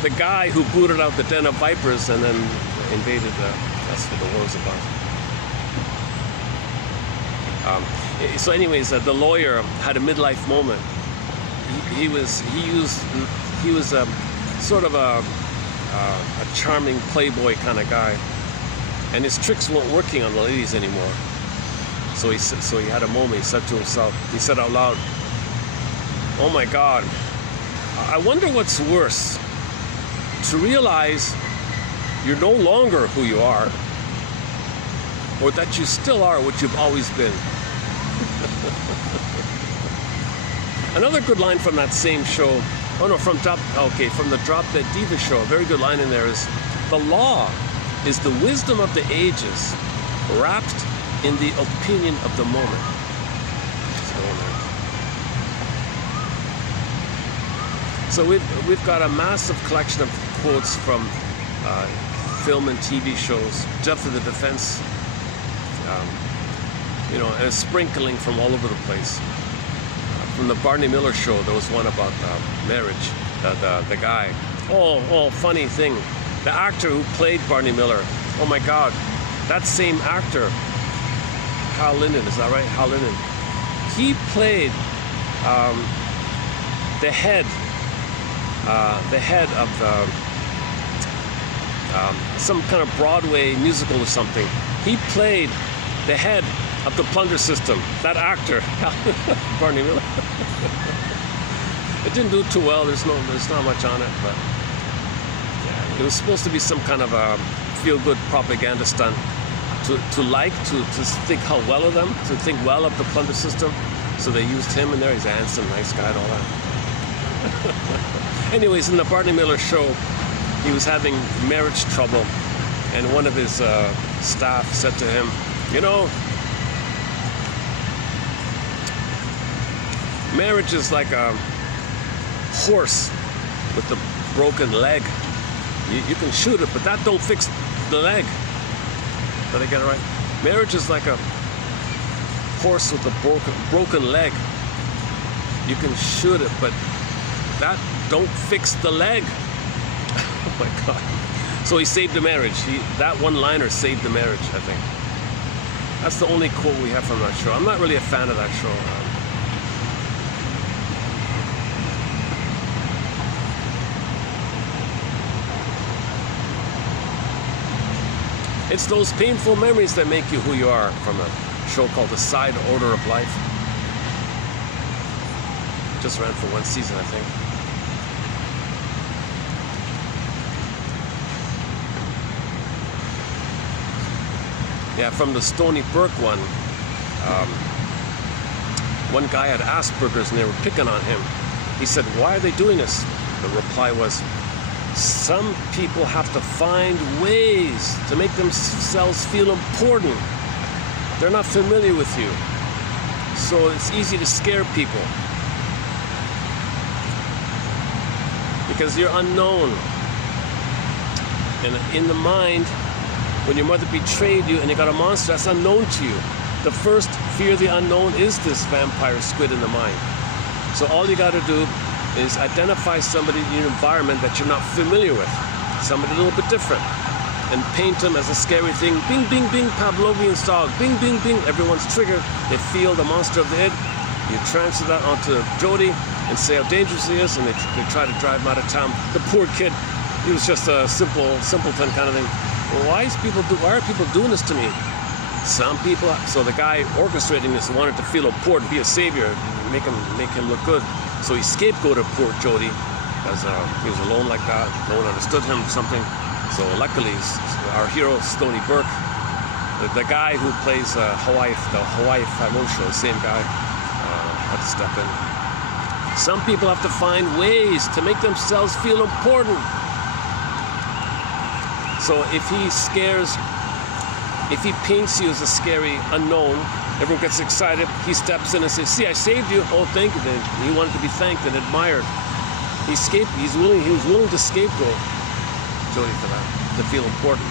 The guy who booted out the Den of Vipers and then invaded that's what the war was about. So anyways, the lawyer had a midlife moment. He was sort of a charming playboy kind of guy, and his tricks weren't working on the ladies anymore. So he had a moment. He said to himself, he said out loud, "Oh my God, I wonder what's worse, to realize you're no longer who you are, or that you still are what you've always been." Another good line from that same show, from the Drop Dead Diva show, a very good line in there is, "The law is the wisdom of the ages, wrapped in the opinion of the moment." So we've got a massive collection of quotes from film and TV shows, Judge with the Defense, and a sprinkling from all over the place. From the Barney Miller show, there was one about marriage. The guy. Oh, funny thing. The actor who played Barney Miller. Oh my God, that same actor, Hal Linden. Is that right? Hal Linden. He played the head of some kind of Broadway musical or something. He played the head of the plunder system. That actor, Barney Miller. It didn't do too well. There's not much on it, but yeah, it was supposed to be some kind of a feel-good propaganda stunt to think how well of them, to think well of the plunder system. So they used him in there. He's a handsome, nice guy, and all that. Anyways, in the Barney Miller show, he was having marriage trouble, and one of his staff said to him, "You know, marriage is like a horse with a broken leg. You can shoot it, but that don't fix the leg." Did I get it right? Marriage is like a horse with a broken leg. You can shoot it, but that don't fix the leg. Oh my God. So he saved the marriage. That one-liner saved the marriage, I think. That's the only quote we have from that show. I'm not really a fan of that show. It's those painful memories that make you who you are, from a show called The Side Order of Life. Just ran for one season, I think. Yeah, from the Stony Brook one, one guy had Asperger's and they were picking on him. He said, "Why are they doing this?" The reply was, Some people have to find ways to make themselves feel important. They're not familiar with you, so it's easy to scare people because you're unknown. And in the mind, when your mother betrayed you and you got a monster that's unknown to you, the first fear of the unknown is this vampire squid in the mind. So all you got to do is identify somebody in your environment that you're not familiar with, somebody a little bit different, and paint them as a scary thing. Bing, bing, bing, Pavlovian's dog. Bing, bing, bing, everyone's triggered. They feel the monster of the id. You transfer that onto Jody and say how dangerous he is, and they try to drive him out of town. The poor kid, he was just a simpleton kind of thing. Well, why are people doing this to me? Some people, so the guy orchestrating this wanted to feel important, be a savior, make him look good. So he scapegoated poor Jody, as he was alone like that. No one understood him, something. So luckily, our hero, Stony Burke, the guy who plays the Hawaii Five-O show, the same guy, had to step in. Some people have to find ways to make themselves feel important. So if he paints you as a scary unknown, everyone gets excited, he steps in and says, see, I saved you. Oh, thank you. Then he wanted to be thanked and admired. He was willing to scapegoat Jody for that, to feel important.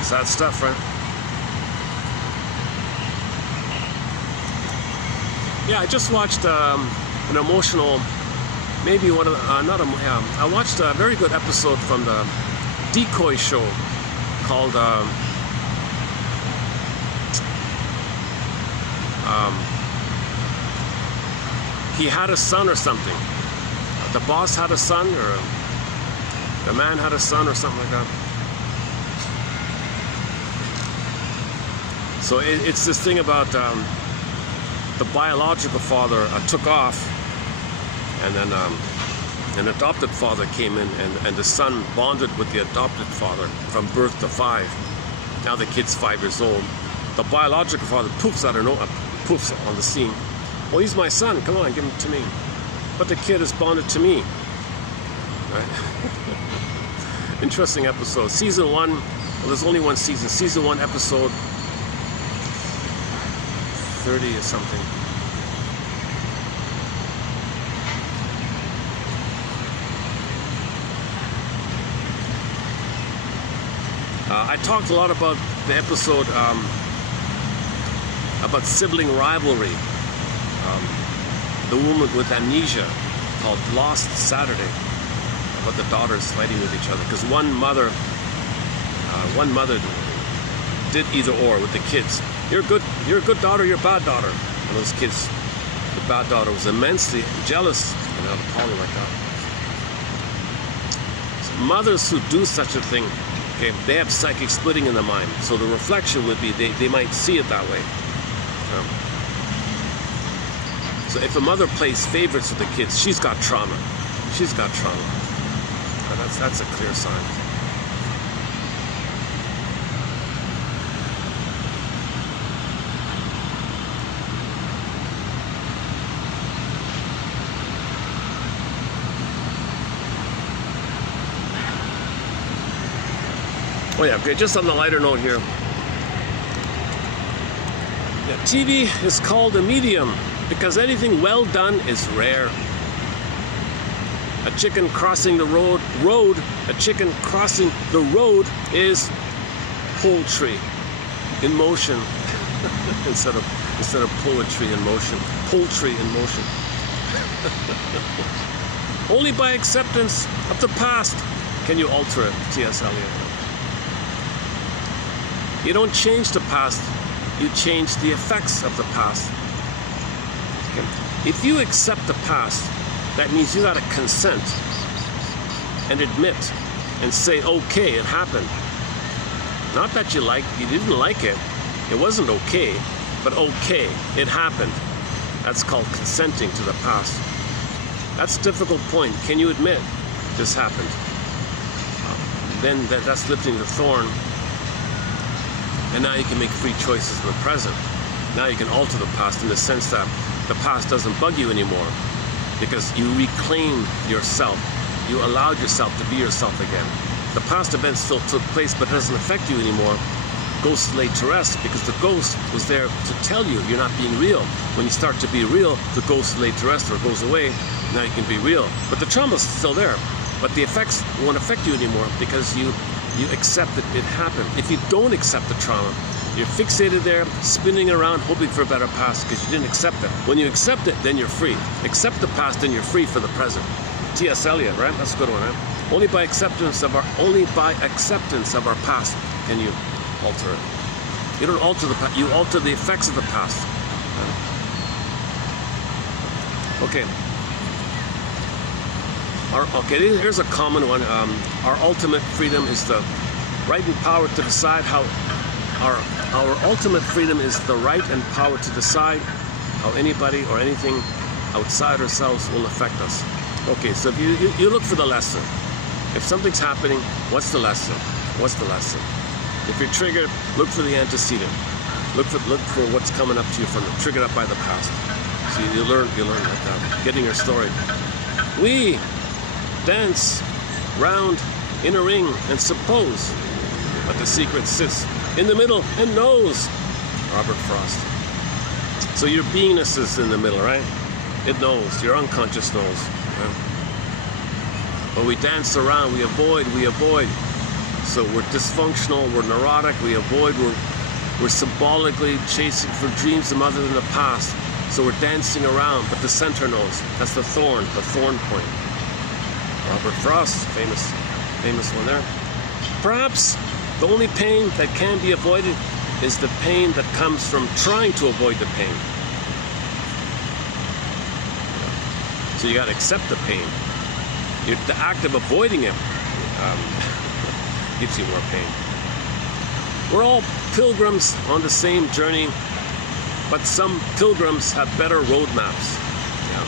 It's that stuff, right? Yeah, I just watched an emotional, maybe one of the, I watched a very good episode from the Decoy show called he had a son or something. The boss had a son, or the man had a son, or something like that. So it's this thing about the biological father took off, and then an adopted father came in, and the son bonded with the adopted father from birth to 5. Now the kid's 5 years old. The biological father poofs poofs on the scene. Well, he's my son. Come on, give him to me. But the kid is bonded to me. Right? Interesting episode. Season 1. Well, there's only one season. Season 1, episode 30 or something. I talked a lot about the episode about sibling rivalry. The woman with amnesia, called Lost Saturday, about the daughters fighting with each other. Because one mother did either or with the kids. You're a good daughter, you're a bad daughter. And those kids, the bad daughter was immensely jealous and had a problem like that. So mothers who do such a thing, okay, they have psychic splitting in the mind. So the reflection would be they might see it that way. So if a mother plays favorites with the kids, she's got trauma. She's got trauma. That's a clear sign. Oh yeah, okay, just on the lighter note here. Yeah, TV is called a medium because anything well done is rare. A chicken crossing the road, a chicken crossing the road is poultry in motion instead of poetry in motion. Poultry in motion. Only by acceptance of the past can you alter it, T.S. Eliot. You don't change the past, you change the effects of the past. Okay? If you accept the past, that means you gotta consent and admit and say, okay, it happened. Not that you didn't like it, it wasn't okay, but okay, it happened. That's called consenting to the past. That's a difficult point. Can you admit this happened? Then that's lifting the thorn. And now you can make free choices in the present. Now you can alter the past in the sense that the past doesn't bug you anymore because you reclaim yourself. you allowed yourself to be yourself again. The past event still took place, but it doesn't affect you anymore. Ghost is laid to rest because the ghost was there to tell you you're not being real. When you start to be real, the ghost is laid to rest or it goes away. Now you can be real. But the trauma is still there. But the effects won't affect you anymore because you accept that it happened. If you don't accept the trauma, you're fixated there, spinning around, hoping for a better past because you didn't accept it. When you accept it, then you're free. Accept the past, then you're free for the present. T.S. Eliot, right? That's a good one, right? Only by acceptance of our past can you alter it. You don't alter the past, you alter the effects of the past. Okay. Here's a common one. Our ultimate freedom is the right and power to decide how our ultimate freedom is the right and power to decide how anybody or anything outside ourselves will affect us. Okay, so if you look for the lesson. If something's happening, what's the lesson? What's the lesson? If you're triggered, look for the antecedent. Look for what's coming up to you from triggered up by the past. So you learn like that, getting your story. We dance round in a ring and suppose, but the secret sits in the middle and knows. Robert Frost. So your beingness is in the middle, right? It knows. Your unconscious knows. Right? But we dance around. We avoid. So we're dysfunctional. We're neurotic. We avoid. We're symbolically chasing for dreams of other than the past. So we're dancing around, but the center knows. That's the thorn point. Robert Frost, famous one there. Perhaps the only pain that can be avoided is the pain that comes from trying to avoid the pain. So you got to accept the pain. The act of avoiding it gives you more pain. We're all pilgrims on the same journey, but some pilgrims have better roadmaps. Yeah.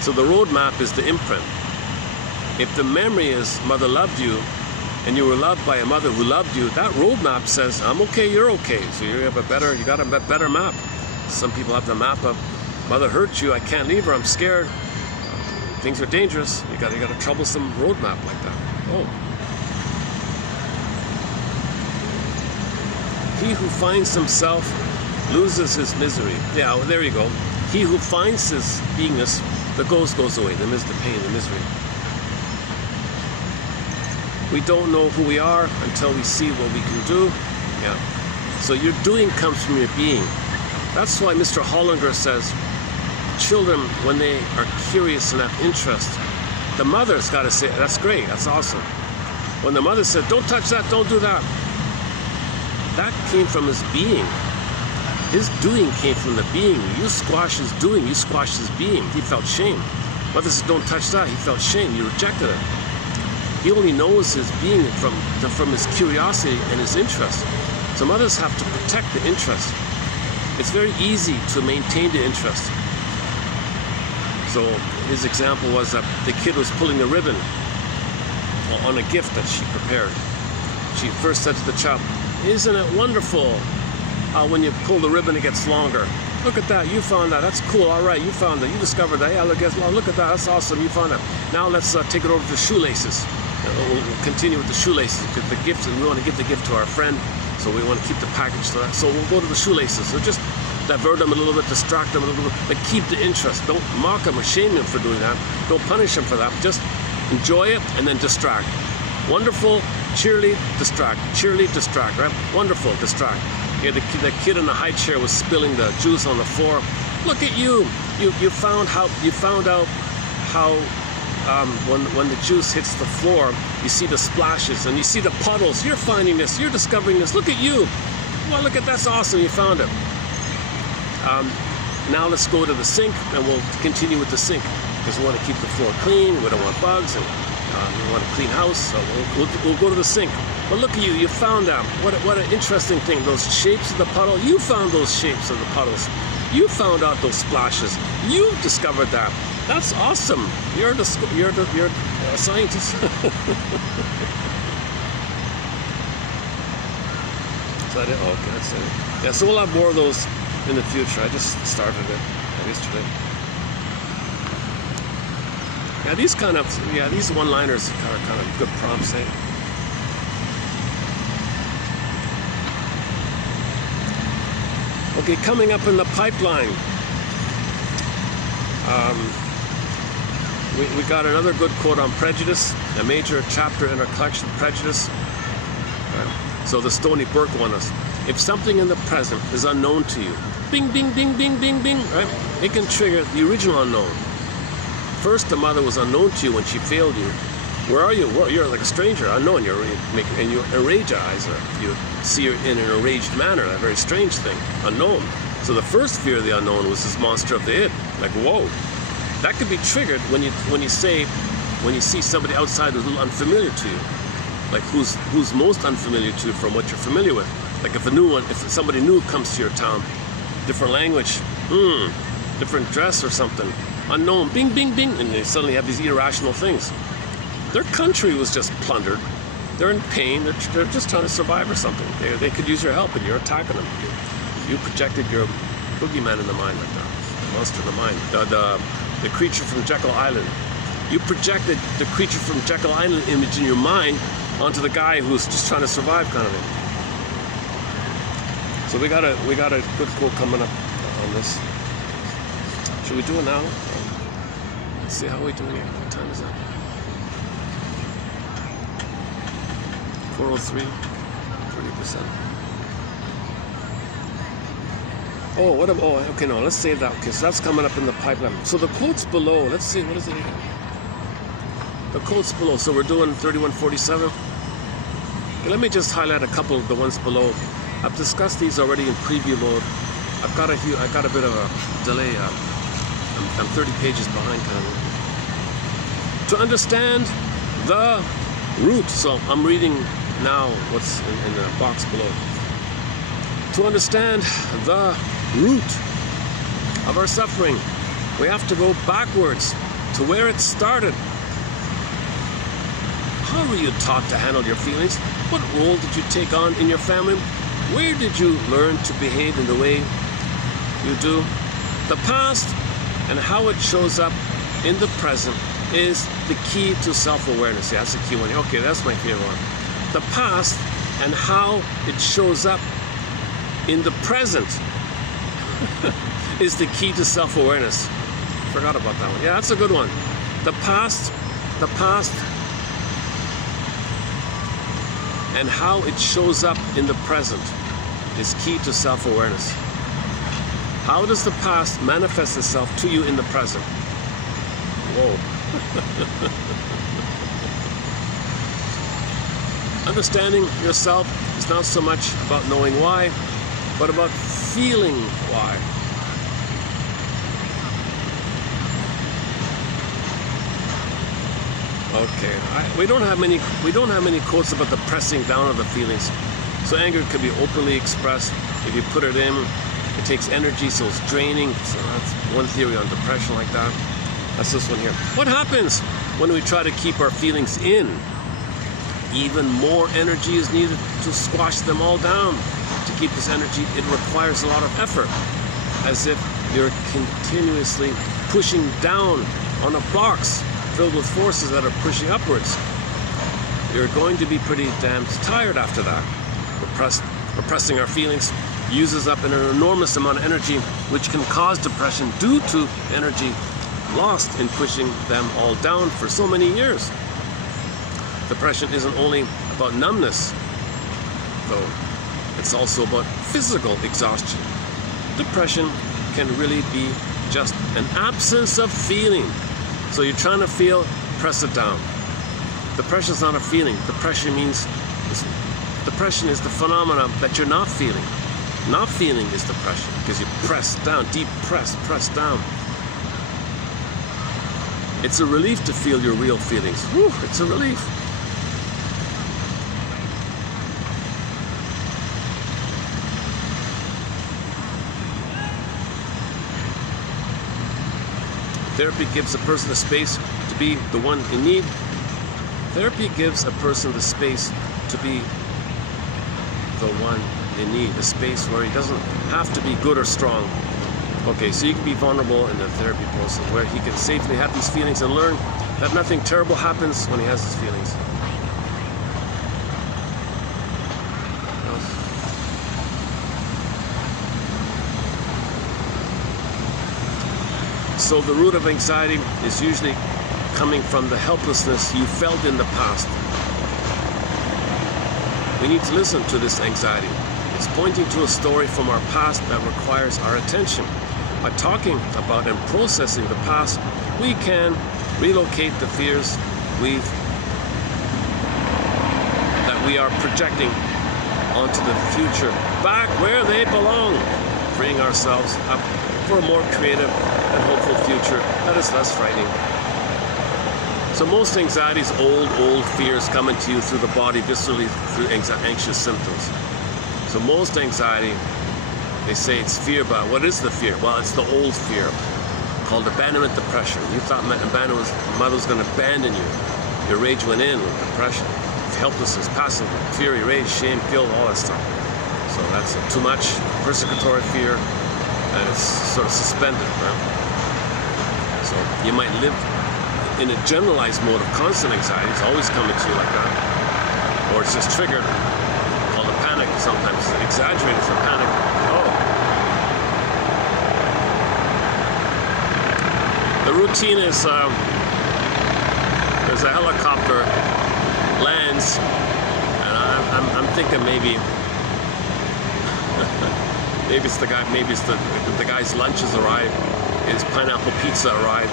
So the roadmap is the imprint. If the memory is mother loved you, and you were loved by a mother who loved you, that roadmap says, I'm okay, you're okay. So you got a better map. Some people have the map of mother hurt you, I can't leave her, I'm scared. Things are dangerous. You got a troublesome roadmap like that. Oh. He who finds himself loses his misery. Yeah, well, there you go. He who finds his beingness, the ghost goes away, the pain, the misery. We don't know who we are until we see what we can do. Yeah. So your doing comes from your being. That's why Mr. Hollinger says, children, when they are curious and have interest, the mother's got to say, that's great, that's awesome. When the mother said, don't touch that, don't do that, that came from his being. His doing came from the being. You squash his doing, you squash his being. He felt shame. Mother said, don't touch that, he felt shame, you rejected it. He only knows his being from his curiosity and his interest. Some others have to protect the interest. It's very easy to maintain the interest. So his example was that the kid was pulling the ribbon on a gift that she prepared. She first said to the child, isn't it wonderful how when you pull the ribbon it gets longer? Look at that, you found that, that's cool, all right, you found that, you discovered that, yeah, look at that, that's awesome, you found that. Now let's take it over to the shoelaces. We'll continue with the shoelaces, because the gifts, and we want to give the gift to our friend, so we want to keep the package to that. So we'll go to the shoelaces. So just divert them a little bit, distract them a little bit, but keep the interest. Don't mock them or shame them for doing that. Don't punish them for that. Just enjoy it and then distract. Wonderful, cheerlead, distract. Cheerlead, distract, right? Wonderful, distract. Yeah, the kid in the high chair was spilling the juice on the floor. Look at you. You found out how when the juice hits the floor, you see the splashes and you see the puddles. You're finding this. You're discovering this. Look at you. Well, look at that's awesome. You found it. Now let's go to the sink and we'll continue with the sink because we want to keep the floor clean. We don't want bugs and we want a clean house. So we'll go to the sink. But look at you. You found out. What an interesting thing. Those shapes of the puddle. You found those shapes of the puddles. You found out those splashes. You discovered that. That's awesome. You're a scientist. Is that it? Oh, okay, that's it. Yeah, so we'll have more of those in the future. I just started it yesterday. Yeah, these one-liners are kind of good prompts, eh? Okay, coming up in the pipeline, we got another good quote on prejudice, a major chapter in our collection, Prejudice. So the Stony Burke one is, if something in the present is unknown to you, bing, bing, bing, bing, bing, bing, right? It can trigger the original unknown. First, the mother was unknown to you when she failed you. Where are you? You're like a stranger, unknown. And you enrage-ize her. You see her in an enraged manner, a very strange thing, unknown. So the first fear of the unknown was this monster of the id. Like, whoa. That could be triggered when you see somebody outside who's a little unfamiliar to you. Like who's most unfamiliar to you from what you're familiar with. Like if somebody new comes to your town, different language, different dress or something, unknown, bing, bing, bing, and they suddenly have these irrational things. Their country was just plundered. They're in pain. They're just trying to survive or something. They could use your help, and you're attacking them. You projected your boogeyman in the mind, like that, monster in the mind, the creature from Jekyll Island. You projected the creature from Jekyll Island image in your mind onto the guy who's just trying to survive, kind of thing. So we got a good quote coming up on this. Should we do it now? Let's see how we doing here. What time is that? 4:03, 30%. Okay, no, let's save that. Okay, so that's coming up in the pipeline. So the quotes below, let's see, what is it here? The quotes below, so we're doing 3147. Okay, let me just highlight a couple of the ones below. I've discussed these already in preview mode. I got a bit of a delay. I'm 30 pages behind, kind of. To understand the root, so I'm reading now what's in the box below. To understand the root of our suffering, we have to go backwards to where it started. How were you taught to handle your feelings? What role did you take on in your family? Where did you learn to behave in the way you do? The past and how it shows up in the present is the key to self-awareness. Yeah, that's the key one. Okay, that's my favorite one. The past and how it shows up in the present is the key to self-awareness. Forgot about that one. Yeah, that's a good one. The past and how it shows up in the present is key to self-awareness. How does the past manifest itself to you in the present? Whoa. Understanding yourself is not so much about knowing why, but about feeling why. Okay, we don't have many quotes about the pressing down of the feelings. So anger could be openly expressed. If you put it in, it takes energy, so it's draining. So that's one theory on depression like that. That's this one here. What happens when we try to keep our feelings in? Even more energy is needed to squash them all down. To keep this energy, it requires a lot of effort, as if you're continuously pushing down on a box filled with forces that are pushing upwards. You're going to be pretty damn tired after that. Repressing our feelings uses up an enormous amount of energy, which can cause depression due to energy lost in pushing them all down for so many years. Depression isn't only about numbness, though. It's also about physical exhaustion. Depression can really be just an absence of feeling. So you're trying to feel, press it down. Depression is not a feeling. Depression is the phenomena that you're not feeling. Not feeling is depression, because you press down, deep press down. It's a relief to feel your real feelings. Whew, it's a relief. Therapy gives a person the space to be the one in need. Therapy gives a person the space to be the one in need, a space where he doesn't have to be good or strong. Okay, so you can be vulnerable in the therapy process where he can safely have these feelings and learn that nothing terrible happens when he has his feelings. So the root of anxiety is usually coming from the helplessness you felt in the past. We need to listen to this anxiety. It's pointing to a story from our past that requires our attention. By talking about and processing the past, we can relocate the fears that we are projecting onto the future, back where they belong, freeing ourselves up for a more creative and hopeful future that is less frightening. So most anxieties, old fears coming to you through the body, viscerally through anxious symptoms. So most anxiety, they say it's fear, but what is the fear? Well, it's the old fear called abandonment depression. You thought mother was going to abandon you. Your rage went in with depression, helplessness, passive, fury, rage, shame, guilt, all that stuff. So that's too much, persecutory fear, and it's sort of suspended, right? So you might live in a generalized mode of constant anxiety. It's always coming to you like that. Or it's just triggered, called a panic. Sometimes exaggerated as a panic. Oh. The routine is there's a helicopter lands, and I'm thinking maybe it's the guy. Maybe it's the guy's lunch has arrived. His pineapple pizza arrived.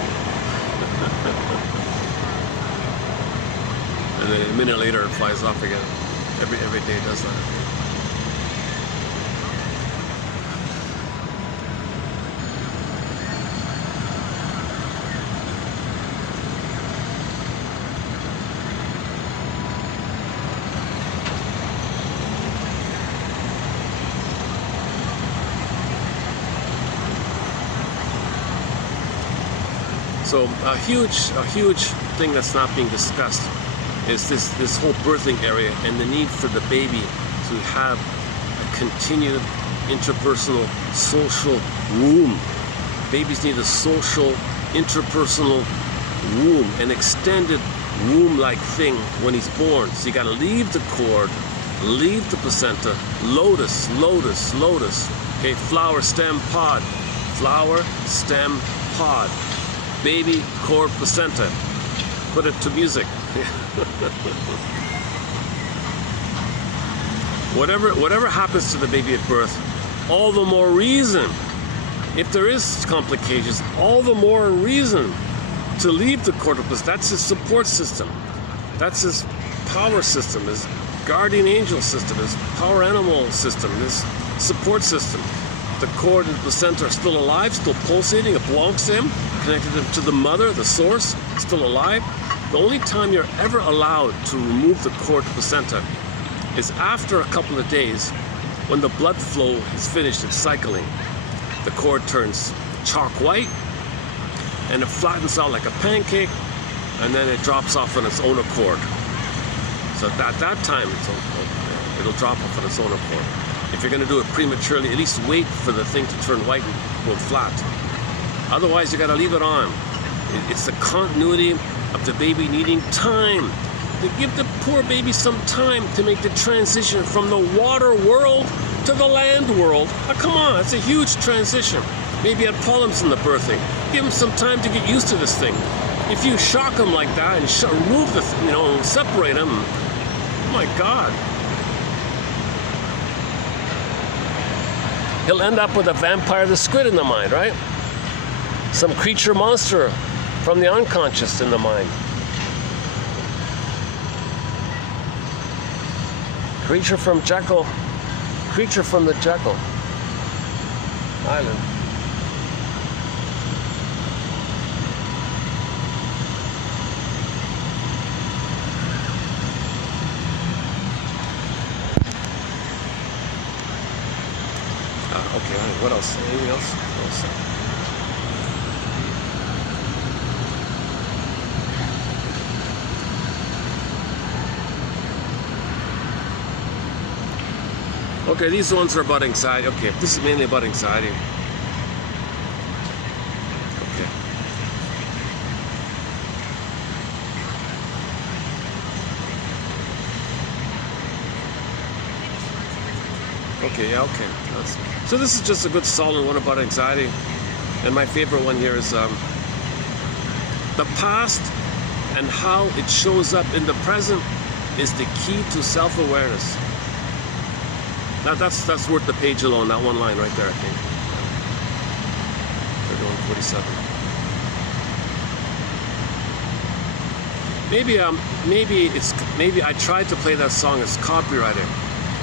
And then a minute later it flies off again. Every day it does that. So a huge thing that's not being discussed is this whole birthing area and the need for the baby to have a continued interpersonal social womb. Babies need a social interpersonal womb, an extended womb-like thing when he's born. So you got to leave the cord, leave the placenta, lotus. Okay, flower, stem, pod. Flower, stem, pod. Baby, cord, placenta. Put it to music. Whatever happens to the baby at birth, all the more reason, if there is complications, all the more reason to leave the cord. That's his support system. That's his power system, his guardian angel system, his power animal system, his support system. The cord and the placenta are still alive, still pulsating. It belongs to him, connected to the mother, the source, still alive. The only time you're ever allowed to remove the cord to placenta is after a couple of days when the blood flow is finished, it's cycling. The cord turns chalk white and it flattens out like a pancake, and then it drops off on its own accord. So at that time, it'll drop off on its own accord. If you're going to do it prematurely, at least wait for the thing to turn white and go flat. Otherwise, you got to leave it on. It's the continuity of the baby needing time. To give the poor baby some time to make the transition from the water world to the land world. Oh, come on, it's a huge transition. Maybe had problems in the birthing. Give him some time to get used to this thing. If you shock him like that and remove the, and separate him, oh my God. He'll end up with a vampire the squid in the mind, right? Some creature monster from the unconscious in the mind. Creature from the Jekyll Island. Okay, what else? Anything else? What else? Okay, these ones are about anxiety. Okay, this is mainly about anxiety. Okay. Okay, yeah, okay. So this is just a good solid one about anxiety. And my favorite one here is the past and how it shows up in the present is the key to self-awareness. That's worth the page alone, that one line right there, I think. 31:47. Maybe I tried to play that song as copyrighted.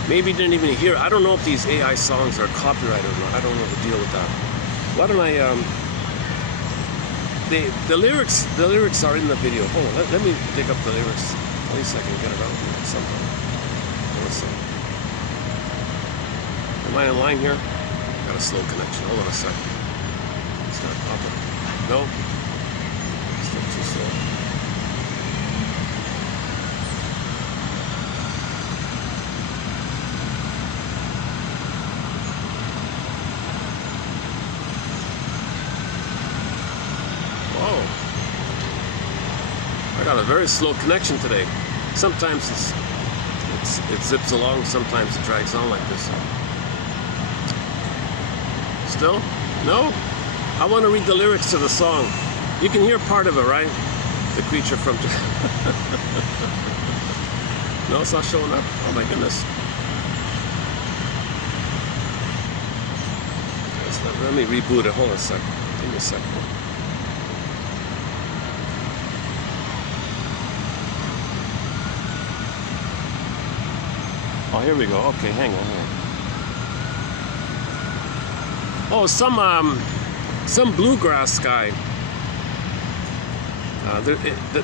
Maybe you didn't even hear it. I don't know if these AI songs are copyrighted or not. I don't know the deal with that. Why don't I the lyrics are in the video. Hold on, let me dig up the lyrics. At least I can get it out here somehow. Hold on a second. Am I online here? Got a slow connection. Hold on a second. It's not popping. No. Still too slow. I got a very slow connection today. Sometimes it zips along, sometimes it drags on like this. Still? No? I want to read the lyrics to the song. You can hear part of it, right? The creature from... No, it's not showing up. Oh my goodness. Let me reboot it. Hold on a second. Give me a second. Oh, here we go. Okay, hang on. Oh, some bluegrass guy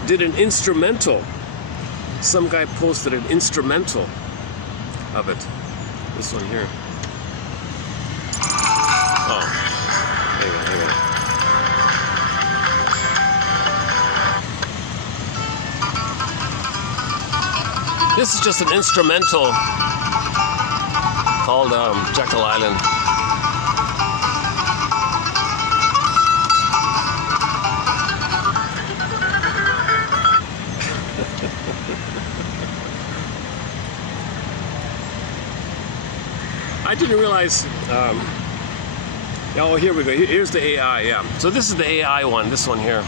did an instrumental. Some guy posted an instrumental of it. This one here. Oh, hang on. This is just an instrumental called Jekyll Island. I didn't realize, oh, here we go. Here's the AI, yeah. So this is the AI one, this one here.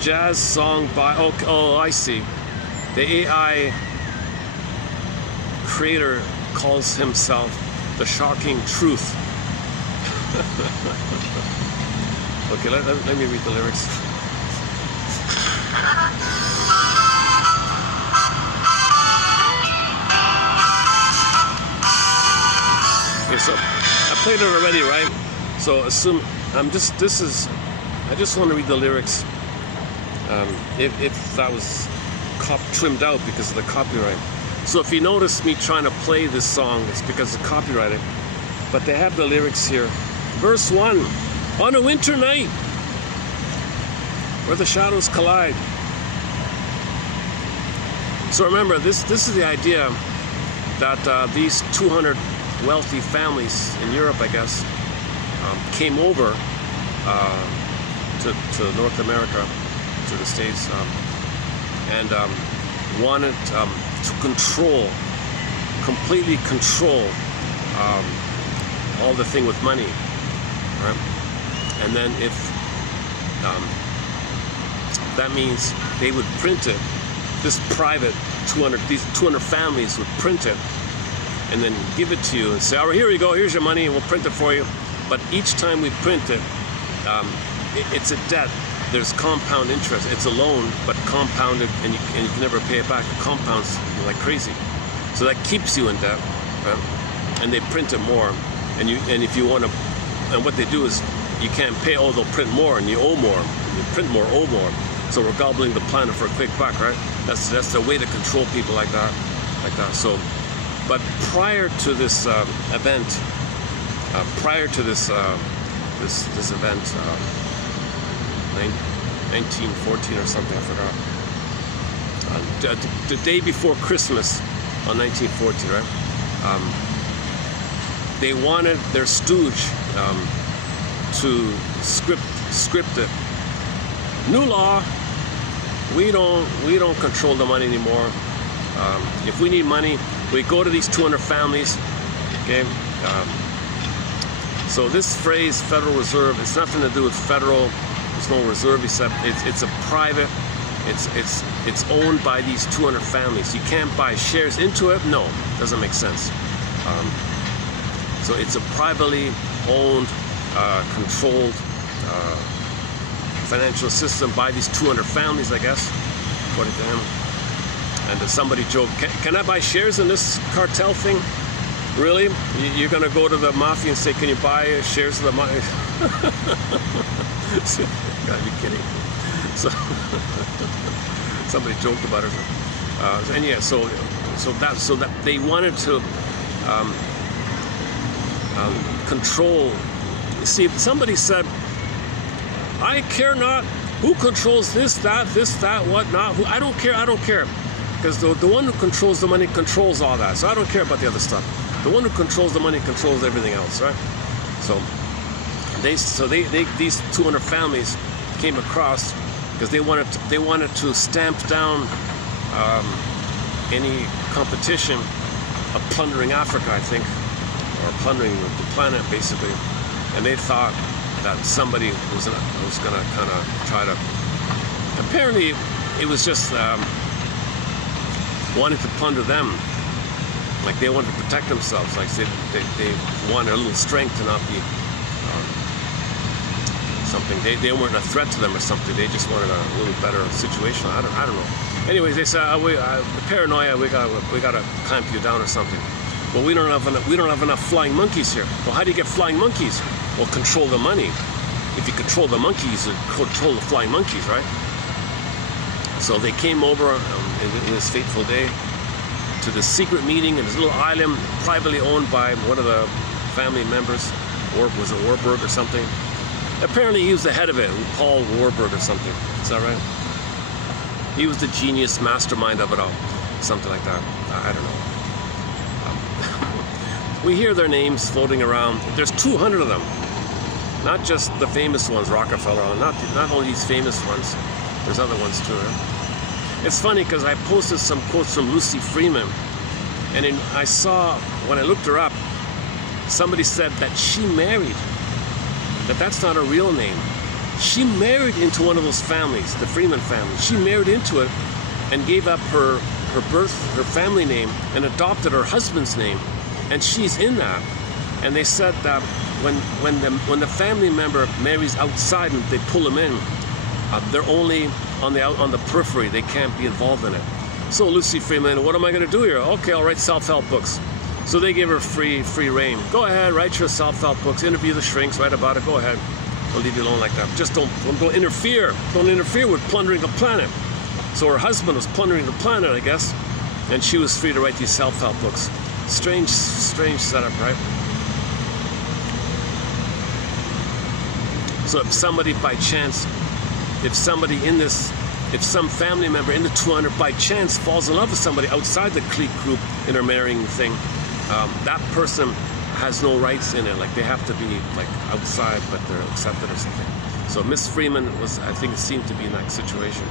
Jazz song by, oh, I see. The AI creator calls himself the shocking truth. Okay, let me read the lyrics. Okay, so I played it already, right? So assume I just want to read the lyrics. If that was trimmed out because of the copyright. So if you notice me trying to play this song, it's because it's copyrighted. But they have the lyrics here. Verse 1, on a winter night where the shadows collide. So remember, this is the idea that these 200 wealthy families in Europe, I guess, came over to North America, to the States, and wanted to completely control all the thing with money, right? And then if that means they would print it, this private these 200 families would print it and then give it to you and say, all right, here you go, here's your money, and we'll print it for you. But each time we print it, it's a debt. There's compound interest. It's a loan, but compounded, and you can never pay it back. It compounds like crazy. So that keeps you in debt, right? And they print it more. And if you want to, and what they do is you can't pay. Oh, they'll print more, and you owe more. You print more, owe more. So we're gobbling the planet for a quick buck, right? That's the way to control people like that. So, but prior to this event, this event. 1914 or something, I forgot. The day before Christmas on 1914, right? They wanted their stooge to script it. New law. We don't control the money anymore. If we need money, we go to these 200 families. Okay. So this phrase, Federal Reserve, it's nothing to do with federal. There's no reserve except it's a private. It's owned by these 200 families. You can't buy shares into it. No, doesn't make sense. So it's a privately owned, controlled financial system by these 200 families, I guess, according to him. And somebody joked, can I buy shares in this cartel thing? Really? You're going to go to the mafia and say, can you buy shares of the mafia? Gotta be kidding. So somebody joked about it. And yeah, so that they wanted to control. See, somebody said, I care not who controls this, that, what not. I don't care. Because the one who controls the money controls all that. So I don't care about the other stuff. The one who controls the money controls everything else, right? So these 200 families came across because they wanted to stamp down any competition of plundering Africa, I think, or plundering the planet, basically. And they thought that somebody was going to kind of try to. Apparently, it was just wanted to plunder them. Like they wanted to protect themselves. Like they wanted a little strength to not be something. They weren't a threat to them or something. They just wanted a little better situation. I don't know. Anyways, they said paranoia. We gotta clamp you down or something. Well, we don't have enough flying monkeys here. Well, how do you get flying monkeys? Well, control the money. If you control the monkeys, you control the flying monkeys, right? So they came over in this fateful day to the secret meeting in this little island privately owned by one of the family members, or was it Warburg or something? Apparently he was the head of it, Paul Warburg or something. Is that right? He was the genius mastermind of it all, something like that. I don't know. We hear their names floating around. There's 200 of them, not just the famous ones, Rockefeller. Not only these famous ones. There's other ones too. Right? It's funny because I posted some quotes from Lucy Freeman, and I saw, when I looked her up, somebody said that she married, that's not her real name. She married into one of those families, the Freeman family. She married into it and gave up her family name and adopted her husband's name, and she's in that. And they said that when the family member marries outside and they pull them in, they're only on the periphery. They can't be involved in it. So Lucy Freeman, what am I going to do here? Okay, I'll write self-help books. So they gave her free reign. Go ahead, write your self-help books. Interview the shrinks. Write about it. Go ahead. I'll leave you alone like that. Just don't interfere. Don't interfere with plundering the planet. So her husband was plundering the planet, I guess, and she was free to write these self-help books. Strange setup, right? So if somebody by chance, if some family member in the 200 by chance falls in love with somebody outside the clique group in her marrying thing, that person has no rights in it. Like they have to be like outside, but they're accepted or something. So Miss Freeman I think it seemed to be in that situation.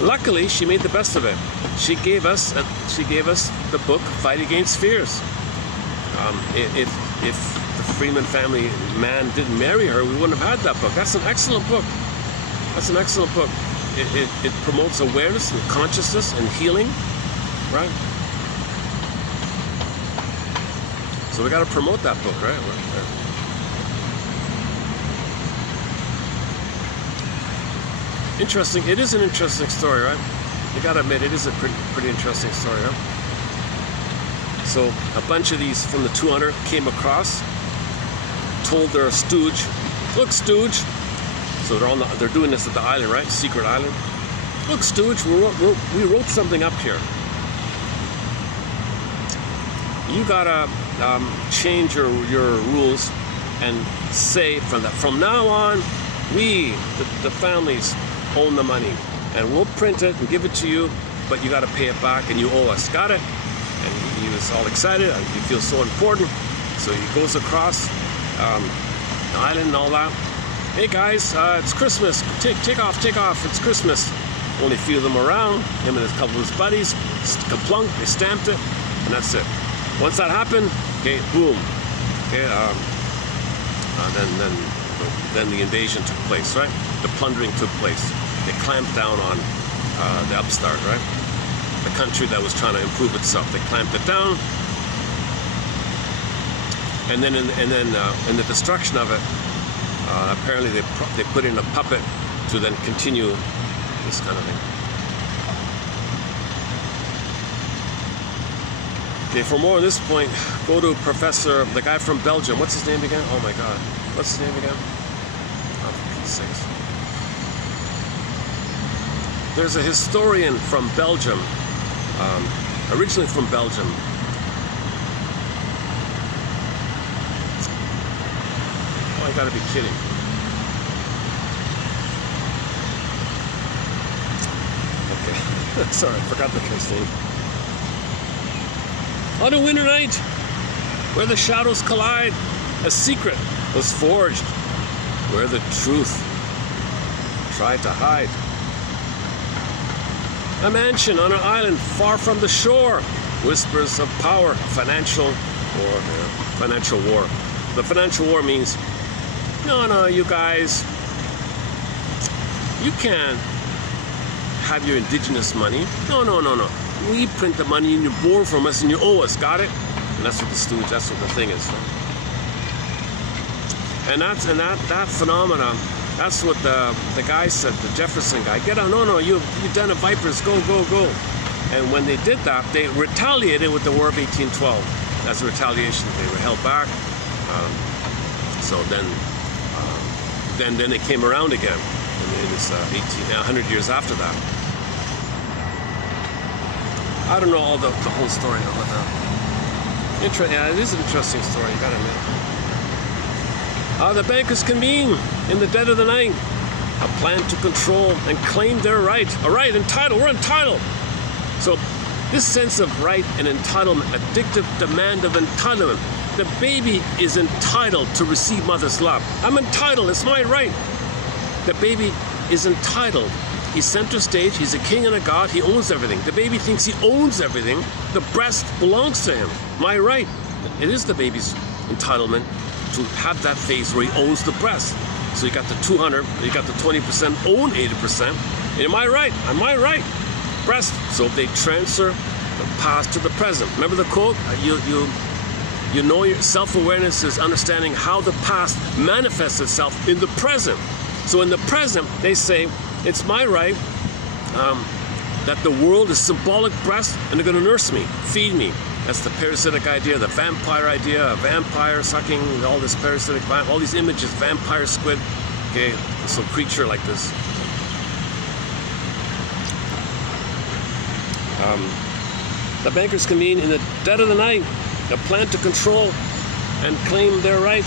Luckily, she made the best of it. She gave us the book Fight Against Fears. If the Freeman family man didn't marry her, we wouldn't have had that book. That's an excellent book. That's an excellent book. It promotes awareness and consciousness and healing, right? So we got to promote that book, right? Interesting. It is an interesting story, right? You got to admit, it is a pretty interesting story, right? So a bunch of these from the 200 came across, told their stooge, "Look, stooge." So they're doing this at the island, right? Secret island. "Look, stooge, we wrote something up here. You gotta change your rules and say from now on, we, the families, own the money, and we'll print it and give it to you, but you gotta pay it back and you owe us. Got it?" And he was all excited. He feels so important. So he goes across the island and all that. "Hey guys, it's Christmas. Take off. It's Christmas." only a few of them around. Him and a couple of his buddies, kaplunk, they stamped it, and that's it. Once that happened, okay, boom. Okay, then the invasion took place, right? The plundering took place. They clamped down on the upstart, right? The country that was trying to improve itself. They clamped it down, and then in the destruction of it, apparently they put in a puppet to then continue this kind of thing. Okay, for more on this point, go to Professor, the guy from Belgium. What's his name again? Oh my God, what's his name again? Oh, for Pete's sakes. There's a historian from Belgium, originally from Belgium. Oh, I gotta be kidding. Okay, sorry, I forgot the guy's name. On a winter night, where the shadows collide, a secret was forged, where the truth tried to hide. A mansion on an island far from the shore, whispers of power, financial war. Financial war. The financial war means, no, you guys, you can't have your indigenous money. No. We print the money and you borrow from us and you owe us. Got it? And that's what that's what the thing is. And that phenomenon. That's what the guy said, the Jefferson guy. Get on, no, you've done it, Vipers, go. And when they did that, they retaliated with the War of 1812. As a retaliation, they were held back. So then it came around again. And it's 100 years after that. I don't know all the whole story about that. Yeah, it is an interesting story, you gotta admit. The bankers convene in the dead of the night. A plan to control and claim their right. A right, entitled, we're entitled. So this sense of right and entitlement, addictive demand of entitlement. The baby is entitled to receive mother's love. I'm entitled, it's my right. The baby is entitled. He's center stage, he's a king and a god, he owns everything. The baby thinks he owns everything. The breast belongs to him. My right. It is the baby's entitlement to have that phase where he owns the breast. So you got the 200, you got the 20%, own 80%. Am I right? Am I right? Breast. So they transfer the past to the present. Remember the quote? You know your self-awareness is understanding how the past manifests itself in the present. So in the present, they say, it's my right that the world is symbolic breast and they're going to nurse me, feed me. That's the parasitic idea, the vampire idea, vampire sucking, all this parasitic, all these images, vampire squid, okay, some creature like this. The bankers convene in the dead of the night, a plan to control and claim their right.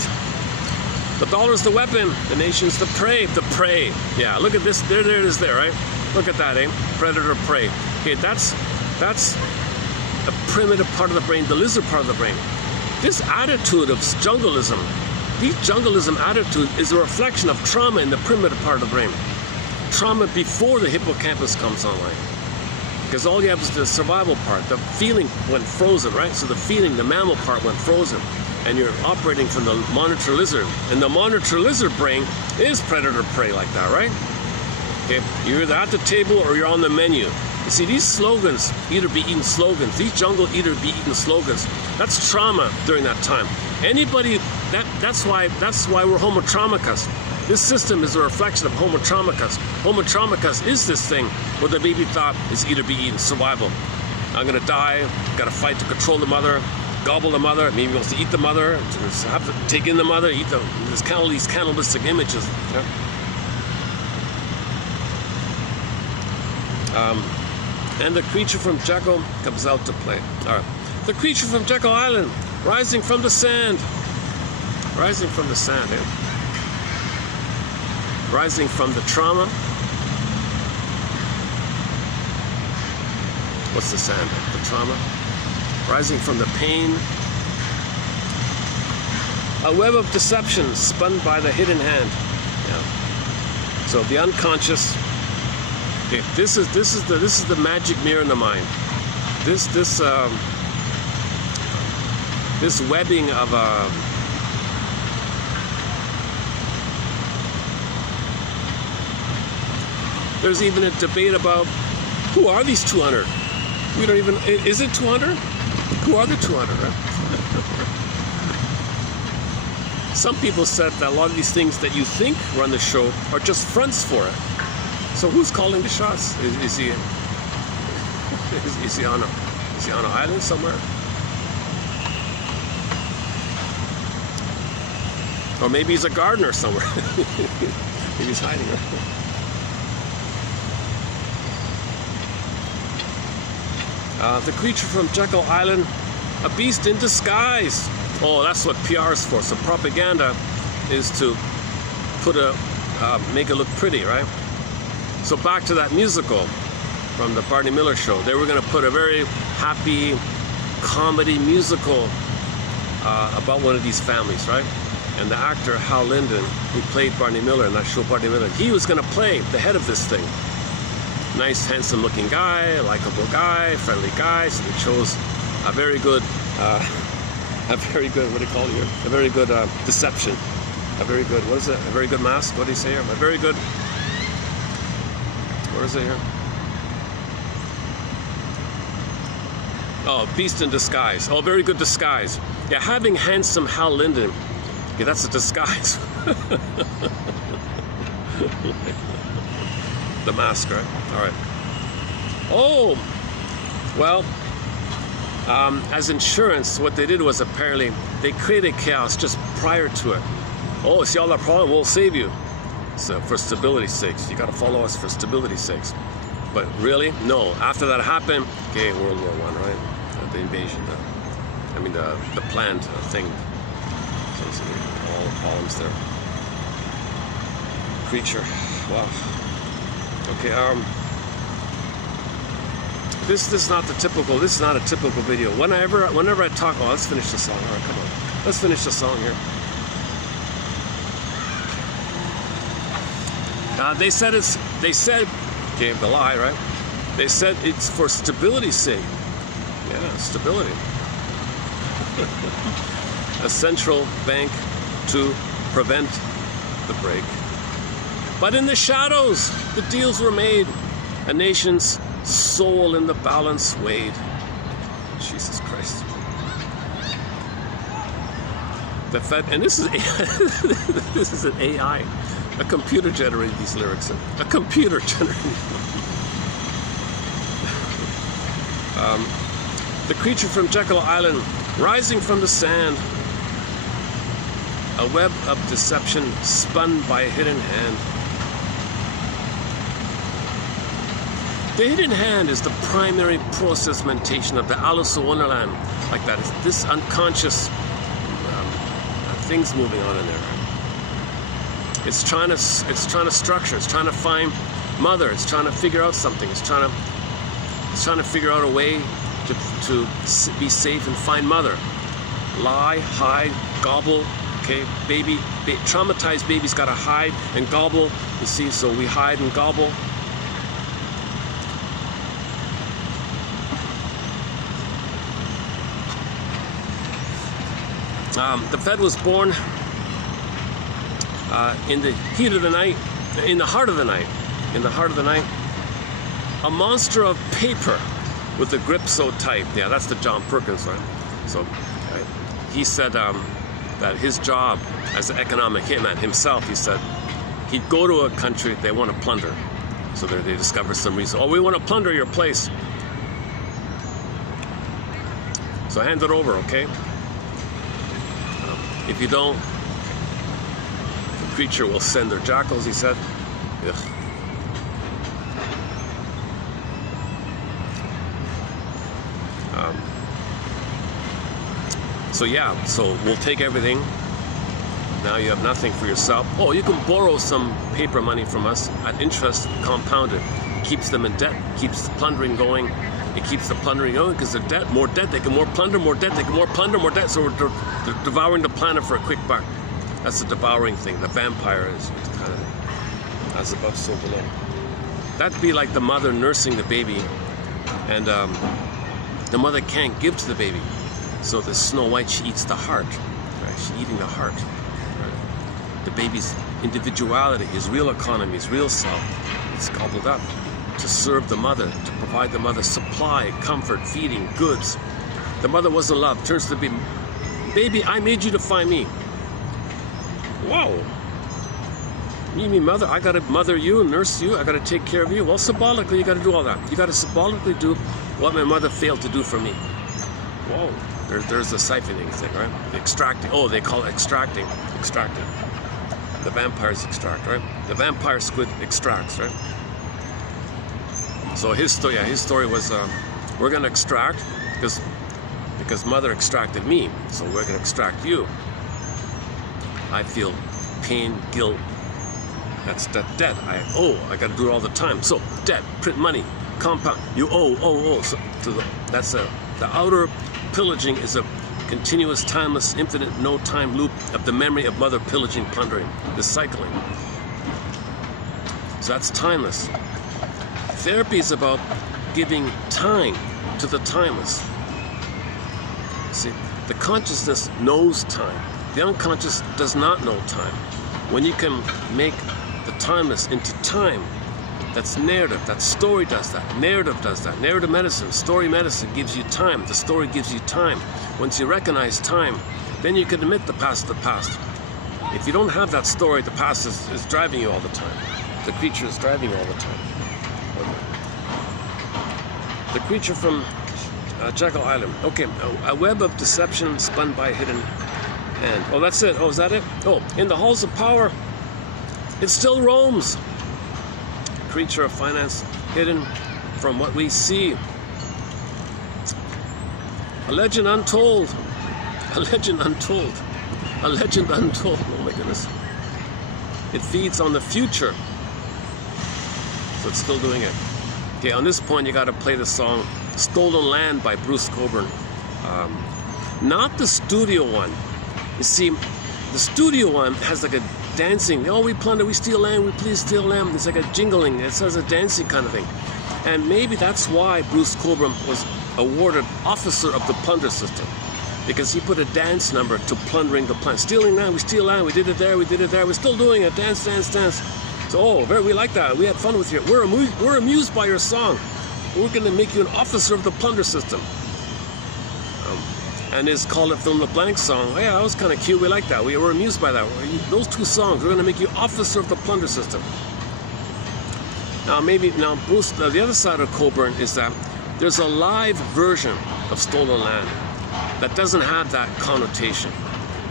The dollar's the weapon, the nation's the prey. The prey. Yeah, look at this. There it is there, right? Look at that, eh? Predator, prey. Okay, that's a primitive part of the brain, the lizard part of the brain. This attitude of jungleism, this jungleism attitude is a reflection of trauma in the primitive part of the brain. Trauma before the hippocampus comes online. Because all you have is the survival part. The feeling went frozen, right? So the feeling, the mammal part went frozen. And you're operating from the monitor lizard. And the monitor lizard brain is predator-prey like that, right? Okay, you're either at the table or you're on the menu. You see, these slogans, eat or be eaten slogans, these jungle eat or be eaten slogans, that's trauma during that time. Anybody, that's why we're homo traumicus. This system is a reflection of homo traumicus. Homo traumicus is this thing where the baby thought is eat or be eaten, survival. I'm gonna die, gotta fight to control the mother, gobble the mother, maybe he wants to eat the mother, have to take in the mother, eat the, there's kind of these cannibalistic images. Yeah? And the creature from Jekyll comes out to play. All right. The creature from Jekyll Island, rising from the sand. Rising from the sand, eh? Rising from the trauma. What's the sand? The trauma. Rising from the pain. A web of deception spun by the hidden hand. Yeah. So the unconscious Okay, this is the magic mirror in the mind. This webbing of there's even a debate about who are these 200. We don't even, is it 200? Who are the 200, right? Some people said that a lot of these things that you think run the show are just fronts for it. So who's calling the shots? Is he on an island somewhere? Or maybe he's a gardener somewhere. Maybe he's hiding. The creature from Jekyll Island, a beast in disguise. Oh, that's what PR is for. So propaganda is to put make it look pretty, right? So back to that musical from the Barney Miller show. They were going to put a very happy comedy musical about one of these families, right? And the actor Hal Linden, who played Barney Miller in that show, Barney Miller, he was going to play the head of this thing. Nice, handsome-looking guy, likable guy, friendly guy. So they chose a very good, what do you call it here? A very good deception. A very good, what is it? A very good mask. What do you say here? A very good. What is it here? Oh, beast in disguise. Oh, very good disguise. Yeah, having handsome Hal Linden. Yeah, that's a disguise. The mask, right? All right. Oh, well, as insurance, what they did was apparently they created chaos just prior to it. Oh, see all that problem? We'll save you. So for stability's sakes, you got to follow us for stability's sakes. But really, no. After that happened, okay, World War I, right? The invasion, the planned thing. So all the problems there. Creature. Wow. Okay, this is not the typical. This is not a typical video. Whenever I talk, oh, let's finish the song. All right, come on, let's finish the song here. They said, okay, the lie, right? They said it's for stability's sake. Yeah, stability. A central bank to prevent the break. But in the shadows, the deals were made. A nation's soul in the balance weighed. Jesus Christ. The Fed, and this is this is an AI. A computer generated these lyrics. A computer generated. The creature from Jekyll Island, rising from the sand. A web of deception spun by a hidden hand. The hidden hand is the primary process mentation of the Alice in Wonderland. Like that, it's this unconscious things moving on in there. It's trying to structure. It's trying to find mother. It's trying to figure out something. It's trying to figure out a way to be safe and find mother. Lie, hide, gobble. Okay, traumatized baby's got to hide and gobble. You see, so we hide and gobble. The Fed was born in the heat of the night, in the heart of the night, a monster of paper with a grip so tight. Yeah, that's the John Perkins, right? So, right? He said that his job as an economic hitman himself, he said, he'd go to a country they want to plunder. So they discover some reason. Oh, we want to plunder your place. So hand it over, okay? If you don't, the creature will send their jackals, he said. Ugh. So yeah, so we'll take everything. Now you have nothing for yourself. Oh, you can borrow some paper money from us at interest compounded. Keeps them in debt, keeps the plundering going. It keeps the plundering going because they're debt, more debt, they can more plunder, more debt, they can more plunder, more debt. So they're devouring the planet for a quick buck. That's the devouring thing. The vampire is kind of as above, so below. That'd be like the mother nursing the baby, and the mother can't give to the baby. So the Snow White, she eats the heart. Right? She's eating the heart. Right? The baby's individuality, his real economy, his real self, it's gobbled up to serve the mother, to provide the mother supply, comfort, feeding, goods. The mother wasn't loved. Turns to the baby, baby, I made you to find me. Wow. You mean mother? I gotta mother you, nurse you, I gotta take care of you. Well, symbolically, you gotta do all that. You gotta symbolically do what my mother failed to do for me. Whoa. There's the siphoning thing, right? The extracting. Oh, they call it extracting. Extracted. The vampires extract, right? The vampire squid extracts, right? So his story was, we're gonna extract because mother extracted me, so we're gonna extract you. I feel pain, guilt. That's debt. I gotta do it all the time. So debt, print money, compound. You owe. So that's the outer pillaging is a continuous, timeless, infinite, no time loop of the memory of mother pillaging, plundering, the cycling. So that's timeless. Therapy is about giving time to the timeless. See, the consciousness knows time. The unconscious does not know time. When you can make the timeless into time, that's narrative, that story does that, narrative does that. Narrative medicine, story medicine gives you time, the story gives you time. Once you recognize time, then you can admit the past to the past. If you don't have that story, the past is driving you all the time. The creature is driving you all the time. The creature from Jekyll Island. Okay, a web of deception spun by a hidden hand. Oh, that's it. Oh, is that it? Oh, in the halls of power, it still roams. Creature of finance, hidden from what we see. A legend untold. A legend untold. A legend untold. Oh my goodness. It feeds on the future. So it's still doing it. Okay, on this point you gotta play the song Stolen Land by Bruce Cockburn. Not the studio one. You see, the studio one has like a dancing, oh, we plunder, we steal land, we please steal land. It's like a jingling, it says a dancing kind of thing. And maybe that's why Bruce Cockburn was awarded Officer of the Plunder System, because he put a dance number to plundering the plant. Stealing land, we steal land, we did it there, we're still doing it, dance, dance, dance. So, we like that, we had fun with you. We're amused by your song. We're gonna make you an Officer of the Plunder System. And his Call It Fill in the Blank song, oh, yeah, that was kind of cute, we like that. We were amused by that. Those two songs, we're gonna make you Officer of the Plunder System. Now Bruce, the other side of Cockburn is that there's a live version of Stolen Land that doesn't have that connotation.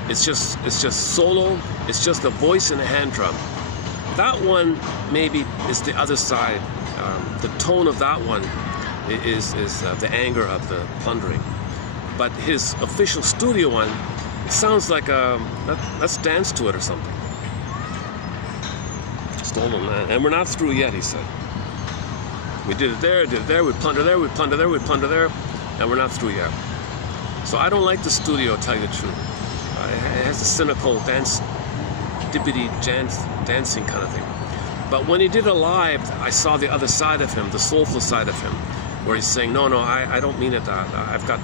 It's just solo, it's just a voice and a hand drum. That one maybe is the other side. The tone of that one is the anger of the plundering. But his official studio one, it sounds like let's dance to it or something. Stolen Land. And we're not through yet, he said. We did it there, we plunder there, we plunder there, we plunder there, and we're not through yet. So I don't like the studio, to tell you the truth. It has a cynical dippity dancing kind of thing. But when he did it live, I saw the other side of him, the soulful side of him, where he's saying, no, I don't mean it that.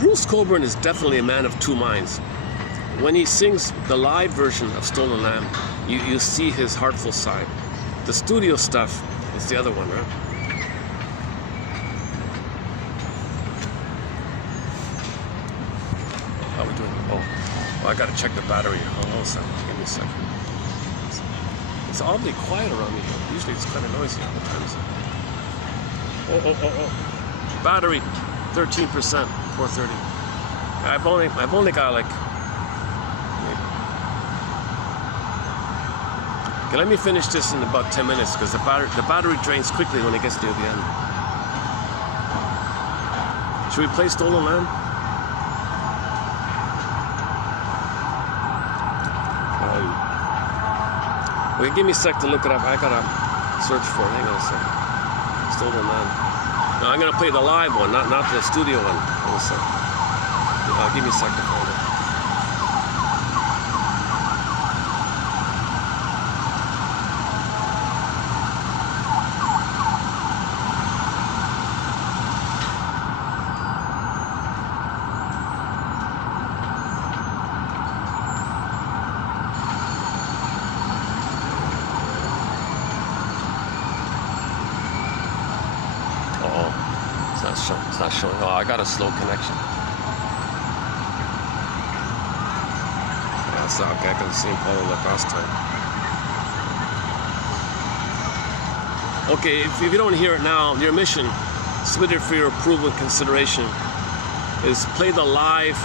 Bruce Cockburn is definitely a man of two minds. When he sings the live version of Stolen Land, you see his heartful side. The studio stuff is the other one, right? How are we doing? Oh, I gotta check the battery. Hold on a second. Give me a second. It's oddly quiet around me here. Usually it's kind of noisy all the times. Oh. Battery, 13%, 430. I've only got like. Okay, let me finish this in about 10 minutes because the battery drains quickly when it gets near the end. Should we play Stolen Land? Okay, give me a sec to look it up. I gotta search for it. Hang on a sec. Stolen Land. No, I'm gonna play the live one, not the studio one. Hang on a sec. Give me a sec to find it. It's not showing. Oh, I got a slow connection. That's not okay. I can see Paulo like last time. Okay, if you don't hear it now, your mission, submitted for your approval and consideration, is play the live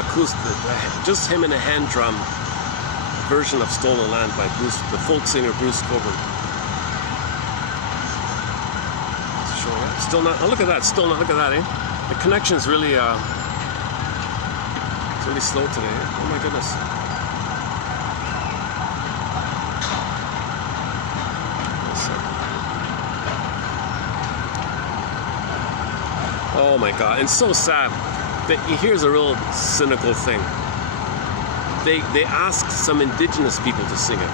acoustic, just him and a hand drum version of Stolen Land by the folk singer Bruce Coburn. Still not. Oh, look at that. Still not. Look at that, eh? The connection's really, it's really slow today. Eh? Oh my goodness. Oh my God! It's so sad. Here's a real cynical thing. They asked some indigenous people to sing it.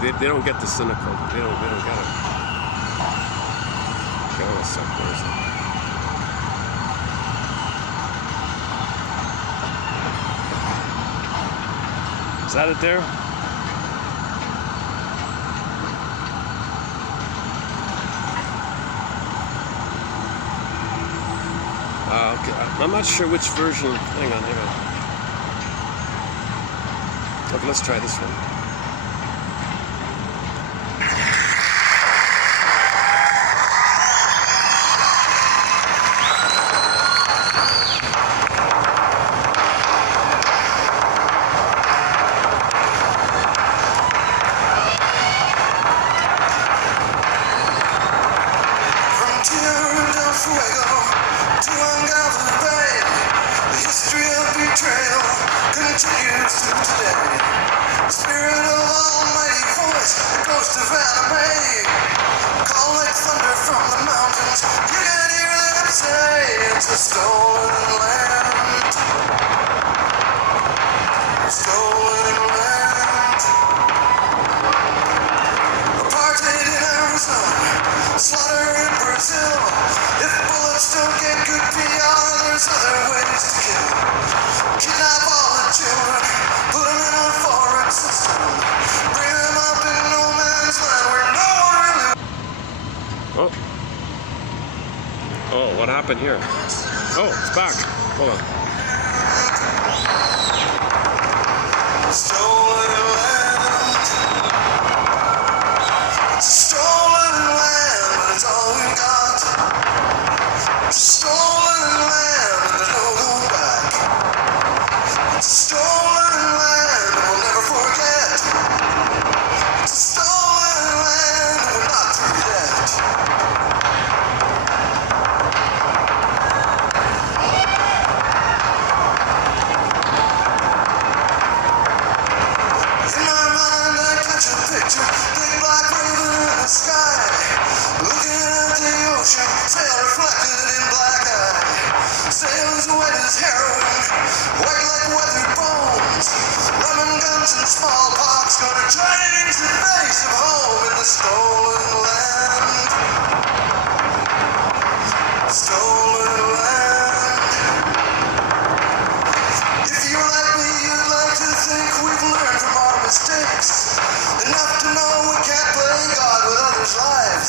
They don't get the cynical. They don't get it. Okay, hold on a sec. Where is it? Is that it there? Okay, I'm not sure which version. Hang on. Okay, let's try this one. Oh, what happened here? Oh, it's back. Hold on. Stolen land. Stolen land, but it's all we got. Stolen land, and there's no going back. Stolen land, and we'll never forget. Stolen land, and we're not through yet.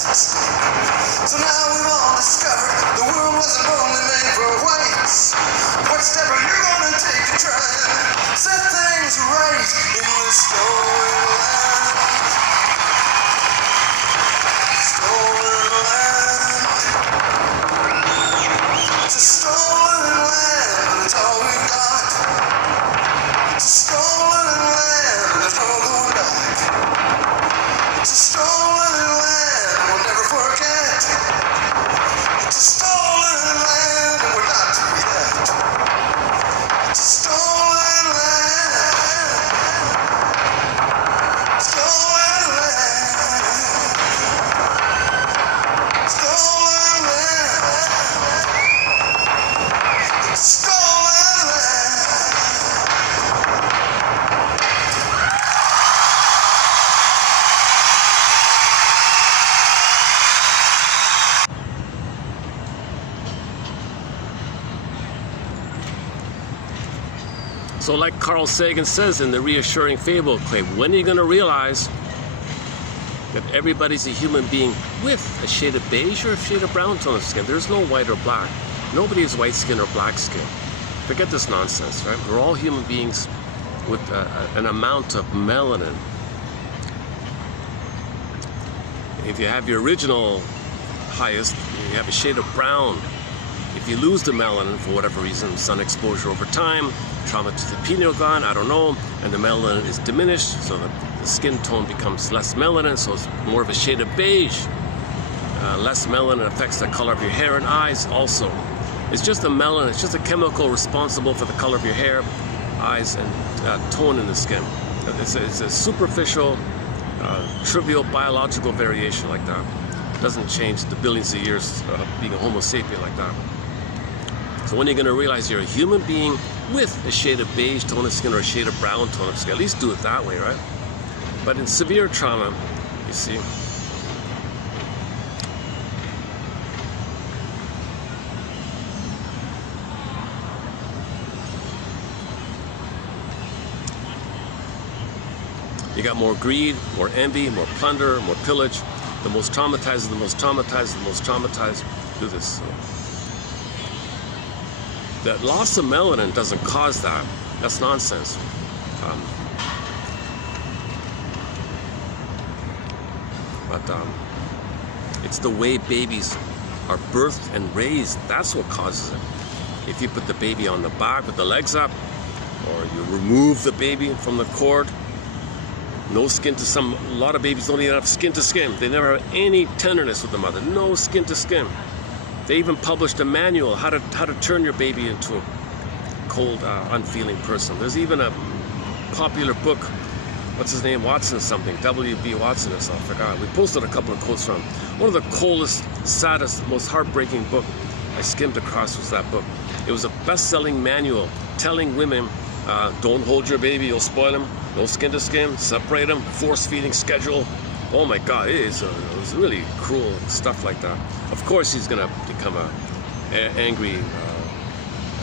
So now we've all discovered the world wasn't only made for whites. What step are you gonna take to try and set things right in this stolen land? Stolen land. It's a stolen land, but it's all we've got. It's a stolen land, and there's no going back. It's a stolen land, and we'll never forget. It's a stolen land, and we're not through yet. It's a stolen land. Stolen land. Stolen land. Stolen land. So like Carl Sagan says in the reassuring fable, Clay, when are you going to realize that everybody's a human being with a shade of beige or a shade of brown tone of skin. There's no white or black. Nobody has white skin or black skin. Forget this nonsense, right? We're all human beings with an amount of melanin. If you have your original highest, you have a shade of brown. If you lose the melanin for whatever reason, sun exposure over time, trauma to the pineal gland, I don't know, and the melanin is diminished, so the skin tone becomes less melanin, so it's more of a shade of beige. Less melanin affects the color of your hair and eyes also. It's just a melanin, it's just a chemical responsible for the color of your hair, eyes, and tone in the skin. It's a superficial, trivial biological variation like that. It doesn't change the billions of years of being a Homo sapien like that. So when you're going to realize you're a human being with a shade of beige tone of skin or a shade of brown tone of skin, at least do it that way, right? But in severe trauma, you see, you got more greed, more envy, more plunder, more pillage. The most traumatized, the most traumatized, the most traumatized do this. So the loss of melanin doesn't cause that. That's nonsense. It's the way babies are birthed and raised. That's what causes it. If you put the baby on the back with the legs up, or you remove the baby from the cord, no skin to some, a lot of babies don't even have skin to skin. They never have any tenderness with the mother. No skin to skin. They even published a manual how to turn your baby into a cold, unfeeling person. There's even a popular book. What's his name? Watson something. W.B. Watson or something. I forgot. We posted a couple of quotes from him. One of the coldest, saddest, most heartbreaking book I skimmed across was that book. It was a best-selling manual telling women, don't hold your baby, you'll spoil him. No skin to skin, separate them, force feeding schedule. Oh my God, it was really cruel stuff like that. Of course he's gonna become a angry,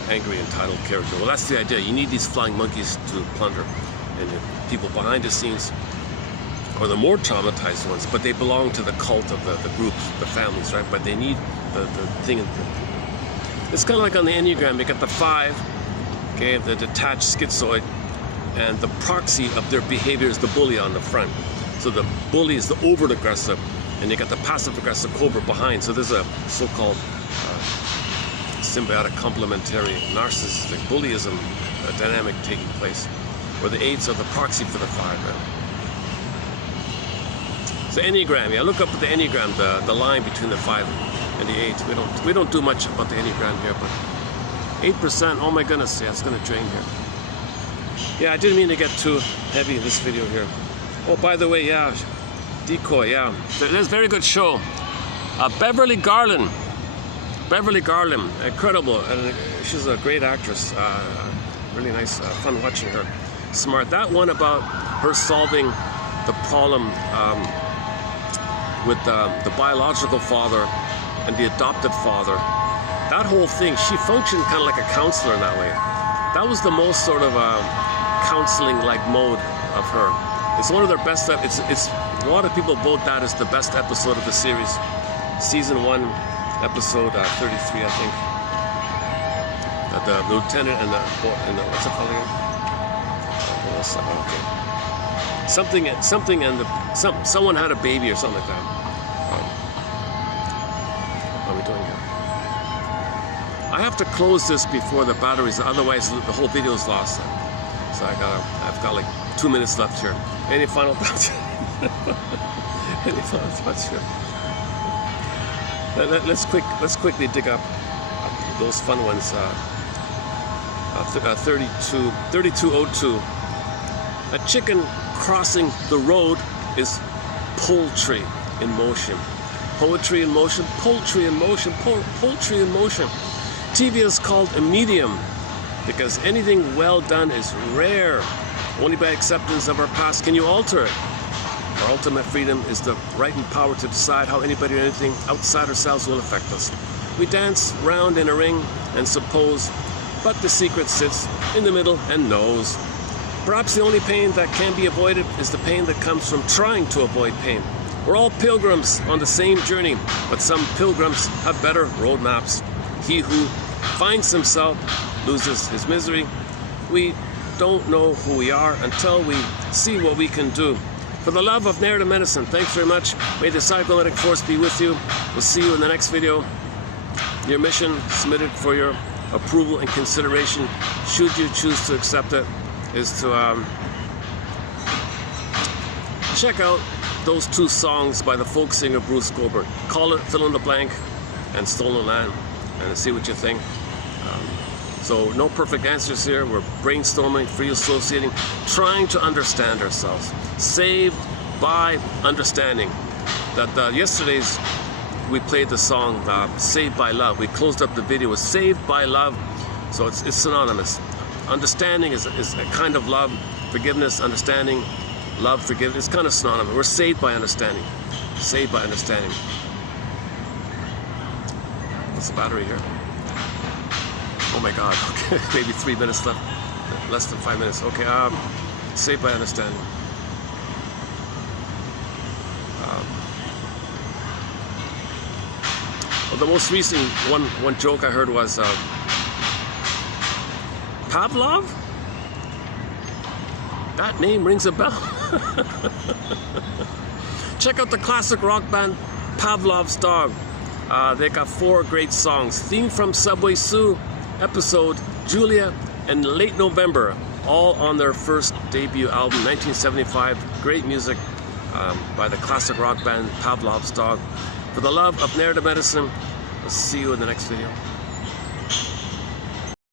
entitled character. Well, that's the idea. You need these flying monkeys to plunder. And the people behind the scenes are the more traumatized ones, but they belong to the cult of the groups, the families, right? But they need the thing. It's kind of like on the Enneagram, you got the 5, okay, the detached schizoid, and the proxy of their behavior is the bully on the front. So the bully is the overt aggressive, and you got the passive aggressive covert behind. So there's a so-called symbiotic complementary narcissistic bullyism dynamic taking place, where the 8s are the proxy for the 5, right? So Enneagram, yeah, look up at the Enneagram, the line between the 5 and the 8. We don't do much about the Enneagram here, but 8%, oh my goodness, yeah, it's gonna drain here. Yeah, I didn't mean to get too heavy in this video here. Oh, by the way, yeah, Decoy, yeah. There's a very good show. Beverly Garland, incredible. And she's a great actress. Really nice, fun watching her. Smart. That one about her solving the problem with the biological father and the adopted father. That whole thing, she functioned kind of like a counselor in that way. That was the most sort of counseling-like mode of her. It's one of their best. It's a lot of people vote that as the best episode of the series. Season 1, episode 33, I think. The lieutenant and the what's it called again? Okay. Something and someone had a baby or something like that. What are we doing here? I have to close this before the batteries, otherwise the whole video is lost. So I've got like 2 minutes left here. Any final thoughts? Any final thoughts here? Let's quickly dig up those fun ones. 3202. A chicken crossing the road is poultry in motion. Poetry in motion, poultry in motion, poultry in motion. TV is called a medium because anything well done is rare. Only by acceptance of our past can you alter it. Our ultimate freedom is the right and power to decide how anybody or anything outside ourselves will affect us. We dance round in a ring and suppose, but the secret sits in the middle and knows. Perhaps the only pain that can be avoided is the pain that comes from trying to avoid pain. We're all pilgrims on the same journey, but some pilgrims have better road maps. He who finds himself loses his misery. We don't know who we are until we see what we can do. For the love of narrative medicine, thanks very much. May the cybernetic force be with you. We'll see you in the next video. Your mission submitted for your approval and consideration, should you choose to accept it, is to check out those two songs by the folk singer Bruce Goldberg. Call it Fill in the Blank and Stolen Land, and see what you think. So no perfect answers here. We're brainstorming, free associating, trying to understand ourselves. Saved by understanding. That yesterday's we played the song Saved by Love. We closed up the video with Saved by Love. So it's synonymous. Understanding is a kind of love. Forgiveness, understanding, love, forgiveness. It's kind of synonymous. We're saved by understanding. Saved by understanding. What's the battery here? Oh my God, okay, maybe 3 minutes left, less than 5 minutes. Okay, saved by understanding. Well, the most recent one joke I heard was Pavlov? That name rings a bell. Check out the classic rock band Pavlov's Dog. They got 4 great songs. Theme from Subway Sue, episode Julia, and Late November, all on their first debut album, 1975. Great music by the classic rock band Pavlov's Dog. For the love of narrative medicine, I'll see you in the next video.